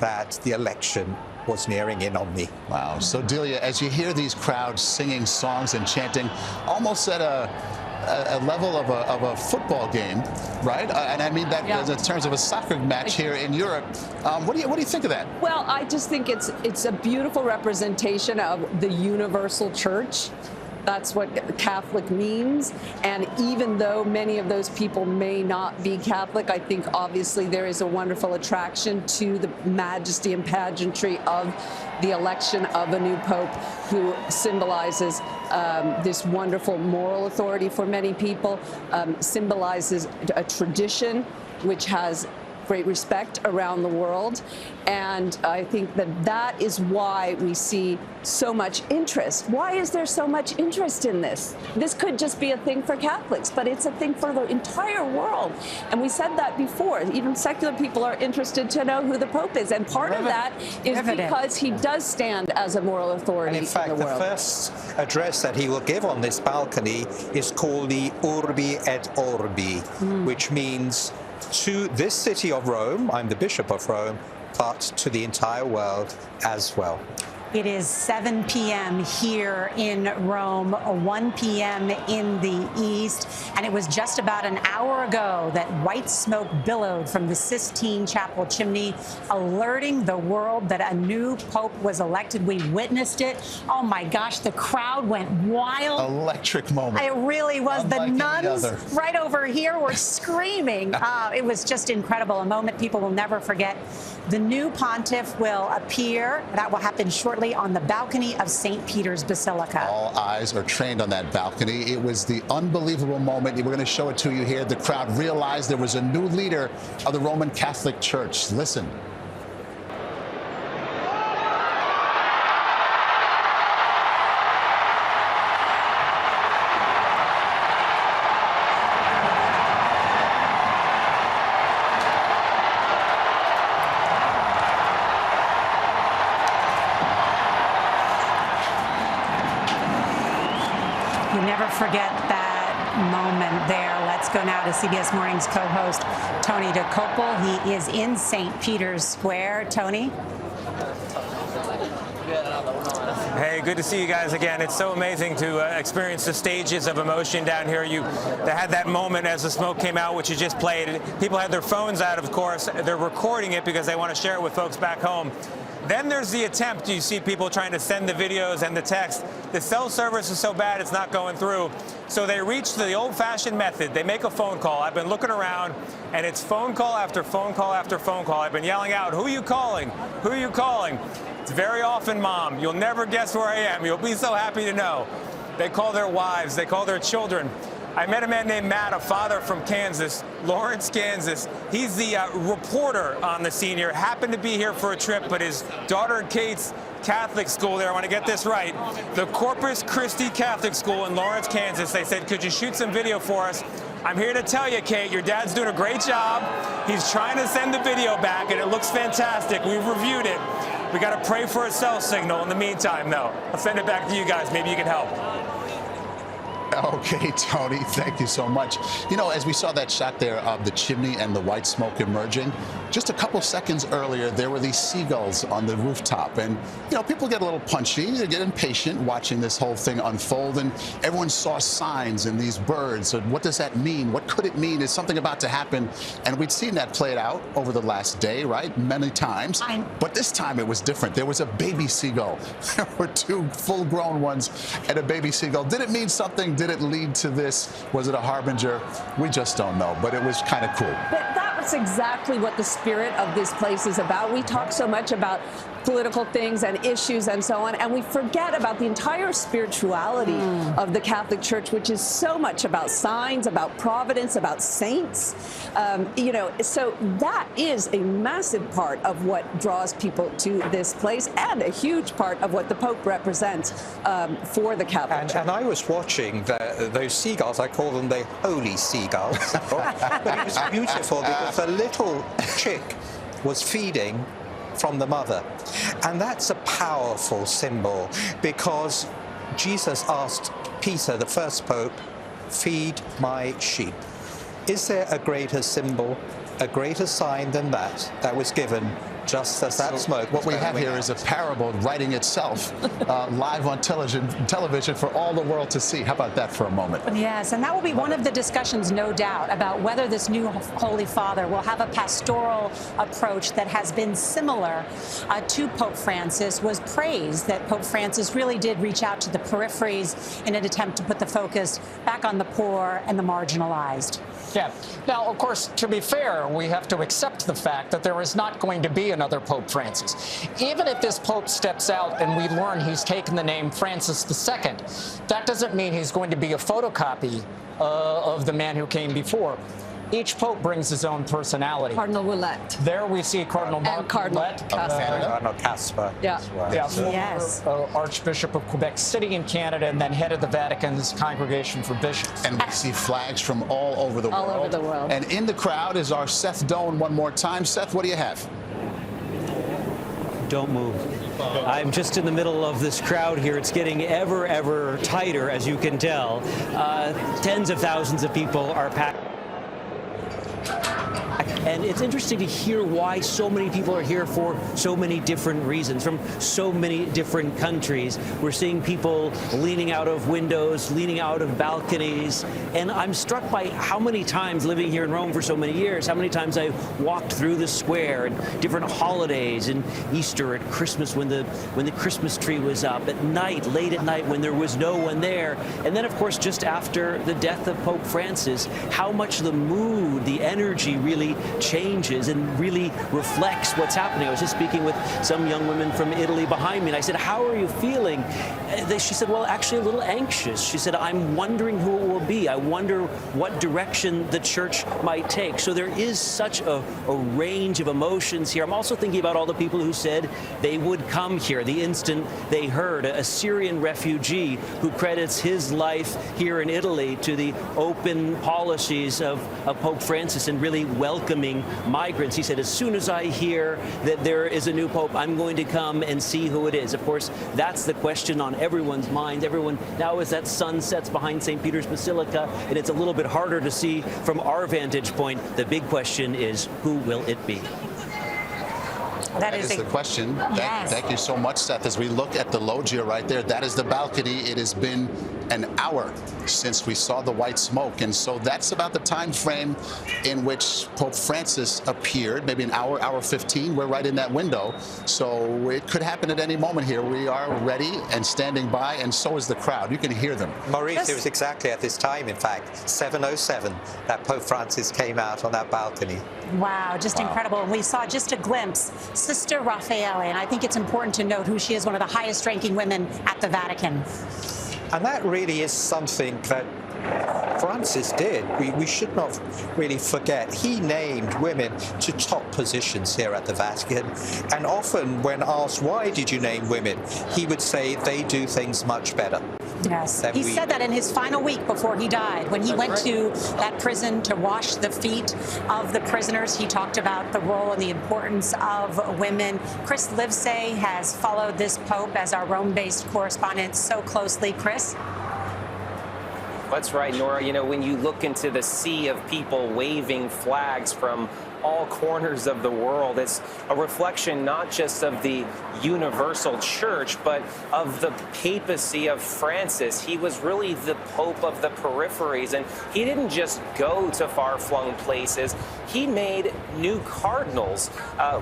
that the election was nearing in on me." Wow. So, Delia, as you hear these crowds singing songs and chanting, almost at a level of a football game, right? And I mean that in terms of a soccer match here in Europe. What do you think of that? Well, I just think it's a beautiful representation of the universal church. That's what Catholic means. And even though many of those people may not be Catholic, I think obviously there is a wonderful attraction to the majesty and pageantry of the election of a new pope who symbolizes this wonderful moral authority for many people, symbolizes a tradition which has great respect around the world. And I think that is why we see so much interest. Why is there so much interest in this? This could just be a thing for Catholics, but it's a thing for the entire world. And we said that before. Even secular people are interested to know who the Pope is. And part of that is because he does stand as a moral authority in fact, in the world. The first address that he will give on this balcony is called the Urbi et Orbi, which means to this city of Rome, I'm the Bishop of Rome, but to the entire world as well. It is 7 p.m. here in Rome, 1 p.m. in the East, and it was just about an hour ago that white smoke billowed from the Sistine Chapel chimney, alerting the world that a new pope was elected. We witnessed it. Oh my gosh, the crowd went wild. Electric moment. It really was. Unlike the nuns any other. right over here were screaming. It was just incredible, a moment people will never forget. The new pontiff will appear. That will happen shortly on the balcony of St. Peter's Basilica. All eyes are trained on that balcony. It was the unbelievable moment. We're going to show it to you here. The crowd realized there was a new leader of the Roman Catholic Church. Listen. You never forget that moment there. Let's go now to CBS Morning's co-host, Tony DeCopel. He is in St. Peter's Square. Tony? Hey, good to see you guys again. It's so amazing to experience the stages of emotion down here. They had that moment as the smoke came out, which you just played. People had their phones out, of course. They're recording it because they want to share it with folks back home. Then there's the attempt. You see people trying to send the videos and the text. The cell service is so bad it's not going through. So they reach to the old-fashioned method. They make a phone call. I've been looking around, and it's phone call after phone call after phone call. I've been yelling out, "Who are you calling? Who are you calling?" It's very often, Mom. You'll never guess where I am. You'll be so happy to know. They call their wives. They call their children. I met a man named Matt, a father from Kansas, Lawrence, Kansas. He's the reporter on the scene here. Happened to be here for a trip, but his daughter Kate's Catholic school there, I want to get this right, the Corpus Christi Catholic School in Lawrence, Kansas, they said, "Could you shoot some video for us?" I'm here to tell you, Kate, your dad's doing a great job. He's trying to send the video back, and it looks fantastic. We've reviewed it. We got to pray for a cell signal in the meantime, though. I'll send it back to you guys. Maybe you can help. Okay, Tony, thank you so much. You know, as we saw that shot there of the chimney and the white smoke emerging, just a couple seconds earlier, there were these seagulls on the rooftop. And, you know, people get a little punchy, they get impatient watching this whole thing unfold. And everyone saw signs in these birds. So what does that mean? What could it mean? Is something about to happen? And we'd seen that played out over the last day, right? Many times. But this time it was different. There was a baby seagull. There were two full-grown ones and a baby seagull. Did it mean something? Did it lead to this? Was it a harbinger? We just don't know, but it was kind of cool. But that's exactly what the spirit of this place is about. We talk so much about political things and issues and so on, and we forget about the entire spirituality of the Catholic Church, which is so much about signs, about providence, about saints. You know, so that is a massive part of what draws people to this place, and a huge part of what the Pope represents for the Catholic Church. And I was watching those seagulls. I call them the holy seagulls. But it was beautiful because a little chick was feeding from the mother. And that's a powerful symbol, because Jesus asked Peter, the first pope, "Feed my sheep." Is there a greater symbol, a greater sign than that was given just as that smoke? What we have here is a parable writing itself live on television for all the world to see. How about that for a moment? Yes, and that will be one of the discussions, no doubt, about whether this new Holy Father will have a pastoral approach that has been similar to Pope Francis. Was praised that Pope Francis really did reach out to the peripheries in an attempt to put the focus back on the poor and the marginalized. Yeah. Now, of course, to be fair, we have to accept the fact that there is not going to be another Pope Francis. Even if this Pope steps out and we learn he's taken the name Francis II, that doesn't mean he's going to be a photocopy of the man who came before. Each Pope brings his own personality. Cardinal Ouellet. There we see Cardinal Mark Ouellet. Cardinal Casper. Yeah. Former Archbishop of Quebec City in Canada, and then head of the Vatican's Congregation for Bishops. And we see flags from all over the world. All over the world. And in the crowd is our Seth Doan one more time. Seth, what do you have? Don't move. I'm just in the middle of this crowd here. It's getting ever tighter, as you can tell. Tens of thousands of people are packed. And it's interesting to hear why so many people are here for so many different reasons, from so many different countries. We're seeing people leaning out of windows, leaning out of balconies. And I'm struck by how many times, living here in Rome for so many years, how many times I walked through the square and different holidays, and Easter, at Christmas when the Christmas tree was up, at night, late at night when there was no one there. And then, of course, just after the death of Pope Francis, how much the mood, the energy really changes and really reflects what's happening. I was just speaking with some young women from Italy behind me, and I said, "How are you feeling?" She said, "Well, actually a little anxious." She said, "I'm wondering who it will be. I wonder what direction the church might take." So there is such a range of emotions here. I'm also thinking about all the people who said they would come here the instant they heard. A Syrian refugee who credits his life here in Italy to the open policies of Pope Francis and really welcoming migrants. He said, "As soon as I hear that there is a new pope, I'm going to come and see who it is." Of course, that's the question on everyone's mind. Everyone now, as that sun sets behind St. Peter's Basilica, and it's a little bit harder to see from our vantage point, the big question is, who will it be? That is the question. Yes. Thank you so much, Seth. As we look at the loggia right there, that is the balcony. It has been an hour since we saw the white smoke. And so that's about the time frame in which Pope Francis appeared, maybe an hour, hour 15. We're right in that window. So it could happen at any moment here. We are ready and standing by, and so is the crowd. You can hear them. Maurice, it was exactly at this time, in fact, 7:07, that Pope Francis came out on that balcony. Wow, just incredible. And we saw just a glimpse, Sister Raffaele, and I think it's important to note who she is, one of the highest ranking women at the Vatican. And that really is something that Francis did. We should not really forget. He named women to top positions here at the Vatican. And often when asked, why did you name women? He would say they do things much better. Yes, he said that in his final week before he died. When he went to that prison to wash the feet of the prisoners, he talked about the role and the importance of women. Chris Livesey has followed this Pope as our Rome-based correspondent so closely. Chris? That's right, Nora. You know, when you look into the sea of people waving flags from all corners of the world, it's a reflection not just of the universal church, but of the papacy of Francis. He was really the Pope of the peripheries, and he didn't just go to far-flung places. He made new cardinals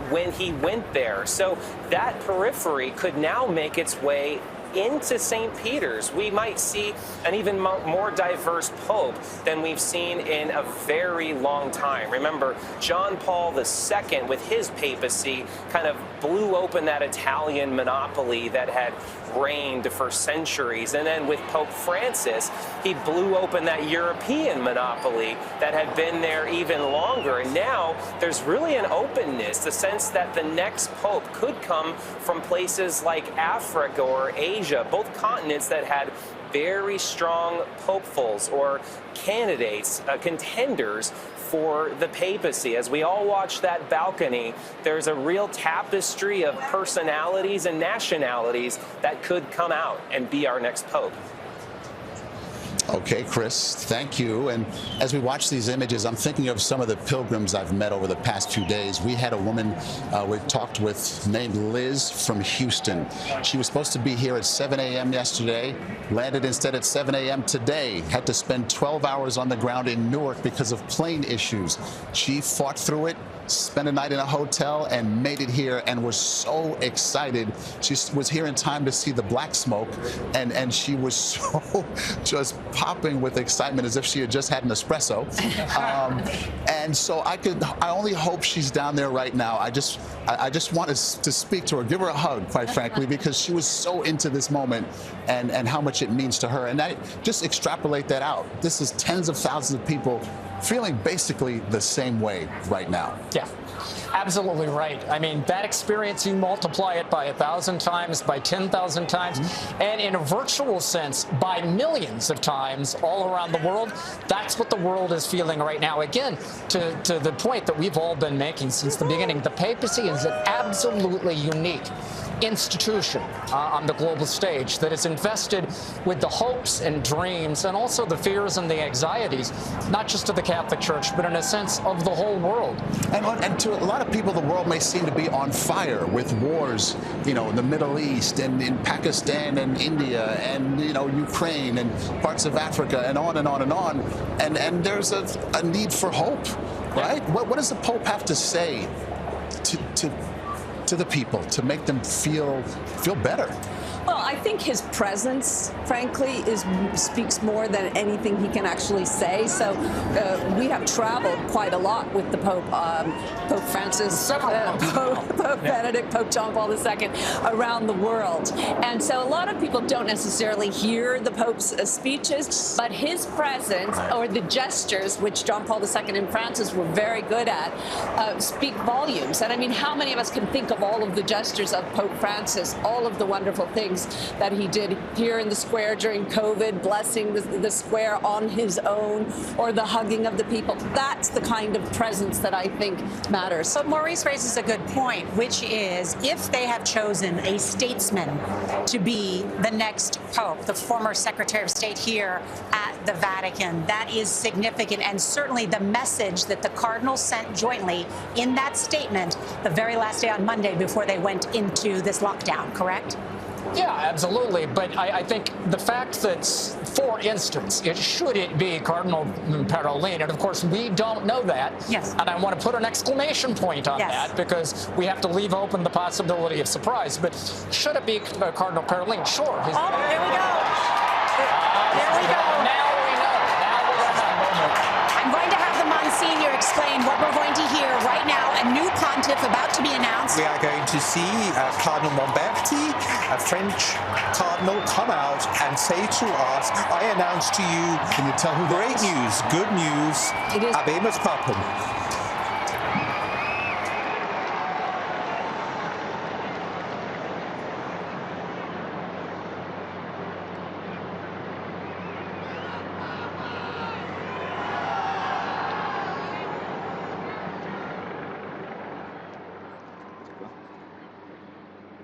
when he went there. So that periphery could now make its way into St. Peter's. We might see an even more diverse pope than we've seen in a very long time. Remember, John Paul II, with his papacy, kind of blew open that Italian monopoly that had reigned for centuries. And then with Pope Francis, he blew open that European monopoly that had been there even longer. And now there's really an openness, the sense that the next pope could come from places like Africa or Asia, both continents that had very strong popefuls or candidates, contenders for the papacy. As we all watch that balcony, there's a real tapestry of personalities and nationalities that could come out and be our next pope. Okay, Chris, thank you. And as we watch these images, I'm thinking of some of the pilgrims I've met over the past few days. We had a woman we talked with named Liz from Houston. She was supposed to be here at 7 a.m. yesterday, landed instead at 7 a.m. today, had to spend 12 hours on the ground in Newark because of plane issues. She fought through it, spent a night in a hotel, and made it here, and was so excited. She was here in time to see the black smoke, and she was so just popping with excitement as if she had just had an espresso. And so I only hope she's down there right now. I just want to speak to her, give her a hug, quite frankly, because she was so into this moment and how much it means to her. And I just extrapolate that out. This is tens of thousands of people feeling basically the same way right now. Yeah, absolutely right. I mean, that experience, you multiply it by 1,000 times, by 10,000 times, and in a virtual sense, by millions of times all around the world. That's what the world is feeling right now. Again, to the point that we've all been making since the beginning, the papacy is an absolutely unique institution on the global stage that is invested with the hopes and dreams and also the fears and the anxieties, not just of the Catholic Church, but in a sense of the whole world. And to a lot of people, the world may seem to be on fire with wars, you know, in the Middle East and in Pakistan and India and, you know, Ukraine and parts of Africa and on and on and on. And there's a need for hope, right? What does the Pope have to say to the people to make them feel better? Well, I think his presence, frankly, speaks more than anything he can actually say. So we have traveled quite a lot with the Pope, Pope Francis, Pope Benedict, Pope John Paul II, around the world. And so a lot of people don't necessarily hear the Pope's speeches, but his presence or the gestures, which John Paul II and Francis were very good at, speak volumes. And I mean, how many of us can think of all of the gestures of Pope Francis, all of the wonderful things that he did here in the square during COVID, blessing the square on his own, or the hugging of the people. That's the kind of presence that I think matters. But Maurice raises a good point, which is if they have chosen a statesman to be the next pope, the former Secretary of State here at the Vatican, that is significant, and certainly the message that the Cardinals sent jointly in that statement the very last day on Monday before they went into this lockdown, correct? Yeah, absolutely. But I think the fact that, for instance, should it be Cardinal Parolin, and of course we don't know that. Yes. And I want to put an exclamation point on that because we have to leave open the possibility of surprise. But should it be Cardinal Parolin? Sure. Here we go. There we go. Now we know. Now we're in that moment. I'm going to have the Monsignor explain what we're going to hear right now. A new pontiff about to be announced. We are going to see Cardinal Momberti, a French cardinal, come out and say to us, I announce to you, can you tell who great news, good news, Habemus Papam.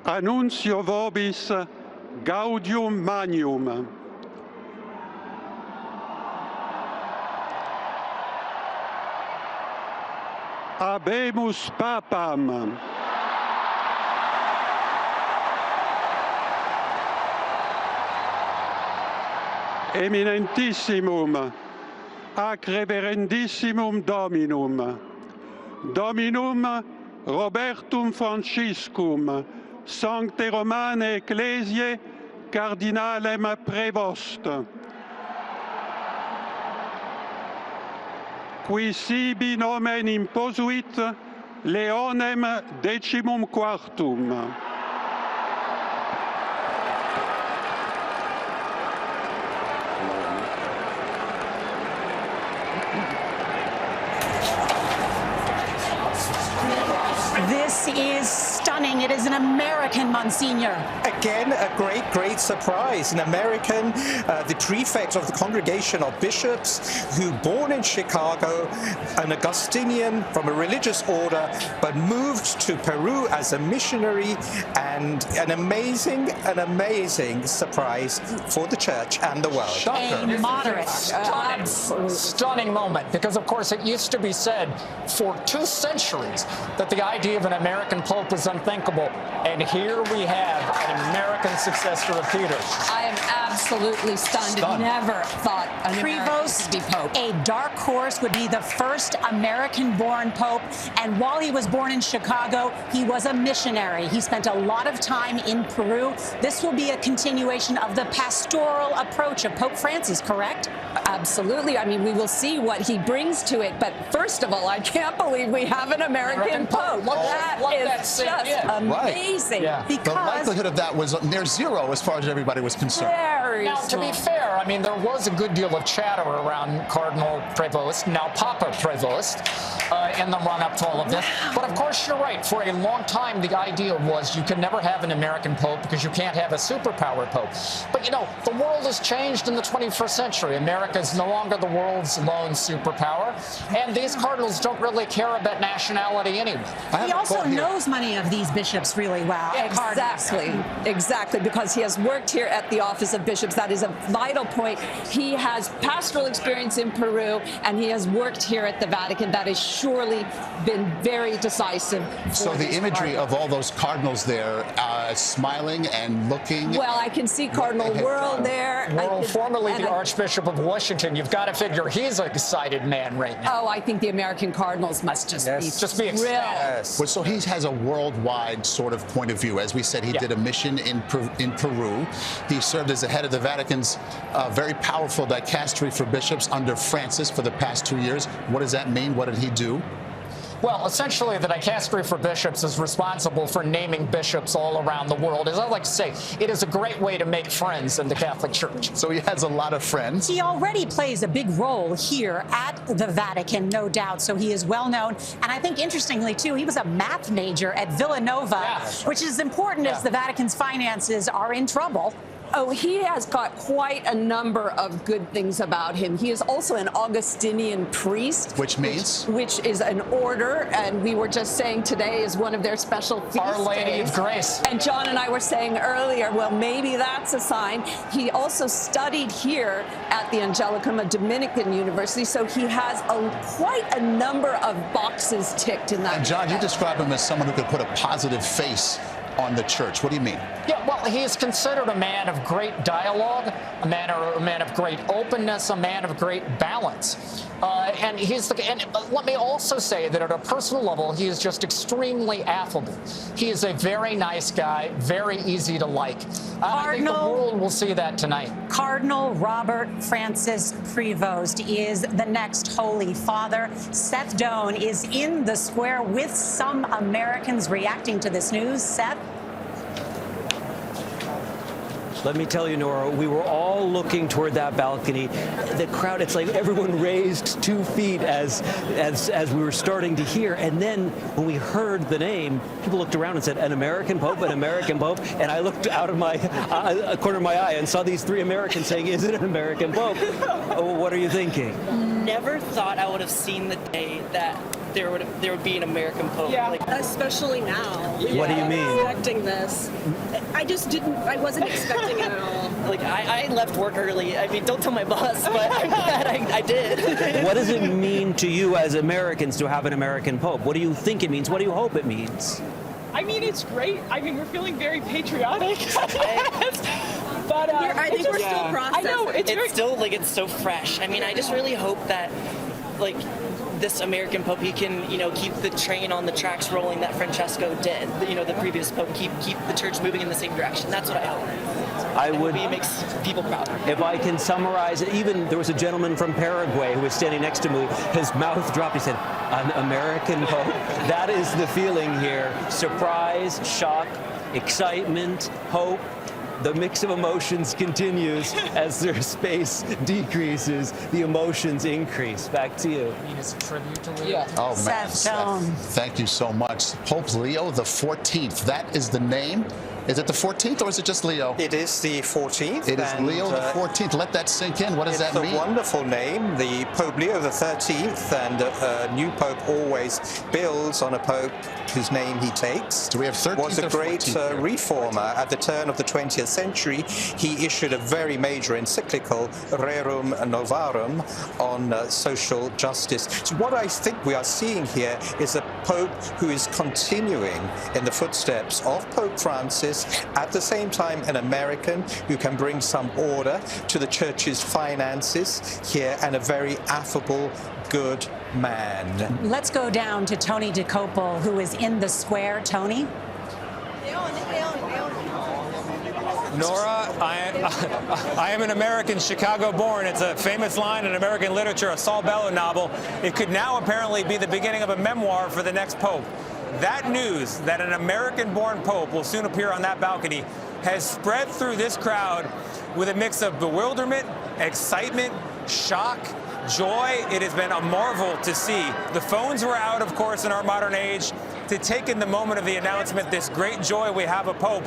Annuncio vobis gaudium magnum. Habemus Papam. Eminentissimum, ac reverendissimum Dominum, Dominum Robertum Franciscum, Sancte Romane Ecclesiae, Cardinalem Prevost, qui sibi nomen imposuit Leonem XIV. This is stunning. It is an American, Monsignor. Again, a great surprise. An American, the prefect of the Congregation of Bishops, who born in Chicago, an Augustinian from a religious order, but moved to Peru as a missionary, and an amazing surprise for the church and the world. A moderate. Stunning moment, because of course it used to be said for 2 centuries that the idea of an American pope was unthinkable, and here we have an American successor of Peter. I am absolutely stunned. Never thought an American would be pope. A dark horse, would be the first American-born pope, and while he was born in Chicago, he was a missionary. He spent a lot of time in Peru. This will be a continuation of the pastoral approach of Pope Francis, correct? Absolutely. I mean, we will see what he brings to it. But first of all, I can't believe we have an American pope. That is just amazing. Yeah. The likelihood of that was near zero as far as everybody was concerned. Now, to be fair, I mean, there was a good deal of chatter around Cardinal Prevost, now Papa Prevost, in the run-up to all of this. But of course, you're right. For a long time, the idea was you can never have an American pope because you can't have a superpower pope. But, you know, the world has changed in the 21st century. America is no longer the world's lone superpower, and these cardinals don't really care about nationality anyway. He also knows many of these bishops really well. Exactly, because he has worked here at the Office of Bishops. That is a vital point. He has pastoral experience in Peru, and he has worked here at the Vatican. That has surely been very decisive. So the imagery of all those cardinals there smiling and looking. Well, I can see Cardinal Wuerl there. Wuerl, formerly the Archbishop of Washington. You've got to figure he's an excited man right now. Oh, I think the American cardinals must just be thrilled. Well, so he has a worldwide sort of point of view. As we said, he did a mission in Peru. He served as the head of the Vatican's very powerful dicastery for bishops under Francis for the past 2 years. What does that mean? What did he do? Well, essentially, the dicastery for bishops is responsible for naming bishops all around the world. As I like to say, it is a great way to make friends in the Catholic Church. So he has a lot of friends. He already plays a big role here at the Vatican, no doubt, so he is well known. And I think, interestingly, too, he was a math major at Villanova, which is important as the Vatican's finances are in trouble. Oh, he has got quite a number of good things about him. He is also an Augustinian priest. Which means? Which is an order, and we were just saying today is one of their special feast Our Lady days. of Grace. And John and I were saying earlier, well, maybe that's a sign. He also studied here at the Angelicum, a Dominican university, so he has quite a number of boxes ticked in that. And John, you describe him as someone who could put a positive face on the church. What do you mean? Yeah, well, he is considered a man of great dialogue, a man of great openness, a man of great balance. And let me also say that at a personal level, he is just extremely affable. He is a very nice guy, very easy to like. I think the world will see that tonight. Cardinal Robert Francis Prevost is the next Holy Father. Seth Doane is in the square with some Americans reacting to this news. Seth? Let me tell you, Nora, we were all looking toward that balcony. The crowd, it's like everyone raised 2 feet as we were starting to hear. And then when we heard the name, people looked around and said, an American Pope, an American Pope. And I looked out of my corner of my eye and saw these 3 Americans saying, is it an American Pope? Oh, what are you thinking? Never thought I would have seen the day that there would be an American Pope. Yeah, especially now. What do you mean? Expecting this. I wasn't expecting it at all. Like, I left work early. I mean, don't tell my boss, but I'm glad I did. What does it mean to you as Americans to have an American Pope? What do you think it means? What do you hope it means? I mean, it's great. I mean, we're feeling very patriotic. But I think we're still processing. I know, it's still, like, it's so fresh. I mean, I just really hope that, like, this American Pope, he can, keep the train on the tracks rolling that Francesco did. The previous Pope, keep the church moving in the same direction. That's what I hope. It makes people proud. If I can summarize it, even there was a gentleman from Paraguay who was standing next to me. His mouth dropped. He said, "An American Pope." That is the feeling here: surprise, shock, excitement, hope. The mix of emotions continues as their space decreases. The emotions increase. Back to you. It's a tribute to Leo. Oh, man. Seth, thank you so much. Pope Leo XIV. That is the name. Is it the 14th or is it just Leo? It is the 14th. It is Leo the 14th. Let that sink in. What does that mean? It's a wonderful name. The Pope Leo XIII, and a new pope always builds on a pope whose name he takes. Do we have 13th was a great reformer at the turn of the 20th century. He issued a very major encyclical, Rerum Novarum, on social justice. So what I think we are seeing here is a pope who is continuing in the footsteps of Pope Francis, at the same time an American who can bring some order to the church's finances here, and a very affable, good man. Let's go down to Tony DeCopel, who is in the square. Tony? Nora, I am an American, Chicago-born. It's a famous line in American literature, a Saul Bellow novel. It could now apparently be the beginning of a memoir for the next pope. That news that an American-born pope will soon appear on that balcony has spread through this crowd with a mix of bewilderment, excitement, shock, joy. It has been a marvel to see. The phones were out, of course, in our modern age, to take in the moment of the announcement, this great joy we have a pope.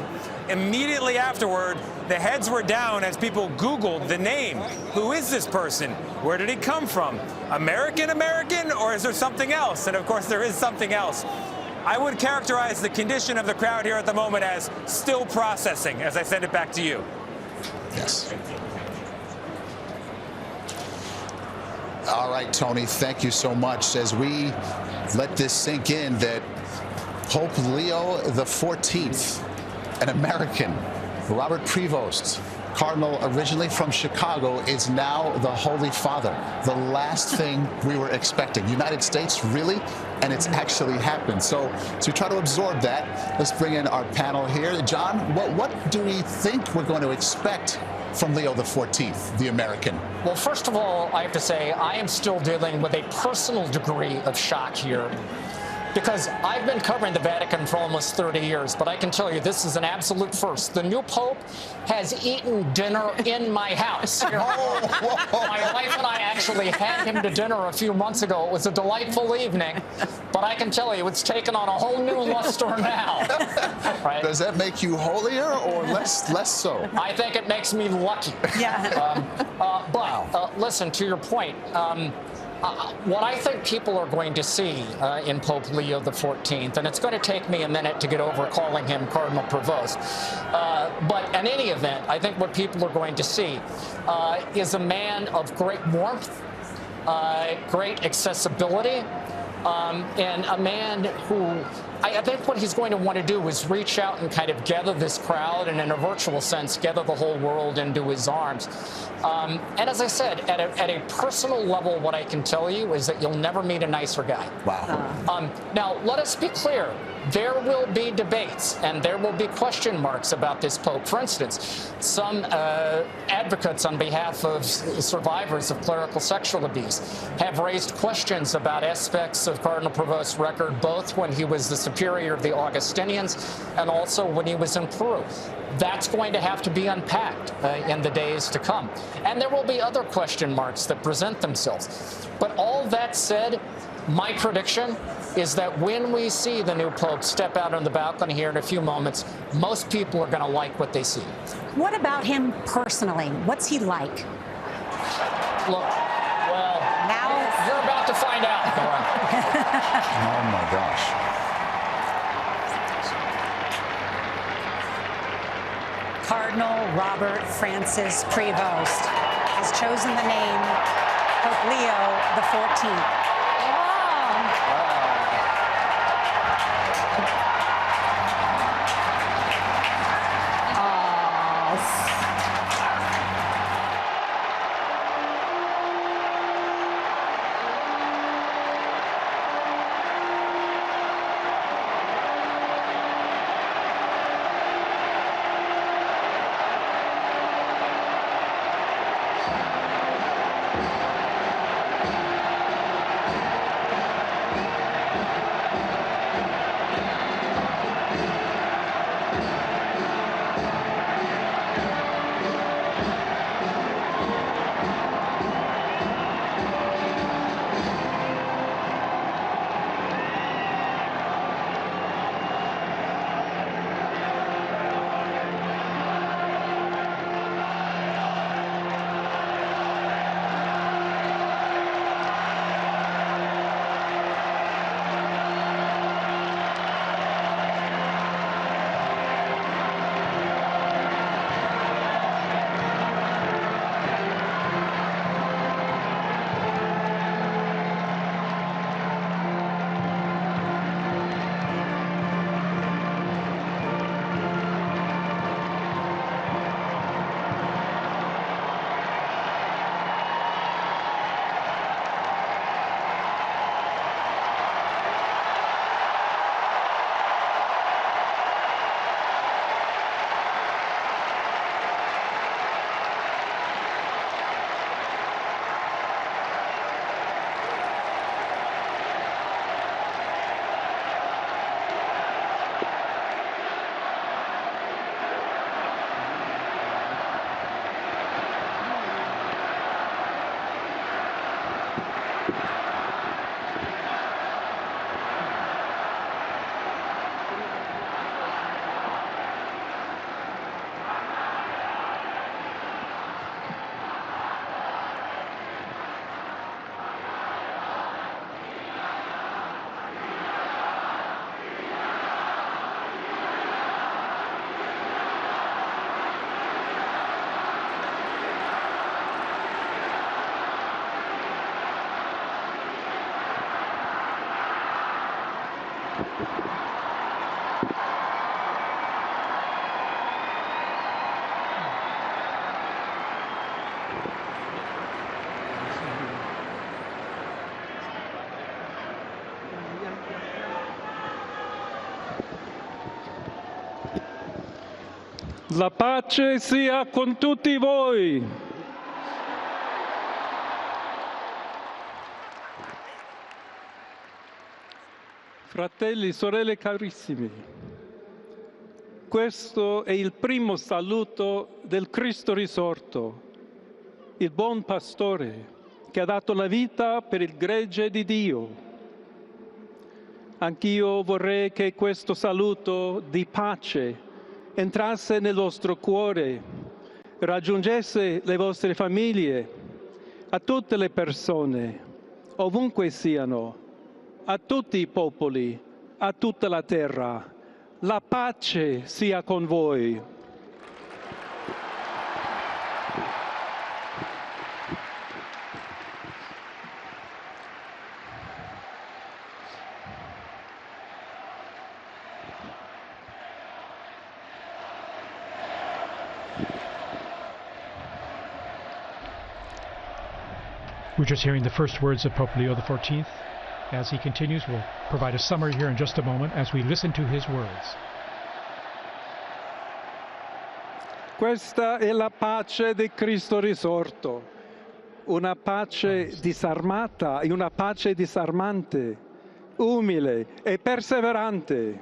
Immediately afterward, the heads were down as people Googled the name. Who is this person? Where did he come from? American, or is there something else? And of course, there is something else. I would characterize the condition of the crowd here at the moment as still processing, as I send it back to you. Yes. All right, Tony, thank you so much. As we let this sink in, that Pope Leo XIV, an American, Robert Prevost, Cardinal originally from Chicago, is now the Holy Father. The last thing we were expecting. United States, really? And it's actually happened. So to try to absorb that, let's bring in our panel here. John, what do we think we're going to expect from Leo XIV, the American? Well, first of all, I have to say I am still dealing with a personal degree of shock here, because I've been covering the Vatican for almost 30 years, but I can tell you this is an absolute first. The new Pope has eaten dinner in my house. My wife and I actually had him to dinner a few months ago. It was a delightful evening, but I can tell you it's taken on a whole new luster now. Right? Does that make you holier or less so? I think it makes me lucky. Yeah. But listen, to your point, what I think people are going to see in Pope Leo XIV, and it's going to take me a minute to get over calling him Cardinal Prevost, but in any event, I think what people are going to see is a man of great warmth, great accessibility, and a man who I think what he's going to want to do is reach out and kind of gather this crowd, and in a virtual sense, gather the whole world into his arms. And as I said, at a personal level, what I can tell you is that you'll never meet a nicer guy. Wow. Now, let us be clear. There will be debates and there will be question marks about this Pope. For instance, some advocates on behalf of survivors of clerical sexual abuse have raised questions about aspects of Cardinal Provost's record, both when he was the superior of the Augustinians and also when he was in Peru. That's going to have to be unpacked in the days to come. And there will be other question marks that present themselves. But all that said, my prediction is that when we see the new Pope step out on the balcony here in a few moments, most people are going to like what they see. What about him personally? What's he like? Look, well, now you're about to find out. Oh, my gosh. Cardinal Robert Francis Prevost has chosen the name Pope Leo XIV. La pace sia con tutti voi. Fratelli, sorelle carissimi, questo è il primo saluto del Cristo risorto, il buon pastore che ha dato la vita per il gregge di Dio. Anch'io vorrei che questo saluto di pace entrasse nel vostro cuore, raggiungesse le vostre famiglie, a tutte le persone, ovunque siano, a tutti i popoli, a tutta la terra. La pace sia con voi. We're just hearing the first words of Pope Leo XIV. As he continues, we'll provide a summary here in just a moment as we listen to his words. Questa è la pace di Cristo risorto, una pace disarmata e una pace disarmante, umile e perseverante.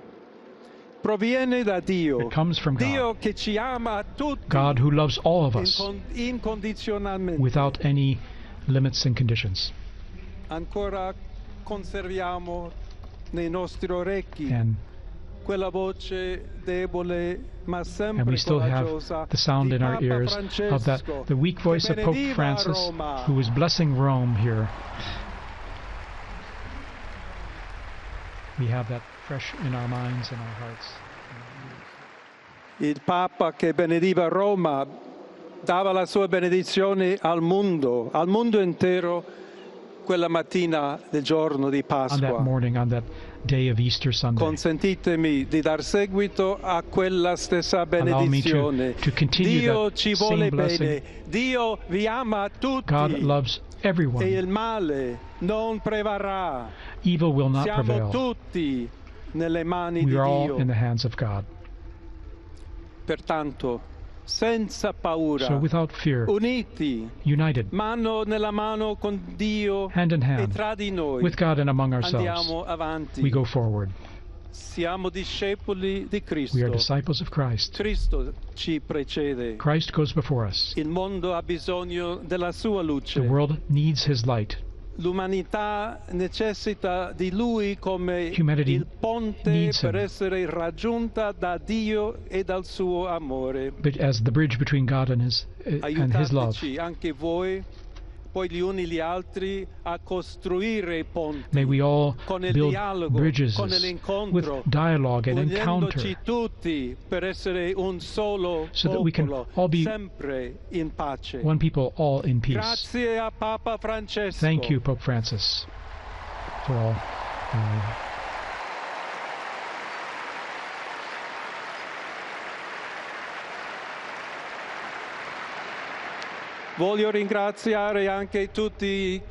Proviene da Dio. It comes from God. Dio che ci ama tutti. God who loves all of us incondizionalmente. without any limits and conditions. Ancora conserviamo nei nostri orecchi quella voce debole ma sempre and we still have coraggiosa the sound in our ears of the weak voice of Pope Francis, who was blessing Rome here. We have that fresh in our minds and our hearts. Il Papa che benediva Roma dava la sua benedizione al mondo intero, quella mattina del giorno di Pasqua. On that morning, on that day of Easter Sunday. Consentitemi di dar seguito a quella stessa benedizione. To continue Dio that ci vuole same blessing. bene. Dio vi ama tutti. God loves everyone. E il male non prevarrà. Evil will not Siamo prevail. tutti nelle mani We di are Dio. all in the hands of God. Pertanto, senza paura, So without fear, uniti, united, mano nella mano con Dio hand in e hand, tra di noi, with God and among ourselves, andiamo avanti. we go forward. Siamo discepoli di Cristo. We are disciples of Christ. Cristo ci precede. Christ goes before us. Il mondo ha bisogno della sua luce. The world needs his light. L'umanità necessita di Lui come Humanity il ponte needs per him. essere raggiunta da Dio e dal suo amore. But as the bridge between God and his love. Aiutateci anche voi, poi gli uni gli altri, a costruire ponti May we all con il build dialogo, bridges con l'incontro, with dialogue and encounter, unendoci tutti per essere un solo so that we can popolo, all be sempre in pace. one people, all in peace. Grazie a Papa Francesco. Thank you, Pope Francis, for all. Voglio ringraziare anche tutti i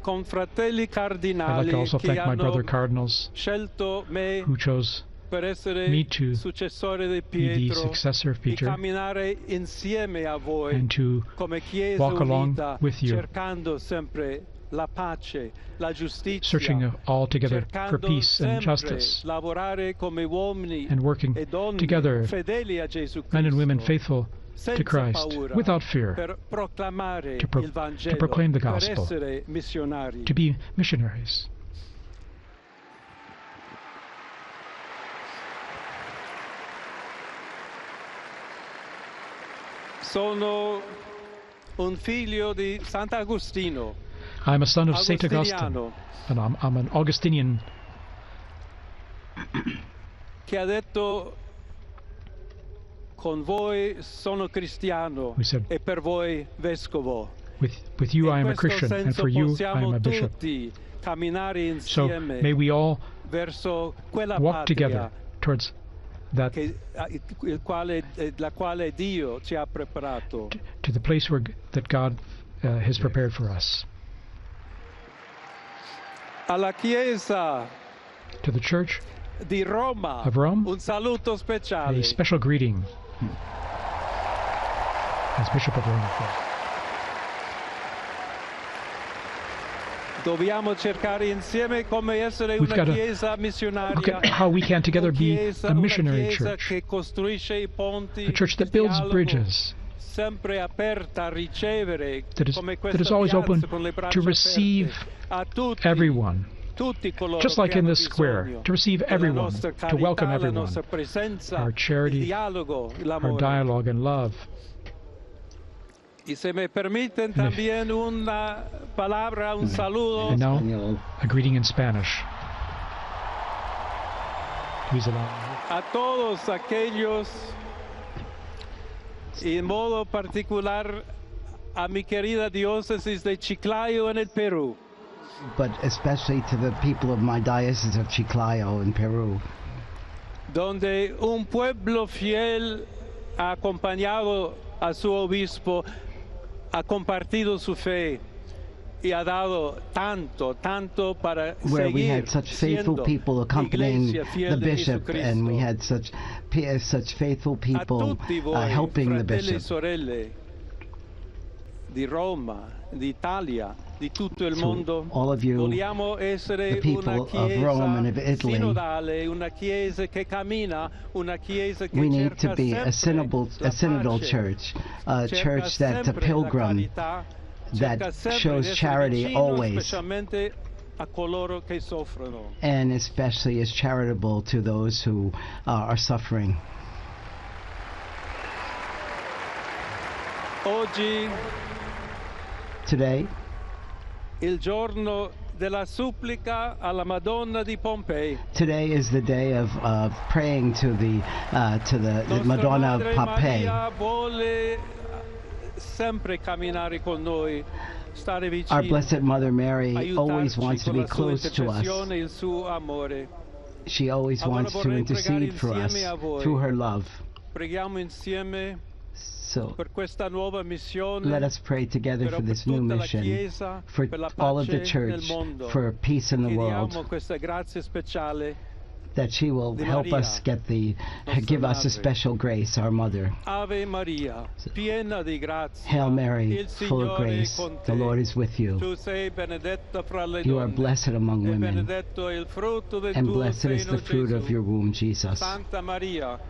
confratelli I'd like cardinali to also che thank my brother hanno cardinals scelto me who chose per essere me to successore di be the Pietro successor of e Peter camminare insieme a voi and to come Chiesa walk along unita, with you, cercando sempre la pace, la giustizia, searching all together for cercando peace and sempre justice, lavorare come uomini and working e donne together, fedeli a Gesù Cristo, men and women faithful senza to Christ, paura, without fear, per proclamare to il Vangelo, proclaim the per gospel, essere missionari. to be missionaries. Sono un figlio di Sant'Agostino. I'm a son of Saint Augustine, Agostiniano, and I'm an Augustinian che ha detto: con voi sono cristiano who said, e per voi vescovo. with you I am a Christian, and for you I am a bishop. Tutti camminare So insieme may we all verso quella walk patria together towards that, la quale Dio ci ha preparato. to the place that God has prepared for us. Alla Chiesa To the Church di Roma, of Rome, un saluto speciale. a special greeting as Bishop of Rome. Dobbiamo cercare insieme come essere We've una got to Chiesa missionaria, look at how we can together be a missionary una Chiesa church, che costruisce i ponti, a church that builds dialogo, bridges, sempre aperta a ricevere, that is come questa always piazza open con le braccia to receive aperte, a tutti, everyone, tutti coloro just like che in hanno this square, bisogno to receive della everyone, nostra to welcome carità, la everyone, nostra presenza, our charity, il dialogo, our l'amore. dialogue and love. Y se me permiten también una palabra, un saludo. And now, a greeting in Spanish. Please allow me. A todos aquellos, y en modo particular a mi querida diócesis de Chiclayo en el Perú. But especially to the people of my diocese of Chiclayo in Peru, donde un pueblo fiel ha acompañado a su obispo, ha compartido su fe where we had such faithful people accompanying the bishop, and we had such faithful people helping the bishop. To all of you, the people of Rome and of Italy, we need to be a synodal church, a church that's a pilgrim, that shows charity always, and especially is charitable to those who are suffering. Today, today is the day of praying to the Madonna of Pompeii. Our Blessed Mother Mary always wants to be close to us. She always wants to intercede for us through her love. So let us pray together for this new mission, for all of the church, for peace in the world, that she will help us give us a special grace, our Mother. Hail Mary, full of grace, the Lord is with you. You are blessed among women, and blessed is the fruit of your womb, Jesus.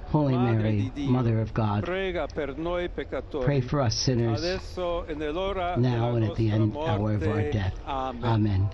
Holy Mary, Mother of God, pray for us sinners, now and at the hour of our death. Amen.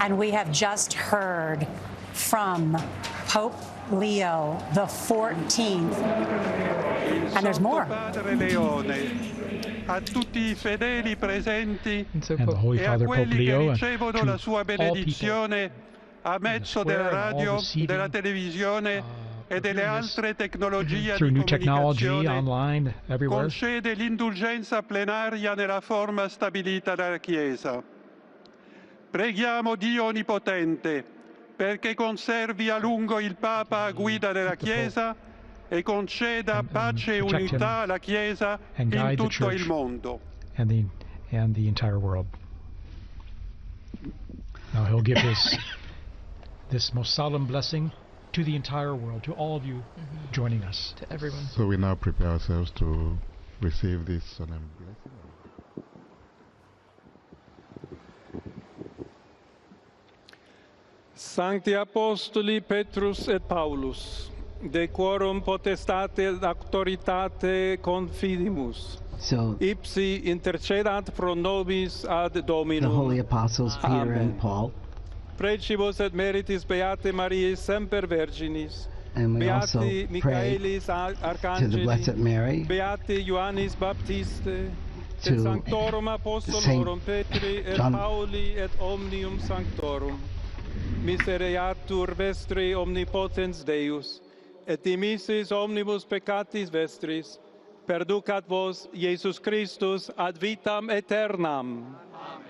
And we have just heard from Pope Leo XIV. And there's more. And the Holy Father Pope Leo and to all people a mezzo della radio, della televisione e delle altre tecnologie through di new technology, comunicazione, online, everywhere. concede l'indulgenza plenaria nella forma stabilita dalla Chiesa. Preghiamo Dio Onnipotente perché conservi a lungo il Papa a guida della Chiesa e conceda pace e unità alla Chiesa in tutto il mondo. And the entire world. Now he'll give this most solemn blessing to the entire world, to all of you joining us. To everyone. So we now prepare ourselves to receive this solemn blessing. Sancti Apostoli Petrus et Paulus, de quorum potestate et auctoritate confidimus. So, ipsi intercedat pro nobis ad Dominum. The holy apostles Peter and Paul. Precibus et meritis Beate Mariae semper Virginis. And we also pray to the Blessed Mary, Beate Ioannis Baptiste, to Sanctorum Apostolorum Petri et Pauli et omnium sanctorum. Misereatur vestri omnipotens Deus, et dimissis omnibus peccatis vestris, perducat vos Iesus Christus ad vitam aeternam. Amen.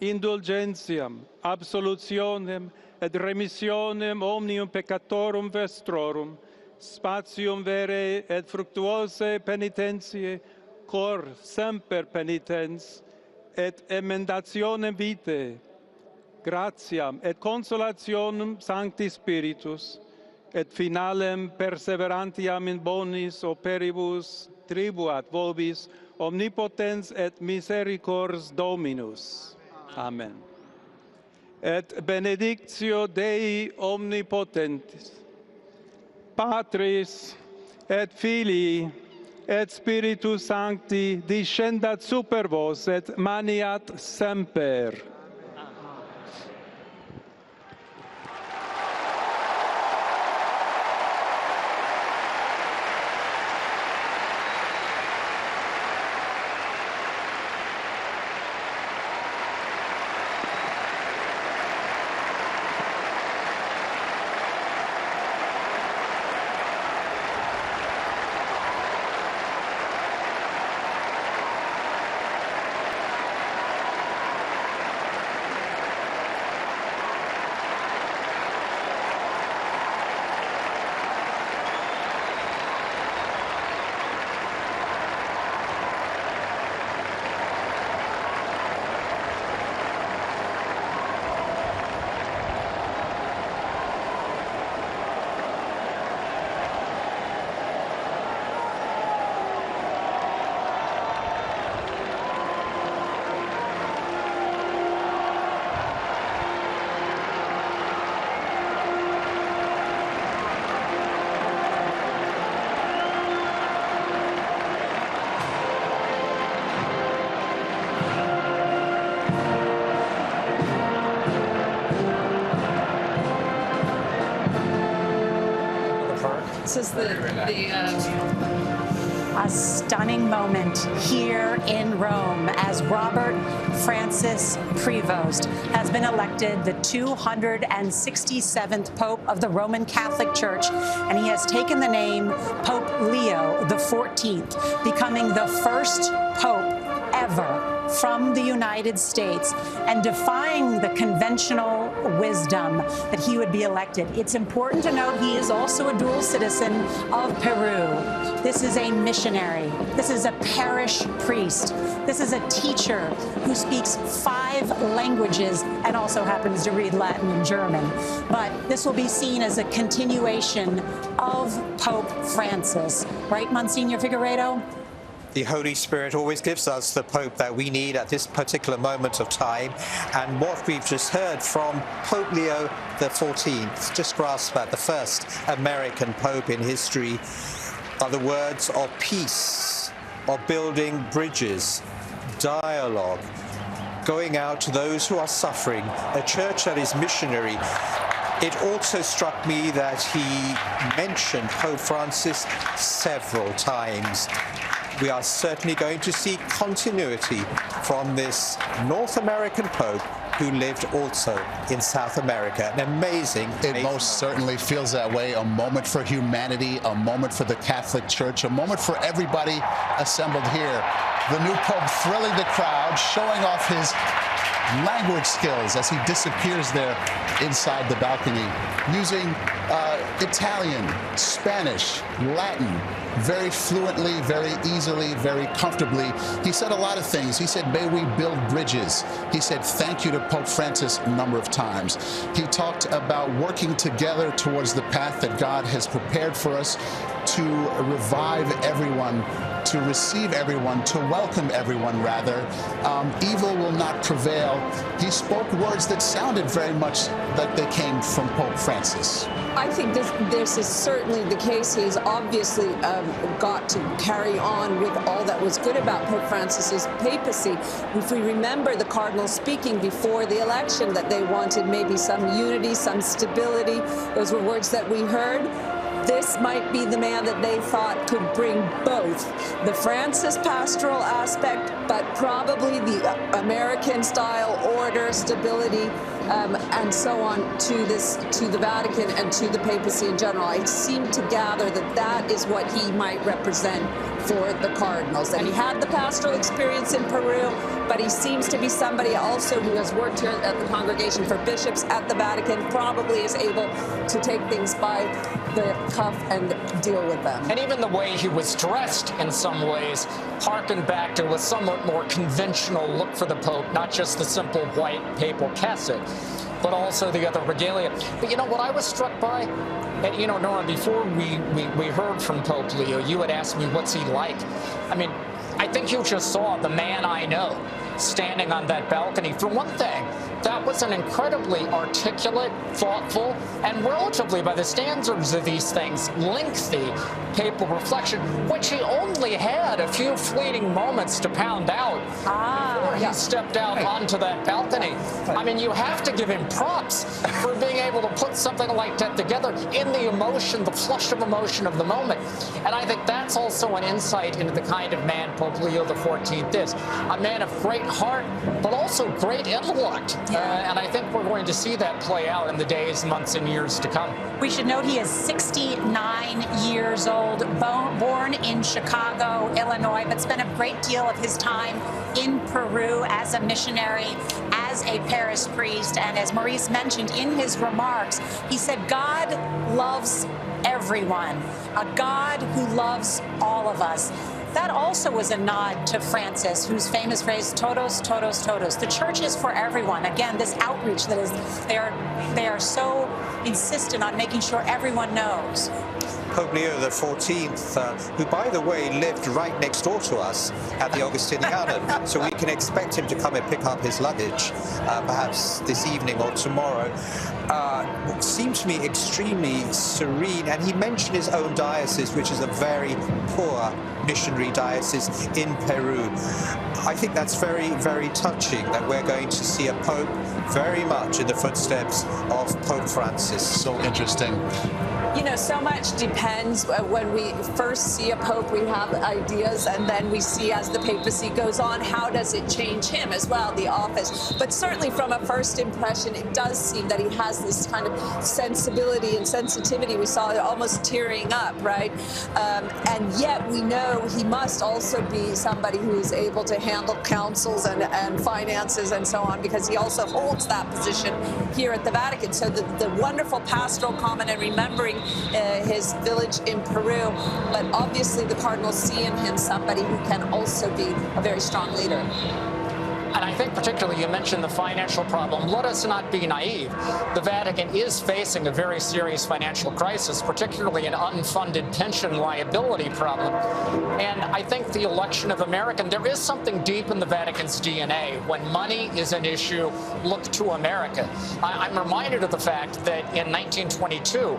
Indulgentiam, absolutionem et remissionem omnium peccatorum vestrorum, spatium vere et fructuose penitentiae, cor semper penitens, et emendationem vitae, gratiam et consolationem Sancti Spiritus, et finalem perseverantiam in bonis operibus tribuat vobis omnipotens et misericors Dominus. Amen. Et benedictio Dei omnipotentis, Patris et Filii et Spiritus Sancti descendat super vos et maniat semper. This is a stunning moment here in Rome as Robert Francis Prevost has been elected the 267th Pope of the Roman Catholic Church, and he has taken the name Pope Leo XIV, becoming the first Pope ever from the United States and defying the conventional wisdom that he would be elected. It's important to note he is also a dual citizen of Peru. This is a missionary. This is a parish priest. This is a teacher who speaks 5 languages and also happens to read Latin and German. But this will be seen as a continuation of Pope Francis. Right, Monsignor Figueiredo? The Holy Spirit always gives us the Pope that we need at this particular moment of time. And what we've just heard from Pope Leo XIV, just grasp that, the first American Pope in history, are the words of peace, of building bridges, dialogue, going out to those who are suffering, a church that is missionary. It also struck me that he mentioned Pope Francis several times. We are certainly going to see continuity from this North American Pope who lived also in South America. An amazing most certainly feels that way. A moment for humanity, a moment for the Catholic Church, a moment for everybody assembled here. The new Pope thrilling the crowd, showing off his language skills as he disappears there inside the balcony, using Italian, Spanish, Latin, very fluently, very easily, very comfortably. He said a lot of things. He said, may we build bridges. He said, thank you to Pope Francis a number of times. He talked about working together towards the path that God has prepared for us to revive everyone, to receive everyone, to welcome everyone, rather. Evil will not prevail. He spoke words that sounded very much like they came from Pope Francis. I think this is certainly the case. He's obviously got to carry on with all that was good about Pope Francis's papacy. If we remember the Cardinals speaking before the election that they wanted maybe some unity, some stability, those were words that we heard. This might be the man that they thought could bring both the Francis pastoral aspect, but probably the American-style order, stability, and so on to the Vatican and to the papacy in general. I seem to gather that that is what he might represent for the Cardinals. And he had the pastoral experience in Peru, but he seems to be somebody also who has worked here at the Congregation for Bishops at the Vatican, probably is able to take things by the cuff and deal with them. And even the way he was dressed in some ways harkened back to a somewhat more conventional look for the Pope, not just the simple white papal cassock, but also the other regalia. But you know what I was struck by? And you know, Nora, before we heard from Pope Leo, you had asked me what's he like. I mean, I think you just saw the man I know standing on that balcony. For one thing, that was an incredibly articulate, thoughtful, and relatively, by the standards of these things, lengthy papal reflection, which he only had a few fleeting moments to pound out before he stepped out onto that balcony. I mean, you have to give him props for being able to put something like that together in the emotion, the flush of emotion of the moment. And I think that's also an insight into the kind of man Pope Leo XIV is. A man of great heart, but also great intellect. And I think we're going to see that play out in the days, months, and years to come. We should note he is 69 years old, born in Chicago, Illinois, but spent a great deal of his time in Peru as a missionary, as a parish priest. And as Maurice mentioned in his remarks, he said, God loves everyone, a God who loves all of us. That also was a nod to Francis, whose famous phrase, todos, todos, todos. The church is for everyone. Again, this outreach that is, they are so insistent on making sure everyone knows. Pope Leo XIV, who, by the way, lived right next door to us at the Augustinianum, so we can expect him to come and pick up his luggage, perhaps this evening or tomorrow, seemed to me extremely serene. And he mentioned his own diocese, which is a very poor missionary diocese in Peru. I think that's very, very touching that we're going to see a pope very much in the footsteps of Pope Francis. So interesting. You know, so much depends. When we first see a pope, we have ideas, and then we see as the papacy goes on, how does it change him as well, the office. But certainly from a first impression, it does seem that he has this kind of sensibility and sensitivity. We saw it almost tearing up, right? And yet we know he must also be somebody who is able to handle councils and finances and so on, because he also holds that position here at the Vatican. So the wonderful pastoral comment and remembering his village in Peru, but obviously the Cardinals see in him somebody who can also be a very strong leader. And I think particularly you mentioned the financial problem. Let us not be naive. The Vatican is facing a very serious financial crisis, particularly an unfunded pension liability problem. And I think the election of American, there is something deep in the Vatican's DNA. When money is an issue, look to America. I'm reminded of the fact that in 1922,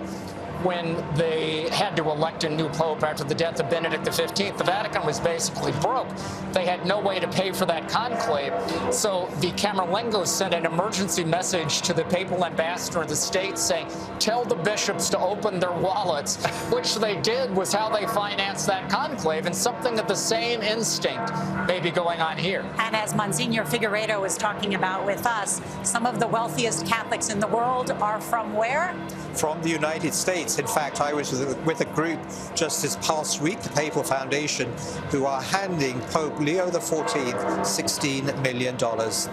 when they had to elect a new pope after the death of Benedict XV, the Vatican was basically broke. They had no way to pay for that conclave. So the Camerlengos sent an emergency message to the papal ambassador of the States saying, tell the bishops to open their wallets, which they did was how they financed that conclave, and something of the same instinct may be going on here. And as Monsignor Figueiredo was talking about with us, some of the wealthiest Catholics in the world are from where? From the United States. In fact, I was with a group just this past week, the Papal Foundation, who are handing Pope Leo XIV $16 million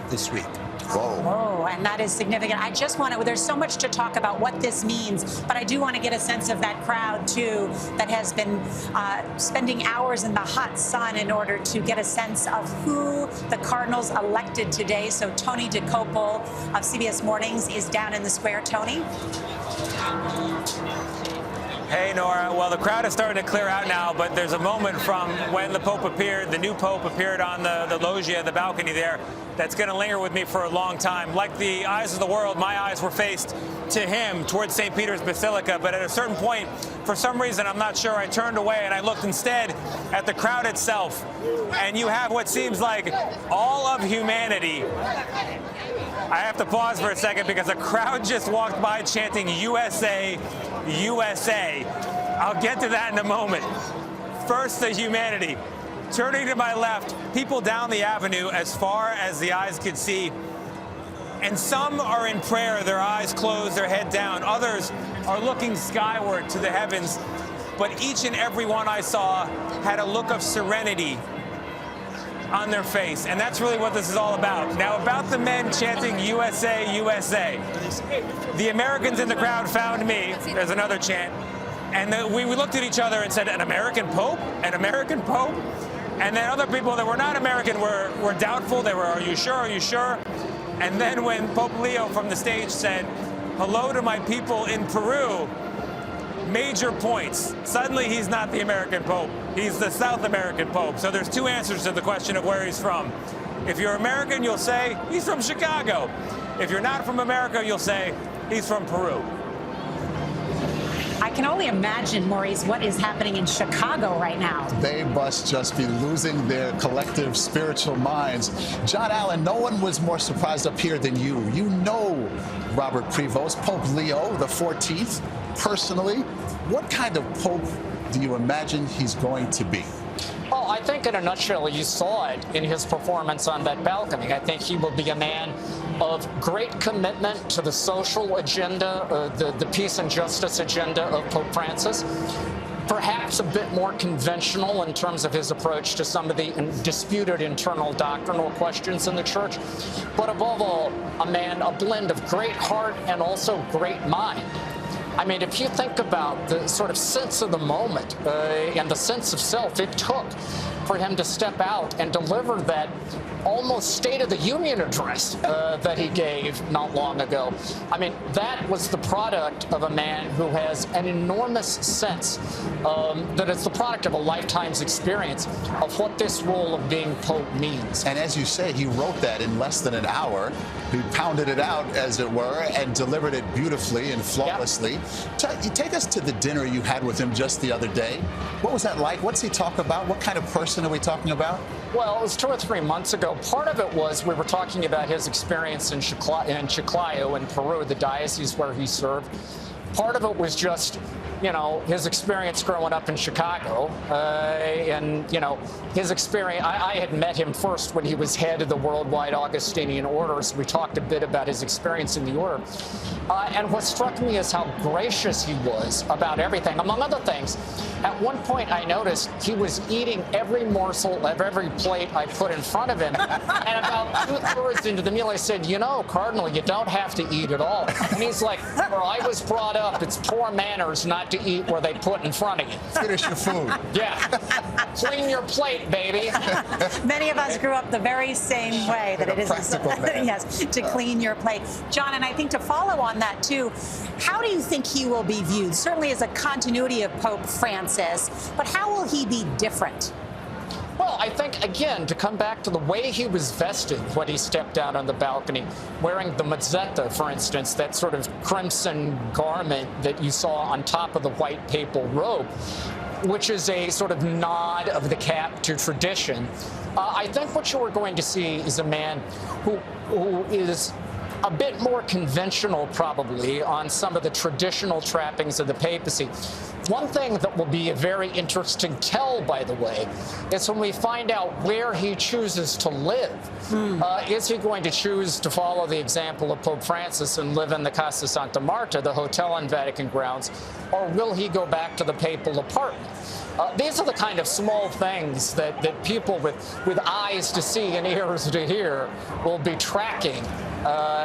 this week. Whoa. Whoa, and that is significant. I just want to, there's so much to talk about what this means, but I do want to get a sense of that crowd, too, that has been spending hours in the hot sun in order to get a sense of who the Cardinals elected today. So Tony DeCopel of CBS Mornings is down in the square. Tony? Hey, Nora. Well, the crowd is starting to clear out now, but there's a moment from when the Pope appeared, the new Pope appeared on the loggia, the balcony there, that's going to linger with me for a long time. Like the eyes of the world, my eyes were faced to him towards St. Peter's Basilica, but at a certain point, for some reason, I'm not sure, I turned away and I looked instead at the crowd itself, and you have what seems like all of humanity. I have to pause for a second because a crowd just walked by chanting USA, USA. I'll get to that in a moment. First, the humanity. Turning to my left, people down the avenue as far as the eyes could see. And some are in prayer, their eyes closed, their head down. Others are looking skyward to the heavens. But each and every one I saw had a look of serenity on their face, and that's really what this is all about. Now, about the men chanting USA, USA. The Americans in the crowd found me. There's another chant. And we looked at each other and said, an American Pope? An American Pope? And then other people that were not American were doubtful. They were, are you sure? Are you sure? And then when Pope Leo from the stage said, hello to my people in Peru, major points. Suddenly he's not the American Pope. He's the South American Pope. So there's two answers to the question of where he's from. If you're American, you'll say he's from Chicago. If you're not from America, you'll say he's from Peru. I can only imagine, Maurice, what is happening in Chicago right now. They must just be losing their collective spiritual minds. John Allen, no one was more surprised up here than you. You know Robert Prevost, Pope Leo XIV, personally. What kind of Pope do you imagine he's going to be? Well, I think in a nutshell, you saw it in his performance on that balcony. I think he will be a man of great commitment to the social agenda, the peace and justice agenda of Pope Francis. Perhaps a bit more conventional in terms of his approach to some of the disputed internal doctrinal questions in the church. But above all, a blend of great heart and also great mind. I mean, if you think about the sort of sense of the moment and the sense of self it took for him to step out and deliver that almost State of the Union address that he gave not long ago. I mean, that was the product of a man who has an enormous sense that it's the product of a lifetime's experience of what this role of being Pope means. And as you say, he wrote that in less than an hour. He pounded it out, as it were, and delivered it beautifully and flawlessly. Yep. Take us to the dinner you had with him just the other day. What was that like? What's he talk about? What kind of person person are we talking about? Well, it was 2 or 3 months ago. Part of it was we were talking about his experience in Chiclayo in Peru, the diocese where he served. Part of it was just, you know, his experience growing up in Chicago, and, you know, his experience. I had met him first when he was head of the Worldwide Augustinian Order, so we talked a bit about his experience in the order. And what struck me is how gracious he was about everything. Among other things, at one point I noticed he was eating every morsel of every plate I put in front of him. And about 2/3 into the meal, I said, you know, Cardinal, you don't have to eat at all. And he's like, well, I was brought up, it's poor manners not to eat where they put in front of you. Finish your food. Yeah. Clean your plate, baby. Many of us grew up the very same way, that it is yes, to clean your plate. John, and I think to follow on that too, how do you think he will be viewed? Certainly as a continuity of Pope Francis, but how will he be different? Well, I think, again, to come back to the way he was vested when he stepped out on the balcony, wearing the mozzetta, for instance, that sort of crimson garment that you saw on top of the white papal robe, which is a sort of nod of the cap to tradition. I think what you are going to see is a man who is a bit more conventional, probably, on some of the traditional trappings of the papacy. One thing that will be a very interesting tell, by the way, is when we find out where he chooses to live. Is he going to choose to follow the example of Pope Francis and live in the Casa Santa Marta, the hotel on Vatican grounds, or will he go back to the papal apartment? These are the kind of small things that people with eyes to see and ears to hear will be tracking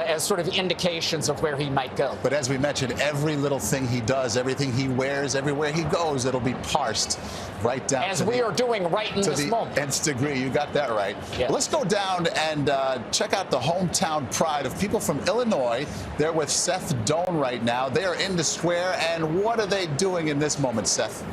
as sort of indications of where he might go. But as we mentioned, every little thing he does, everything he wears, everywhere he goes, it'll be parsed right down as we are doing right in this moment. Nth degree. You got that right. Yeah. Let's go down and check out the hometown pride of people from Illinois. They're with Seth Doan right now. They are in the square, and what are they doing in this moment, Seth?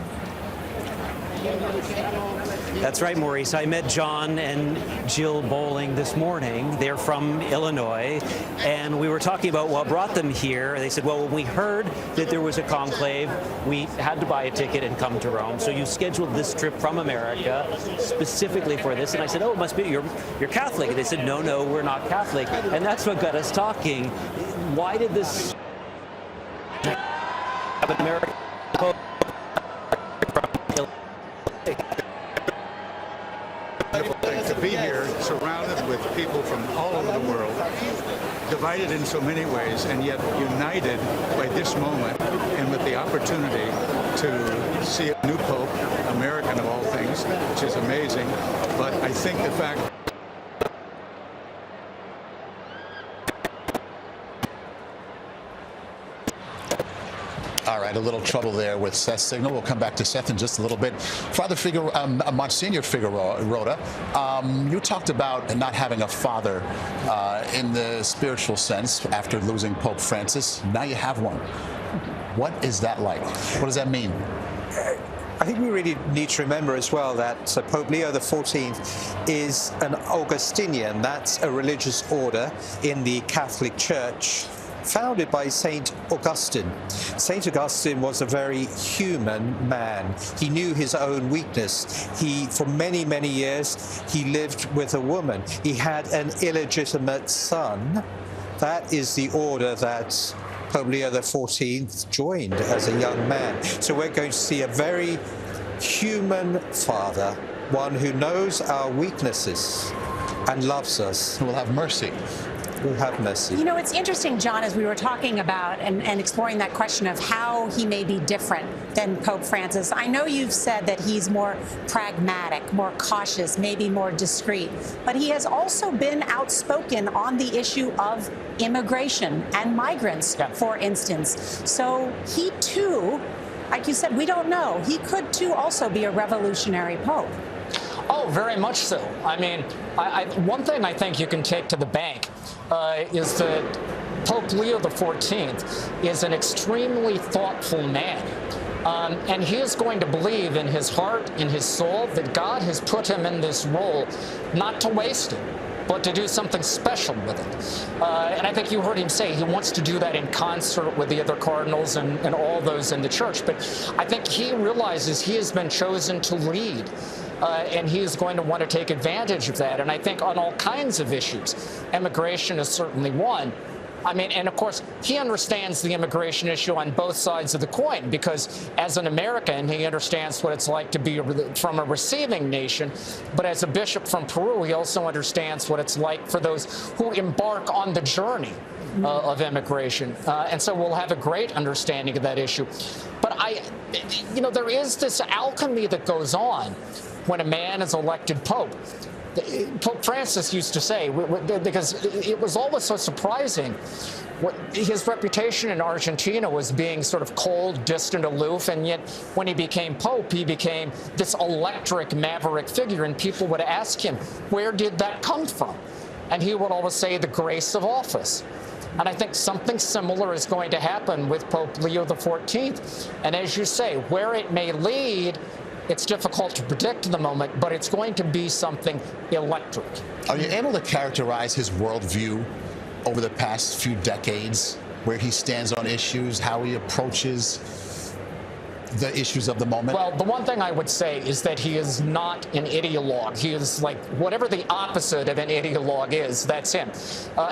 That's right, Maurice. I met John and Jill Bowling this morning. They're from Illinois, and we were talking about what brought them here. They said, well, when we heard that there was a conclave, we had to buy a ticket and come to Rome. So you scheduled this trip from America specifically for this. And I said, oh, it must be, you're Catholic. And they said, no, we're not Catholic. And that's what got us talking. Why did this have an American Pope from to be here surrounded with people from all over the world, divided in so many ways, and yet united by this moment and with the opportunity to see a new Pope, American of all things, which is amazing. But I think the fact All right, a little trouble there with Seth's signal. We'll come back to Seth in just a little bit. Father Monsignor Figueroa, you talked about not having a father in the spiritual sense after losing Pope Francis. Now you have one. What is that like? What does that mean? I think we really need to remember as well that Pope Leo XIV is an Augustinian. That's a religious order in the Catholic Church, founded by St. Augustine. St. Augustine was a very human man. He knew his own weakness. For many, many years, he lived with a woman. He had an illegitimate son. That is the order that Pope Leo XIV joined as a young man. So we're going to see a very human father, one who knows our weaknesses and loves us. Who will have mercy. Will have mercy. You know, it's interesting, John, as we were talking about and exploring that question of how he may be different than Pope Francis. I know you've said that he's more pragmatic, more cautious, maybe more discreet, but he has also been outspoken on the issue of immigration and migrants, for instance. So he too, like you said, we don't know. He could too also be a revolutionary pope. Oh, very much so. I mean, one thing I think you can take to the bank is that Pope Leo XIV is an extremely thoughtful man. And he is going to believe in his heart, in his soul, that God has put him in this role not to waste it, but to do something special with it. And I think you heard him say he wants to do that in concert with the other cardinals and all those in the church. But I think he realizes he has been chosen to lead and he's going to want to take advantage of that. And I think on all kinds of issues, immigration is certainly one. I mean, and of course, he understands the immigration issue on both sides of the coin, because as an American, he understands what it's like to be from a receiving nation. But as a bishop from Peru, he also understands what it's like for those who embark on the journey of immigration. And so we'll have a great understanding of that issue. But there is this alchemy that goes on when a man is elected pope. Pope Francis used to say, because it was always so surprising, his reputation in Argentina was being sort of cold, distant, aloof, and yet when he became pope, he became this electric, maverick figure, and people would ask him, where did that come from? And he would always say, the grace of office. And I think something similar is going to happen with Pope Leo XIV. And as you say, where it may lead, it's difficult to predict in the moment, but it's going to be something electric. Are you able to characterize his worldview over the past few decades, where he stands on issues, how he approaches the issues of the moment? Well, the one thing I would say is that he is not an ideologue. He is like whatever the opposite of an ideologue is, that's him.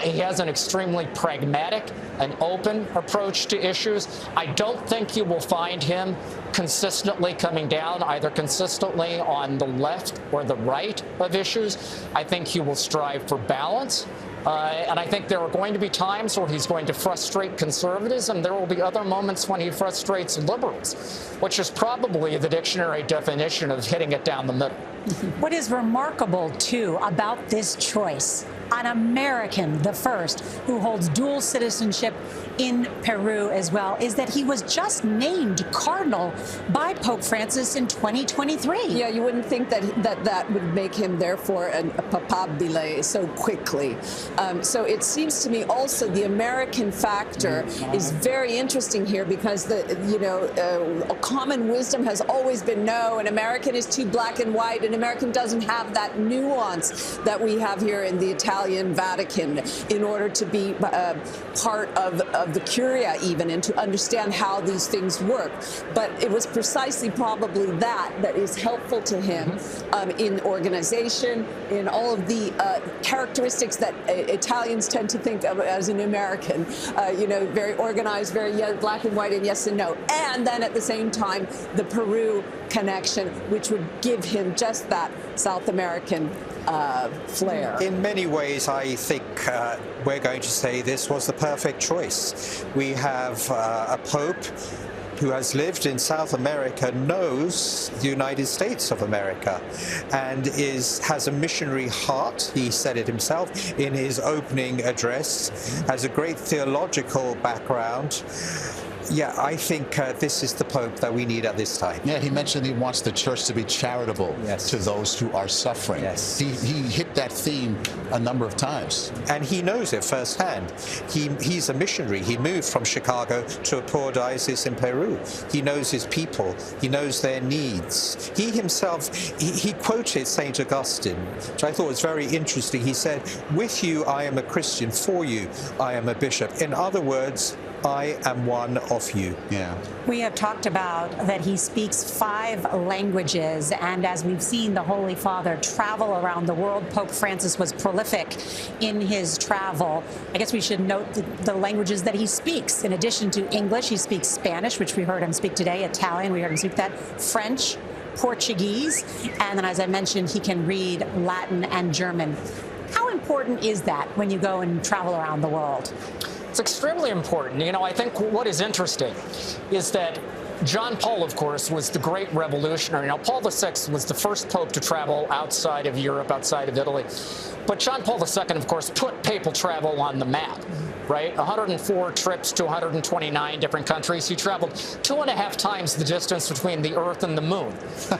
He has an extremely pragmatic and open approach to issues. I don't think you will find him consistently coming down, either consistently on the left or the right of issues. I think he will strive for balance. And I think there are going to be times where he's going to frustrate conservatives, and there will be other moments when he frustrates liberals, which is probably the dictionary definition of hitting it down the middle. What is remarkable, too, about this choice, an American, the first, who holds dual citizenship in Peru as well, is that he was just named cardinal by Pope Francis in 2023. Yeah, you wouldn't think that would make him, therefore, a papabile so quickly. So it seems to me also the American factor is very interesting here, because common wisdom has always been no, an American is too black and white. An American doesn't have that nuance that we have here in the Italian Vatican in order to be part of the Curia even, and to understand how these things work. But it was precisely probably that is helpful to him in organization, in all of the characteristics that Italians tend to think of as an American, very organized, very black and white and yes and no. And then at the same time, the Peru connection, which would give him just that South American flair. In many ways, I think we're going to say this was the perfect choice. We have a pope who has lived in South America, knows the United States of America, and has a missionary heart. He said it himself in his opening address, has a great theological background. Yeah, I think this is the Pope that we need at this time. Yeah, he mentioned he wants the church to be charitable to those who are suffering. Yes. He hit that theme a number of times. And he knows it firsthand. He's a missionary. He moved from Chicago to a poor diocese in Peru. He knows his people. He knows their needs. He himself, he quoted St. Augustine, which I thought was very interesting. He said, "With you I am a Christian, for you I am a bishop." In other words, I am one of you. Yeah. We have talked about that he speaks 5 languages, and as we've seen the Holy Father travel around the world, Pope Francis was prolific in his travel. I guess we should note the languages that he speaks. In addition to English, he speaks Spanish, which we heard him speak today, Italian, we heard him speak that, French, Portuguese, and then, as I mentioned, he can read Latin and German. How important is that when you go and travel around the world? It's extremely important. I think what is interesting is that John Paul, of course, was the great revolutionary. Now, Paul VI was the first pope to travel outside of Europe, outside of Italy. But John Paul II, of course, put papal travel on the map, right? 104 trips to 129 different countries. He traveled 2.5 times the distance between the Earth and the Moon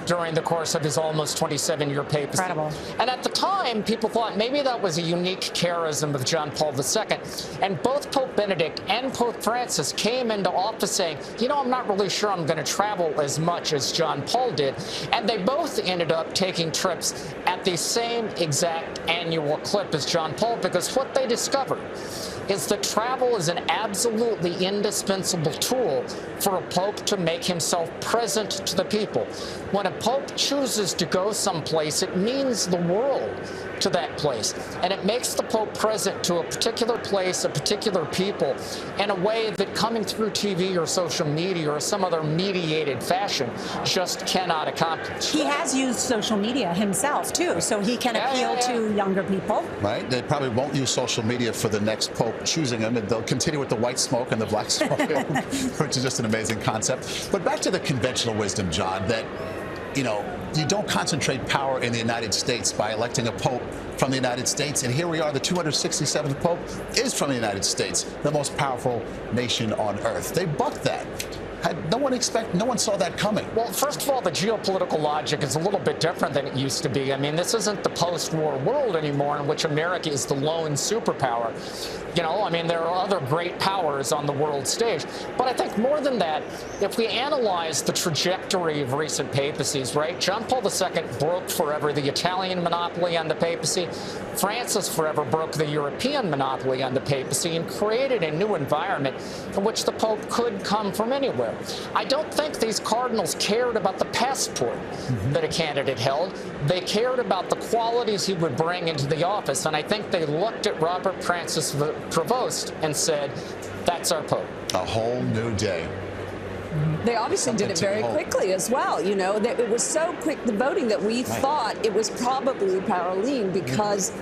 during the course of his almost 27-year papacy. Incredible. And at the time, people thought maybe that was a unique charism of John Paul II. And both Pope Benedict and Pope Francis came into office saying, I'm not really sure I'm going to travel as much as John Paul did. And they both ended up taking trips at the same exact annual clip as John Paul, because what they discovered is that travel is an absolutely indispensable tool for a pope to make himself present to the people. When a pope chooses to go someplace, it means the world to that place. And it makes the pope present to a particular place, a particular people, in a way that coming through TV or social media or some other mediated fashion just cannot accomplish. He has used social media himself, too, so he can appeal to younger people. Right? They probably won't use social media for the next pope choosing him, and they'll continue with the white smoke and the black smoke, which is just an amazing concept. But back to the conventional wisdom, John, that you don't concentrate power in the United States by electing a pope from the United States. And here we are, the 267th pope is from the United States, the most powerful nation on earth. They bucked that. No one saw that coming. Well, first of all, the geopolitical logic is a little bit different than it used to be. I mean, this isn't the post-war world anymore in which America is the lone superpower. I mean, there are other great powers on the world stage. But I think more than that, if we analyze the trajectory of recent papacies, right? John Paul II broke forever the Italian monopoly on the papacy. Francis forever broke the European monopoly on the papacy and created a new environment in which the Pope could come from anywhere. I don't think these cardinals cared about the passport that a candidate held. They cared about the qualities he would bring into the office. And I think they looked at Robert Francis Prevost and said, that's our Pope. A whole new day. They obviously did it very quickly as well. It was so quick, the voting, that we thought it was probably Parolin because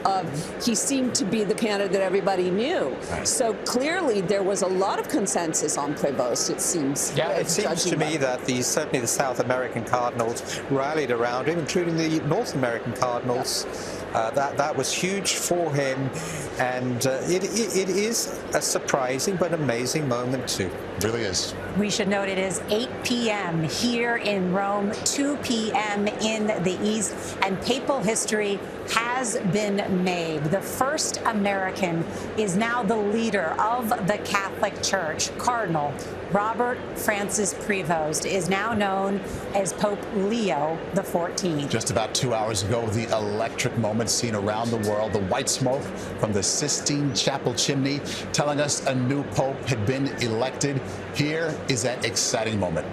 he seemed to be the candidate that everybody knew. So clearly there was a lot of consensus on Prevost, it seems. Yeah, it seems to me that certainly the South American cardinals rallied around him, including the North American cardinals. That was huge for him, and it is a surprising but amazing moment too. It really is. We should note it is 8 p.m. here in Rome, 2 p.m. in the East, and papal history has been made. The first American is now the leader of the Catholic Church. Cardinal Robert Francis Prevost is now known as Pope Leo XIV. Just about 2 hours ago, the electric moment seen around the world, the white smoke from the Sistine Chapel chimney telling us a new pope had been elected. Here is that exciting moment.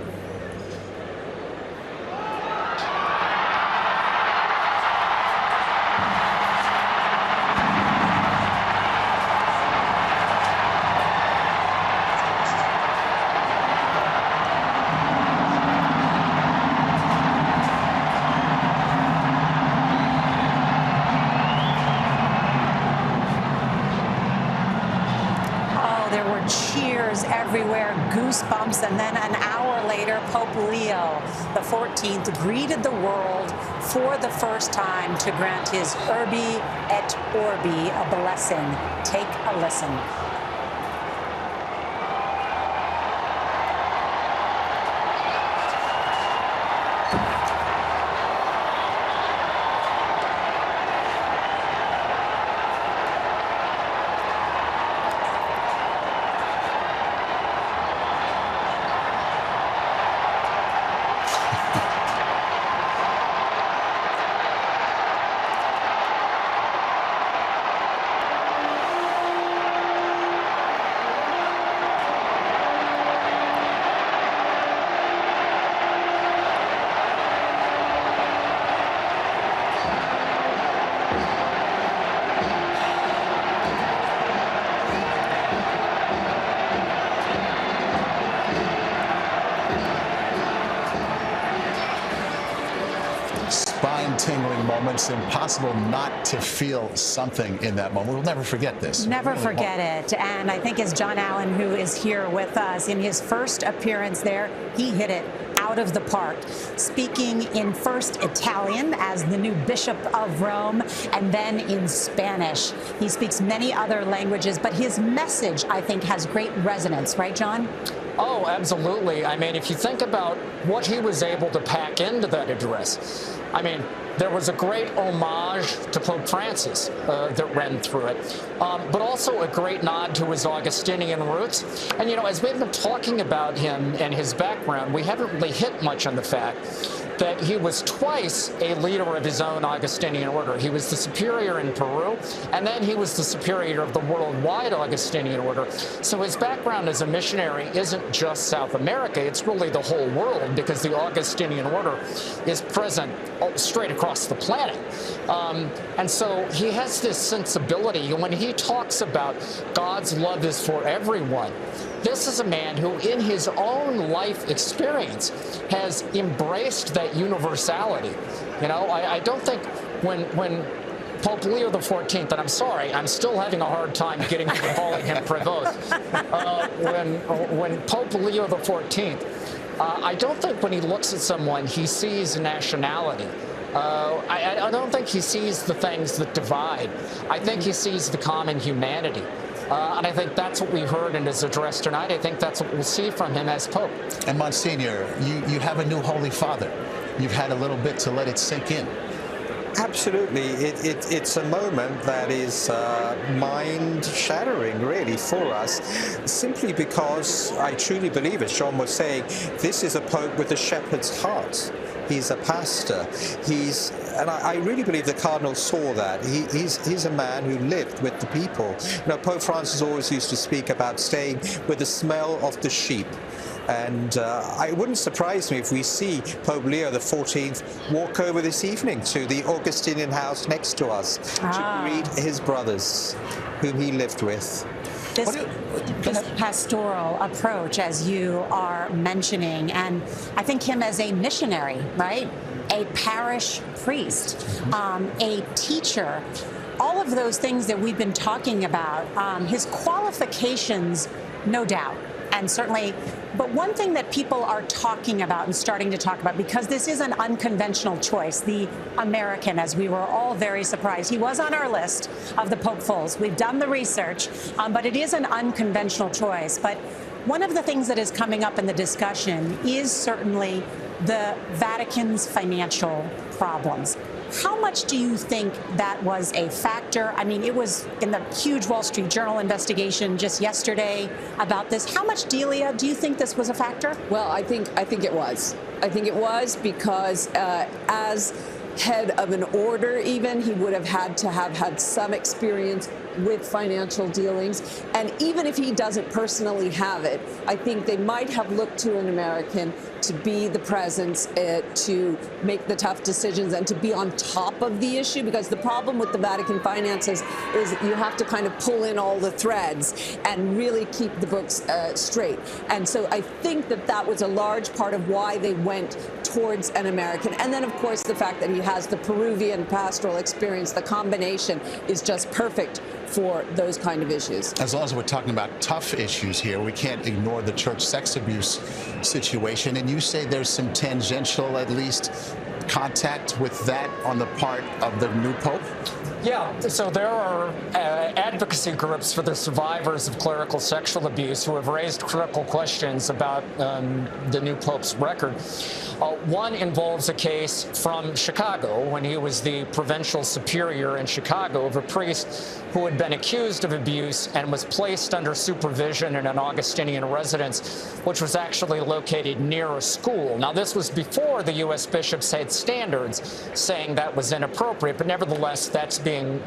Everywhere, goosebumps, and then an hour later, Pope Leo XIV greeted the world for the first time to grant his Urbi et Orbi a blessing. Take a listen. Spine-tingling moments, impossible not to feel something in that moment. We'll never forget this. Never forget it. And I think as John Allen, who is here with us, in his first appearance there, he hit it out of the park, speaking in first Italian as the new Bishop of Rome, and then in Spanish. He speaks many other languages, but his message, I think, has great resonance. Right, John? Oh, absolutely. I mean, if you think about what he was able to pack into that address, I mean, there was a great homage to Pope Francis that ran through it, but also a great nod to his Augustinian roots. And, as we've been talking about him and his background, we haven't really hit much on the fact that he was twice a leader of his own Augustinian order. He was the superior in Peru, and then he was the superior of the worldwide Augustinian order. So his background as a missionary isn't just South America, it's really the whole world, because the Augustinian order is present straight across the planet. And so he has this sensibility. When he talks about God's love is for everyone, this is a man who, in his own life experience, has embraced that universality. You know, I don't think when Pope Leo XIV, and I'm sorry, I'm still having a hard time getting to calling him Prevost. When Pope Leo XIV, I don't think when he looks at someone, he sees nationality. I don't think he sees the things that divide. I think he sees the common humanity. And I think that's what we heard in his address tonight. I think that's what we'll see from him as Pope. And Monsignor, you have a new Holy Father. You've had a little bit to let it sink in. Absolutely. It's a moment that is mind-shattering, really, for us, simply because I truly believe, as John was saying, this is a Pope with a shepherd's heart. He's a pastor. And I really believe the Cardinals saw that. He's a man who lived with the people. You know, Pope Francis always used to speak about staying with the smell of the sheep. And it wouldn't surprise me if we see Pope Leo XIV walk over this evening to the Augustinian house next to us to greet his brothers, whom he lived with. This pastoral approach, as you are mentioning, and I think him as a missionary, right? A parish priest, a teacher, all of those things that we've been talking about, his qualifications, no doubt. And certainly, but one thing that people are talking about and starting to talk about, because this is an unconventional choice, the American, as we were all very surprised. He was on our list of the Popefuls. We've done the research, but it is an unconventional choice. But one of the things that is coming up in the discussion is certainly the Vatican's financial problems. How much do you think that was a factor? I mean, it was in the huge Wall Street Journal investigation just yesterday about this. How much, Delia, do you think this was a factor? Well, I think it was. I think it was because as head of an order even, he would have had to have had some experience with financial dealings. And even if he doesn't personally have it, I think they might have looked to an American to be the presence, to make the tough decisions and to be on top of the issue, because the problem with the Vatican finances is you have to kind of pull in all the threads and really keep the books straight. And so I think that was a large part of why they went towards an American. And then, of course, the fact that he has the Peruvian pastoral experience, the combination is just perfect for those kind of issues. As long as we're talking about tough issues here, we can't ignore the church sex abuse situation. And you say there's some tangential, at least, contact with that on the part of the new Pope? Yeah, so there are advocacy groups for the survivors of clerical sexual abuse who have raised critical questions about the new Pope's record. One involves a case from Chicago when he was the provincial superior in Chicago of a priest who had been accused of abuse and was placed under supervision in an Augustinian residence, which was actually located near a school. Now, this was before the U.S. bishops had standards saying that was inappropriate, but nevertheless, that's being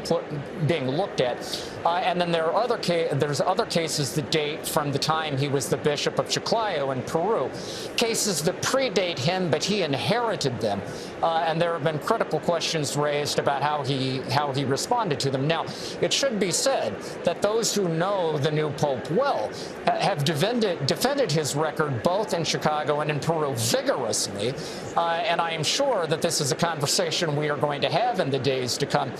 looked at. And then there's other cases that date from the time he was the Bishop of Chiclayo in Peru, cases that predate him, but he inherited them. And there have been critical questions raised about how he responded to them. Now, it should be said that those who know the new Pope well have defended his record both in Chicago and in Peru vigorously. And I am sure that this is a conversation we are going to have in the days to come.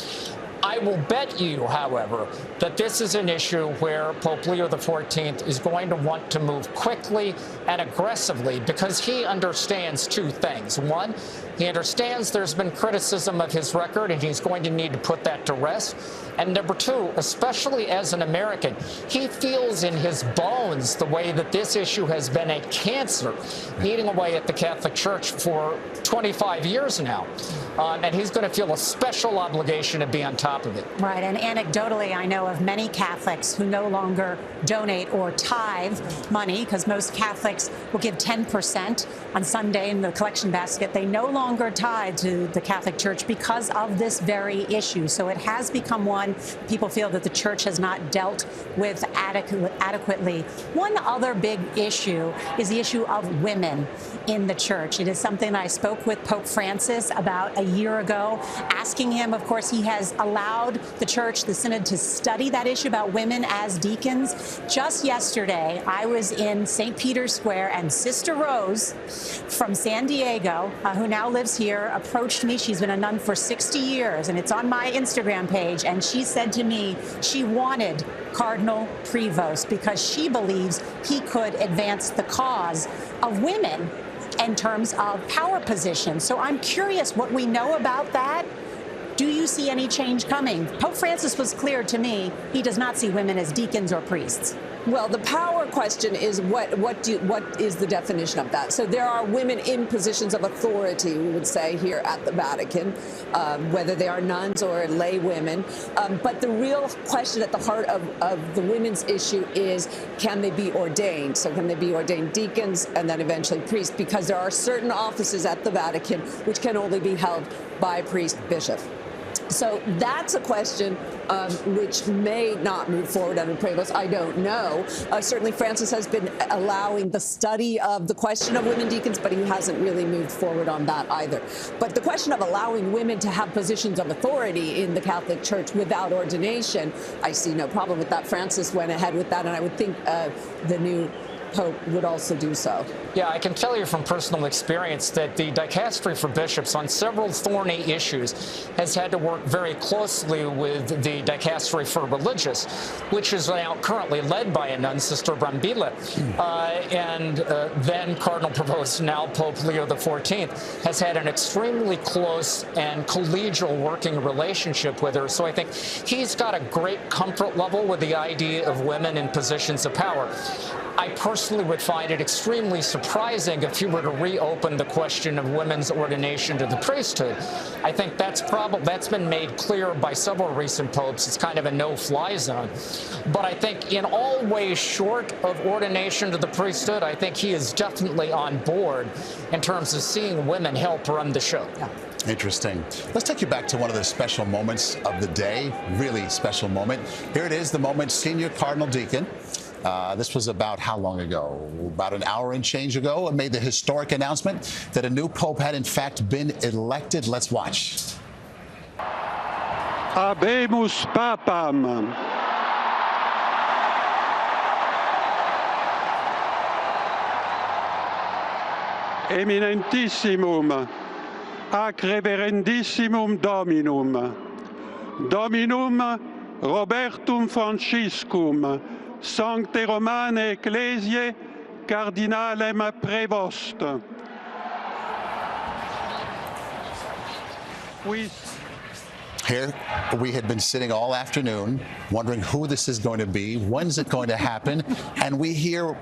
I will bet you, however, that this is an issue where Pope Leo XIV is going to want to move quickly and aggressively because he understands two things. One, He understands there's been criticism of his record, and he's going to need to put that to rest. And number two, especially as an American, he feels in his bones the way that this issue has been a cancer eating away at the Catholic Church for 25 years now. And he's going to feel a special obligation to be on top of it. Right, and anecdotally, I know of many Catholics who no longer donate or tithe money, because most Catholics will give 10% on Sunday in the collection basket. They no longer tithe to the Catholic Church because of this very issue. So it has become one people feel that the Church has not dealt with adequately. One other big issue is the issue of women in the Church. It is something I spoke with Pope Francis about a year ago, asking him, of course, he has allowed the Church, the Synod, to study that issue about women as deacons. Just yesterday, I was in St. Peter's Square, and Sister Rose from San Diego, who now lives here, approached me. She's been a nun for 60 years, and it's on my Instagram page, and she said to me she wanted Cardinal Prevost because she believes he could advance the cause of women in terms of power positions. So I'm curious what we know about that. Do you see any change coming? Pope Francis was clear to me he does not see women as deacons or priests. Well, the power question is what is the definition of that? So there are women in positions of authority, we would say, here at the Vatican, whether they are nuns or lay women. But the real question at the heart of the women's issue is, can they be ordained? So can they be ordained deacons and then eventually priests? Because there are certain offices at the Vatican which can only be held by a priest bishop. So that's a question which may not move forward under Prevost. I don't know. Certainly Francis has been allowing the study of the question of women deacons, but he hasn't really moved forward on that either. But the question of allowing women to have positions of authority in the Catholic Church without ordination, I see no problem with that. Francis went ahead with that, and I would think the new Pope would also do so. Yeah, I can tell you from personal experience that the dicastery for bishops on several thorny issues has had to work very closely with the dicastery for religious, which is now currently led by a nun, Sister Brambilla. And then Cardinal Prevost, now Pope Leo XIV, has had an extremely close and collegial working relationship with her. So I think he's got a great comfort level with the idea of women in positions of power. I personally would find it extremely surprising if you were to reopen the question of women's ordination to the priesthood. I think that's been made clear by several recent popes. It's kind of a no-fly zone. But I think in all ways short of ordination to the priesthood, I think he is definitely on board in terms of seeing women help run the show. Yeah. Interesting. Let's take you back to one of the special moments of the day, really special moment. Here it is, the moment Senior Cardinal Deacon. This was about how long ago? About an hour and change ago, and made the historic announcement that a new pope had in fact been elected. Let's watch. Habemus Papam. Eminentissimum, ac reverendissimum Dominum, Dominum Robertum Franciscum, Sancte Romane Ecclesiae, Cardinalem Prevost. Here we had been sitting all afternoon wondering who this is going to be, when's it going to happen, and we hear,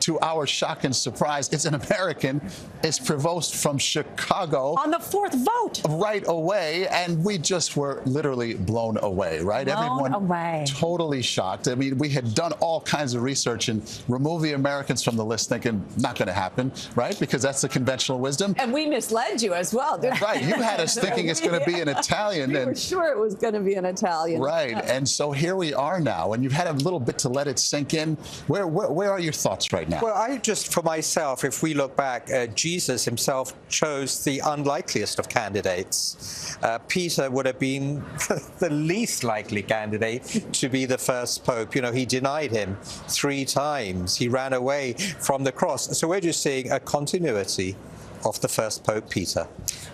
to our shock and surprise, it's an American. It's Prevost from Chicago. On the fourth vote. Right away, and we just were literally blown away, right? Blown away. Totally shocked. I mean, we had done all kinds of research and removed the Americans from the list, thinking not going to happen, right? Because that's the conventional wisdom. And we misled you as well, didn't we? Right, you had us thinking it's going to be an Italian. We were sure it was going to be an Italian. Right, and so here we are now, and you've had a little bit to let it sink in. Where are your thoughts right now? Well, I just, for myself, if we look back, Jesus himself chose the unlikeliest of candidates. Peter would have been the least likely candidate to be the first pope. You know, he denied him 3 times. He ran away from the cross. So we're just seeing a continuity of the first Pope Peter.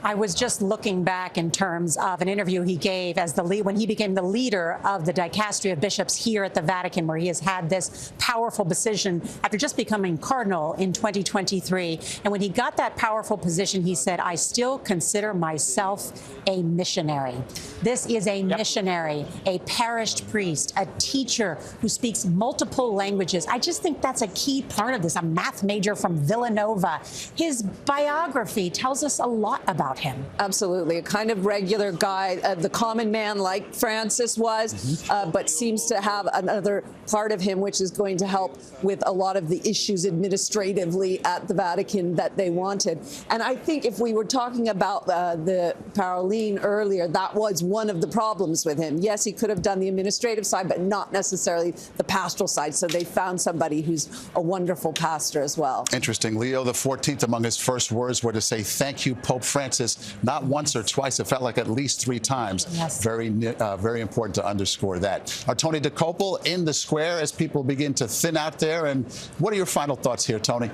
I was just looking back in terms of an interview he gave as when he became the leader of the dicastery of bishops here at the Vatican, where he has had this powerful position after just becoming cardinal in 2023. And when he got that powerful position, he said, "I still consider myself a missionary." This is a missionary, a parished priest, a teacher who speaks multiple languages. I just think that's a key part of this. A math major from Villanova. His biography tells us a lot about him. Absolutely. A kind of regular guy, the common man like Francis was, but seems to have another part of him which is going to help with a lot of the issues administratively at the Vatican that they wanted. And I think if we were talking about the Paroline earlier, that was one of the problems with him. Yes, he could have done the administrative side, but not necessarily the pastoral side. So they found somebody who's a wonderful pastor as well. Interesting. Leo XIV, among his first words were to say, "Thank you, Pope Francis," not once or twice. It felt like at least 3 times. Yes. Very important to underscore that. Tony DeCopel in the square as people begin to thin out there. And what are your final thoughts here, Tony?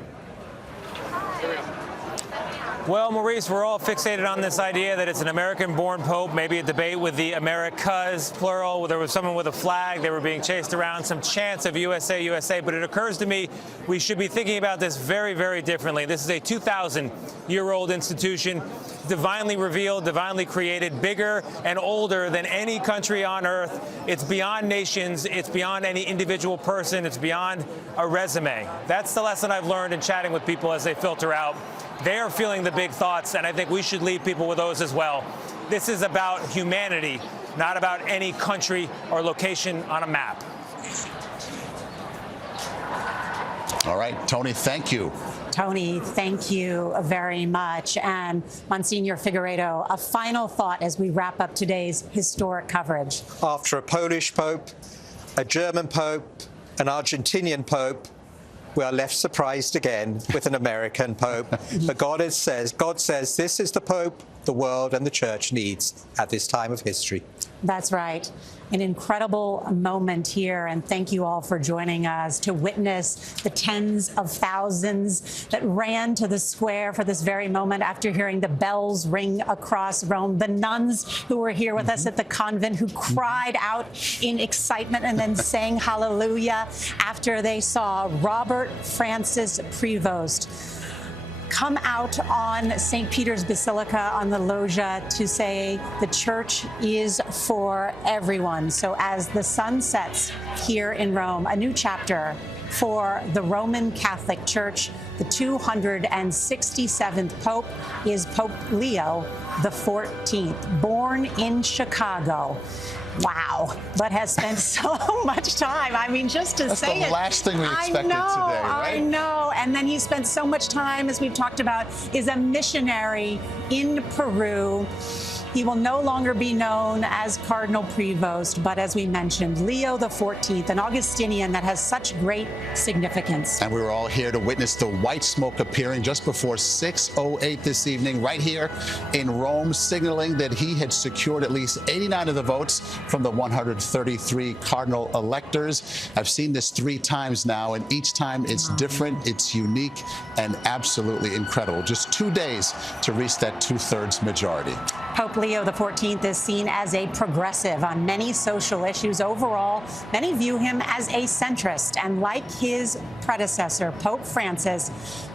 Well, Maurice, we're all fixated on this idea that it's an American-born pope, maybe a debate with the Americas, plural. There was someone with a flag. They were being chased around, some chants of USA, USA. But it occurs to me we should be thinking about this very, very differently. This is a 2,000-year-old institution, divinely revealed, divinely created, bigger and older than any country on earth. It's beyond nations. It's beyond any individual person. It's beyond a resume. That's the lesson I've learned in chatting with people as they filter out. They are feeling the big thoughts, and I think we should leave people with those as well. This is about humanity, not about any country or location on a map. All right, Tony, thank you. Tony, thank you very much. And Monsignor Figueiredo, a final thought as we wrap up today's historic coverage. After a Polish pope, a German pope, an Argentinian pope, we are left surprised again with an American pope. But God says this is the pope the world and the church needs at this time of history. That's right. An incredible moment here, and thank you all for joining us to witness the tens of thousands that ran to the square for this very moment after hearing the bells ring across Rome. The nuns who were here with us at the convent who cried out in excitement and then sang hallelujah after they saw Robert Francis Prevost come out on St. Peter's Basilica on the loggia to say the church is for everyone. So as the sun sets here in Rome, a new chapter for the Roman Catholic Church. The 267th Pope is Pope Leo XIV, born in Chicago. Wow, but has spent so much time. I mean, just to say it. That's the last thing we expected today, right? I know. And then he spent so much time, as we've talked about, is a missionary in Peru. He will no longer be known as Cardinal Prevost, but as we mentioned, Leo XIV, an Augustinian that has such great significance. And we were all here to witness the white smoke appearing just before 6:08 this evening, right here in Rome, signaling that he had secured at least 89 of the votes from the 133 cardinal electors. I've seen this 3 times now, and each time it's different, it's unique, and absolutely incredible. Just 2 days to reach that 2/3 majority. Pope Leo XIV is seen as a progressive on many social issues. Overall, many view him as a centrist. And like his predecessor, Pope Francis,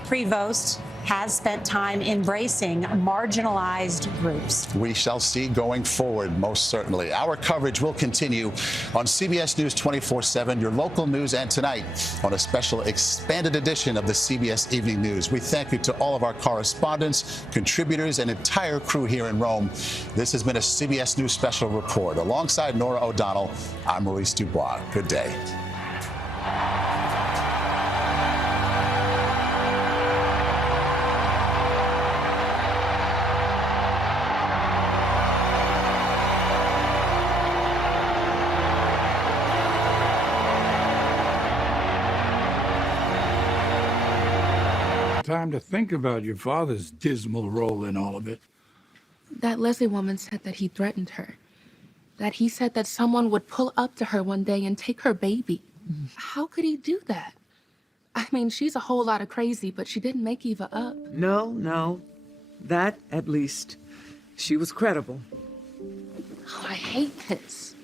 Prevost has spent time embracing marginalized groups. We shall see going forward, most certainly. Our coverage will continue on CBS News 24/7, your local news, and tonight on a special expanded edition of the CBS Evening News. We thank you to all of our correspondents, contributors, and entire crew here in Rome. This has been a CBS News special report. Alongside Nora O'Donnell, I'm Maurice Dubois. Good day. Time to think about your father's dismal role in all of it. That Leslie woman said that he threatened her. That he said that someone would pull up to her one day and take her baby. How could he do that? I mean, she's a whole lot of crazy, but she didn't make Eva up. No. That, at least, she was credible. Oh, I hate this.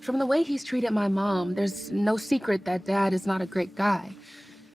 From the way he's treated my mom, there's no secret that Dad is not a great guy.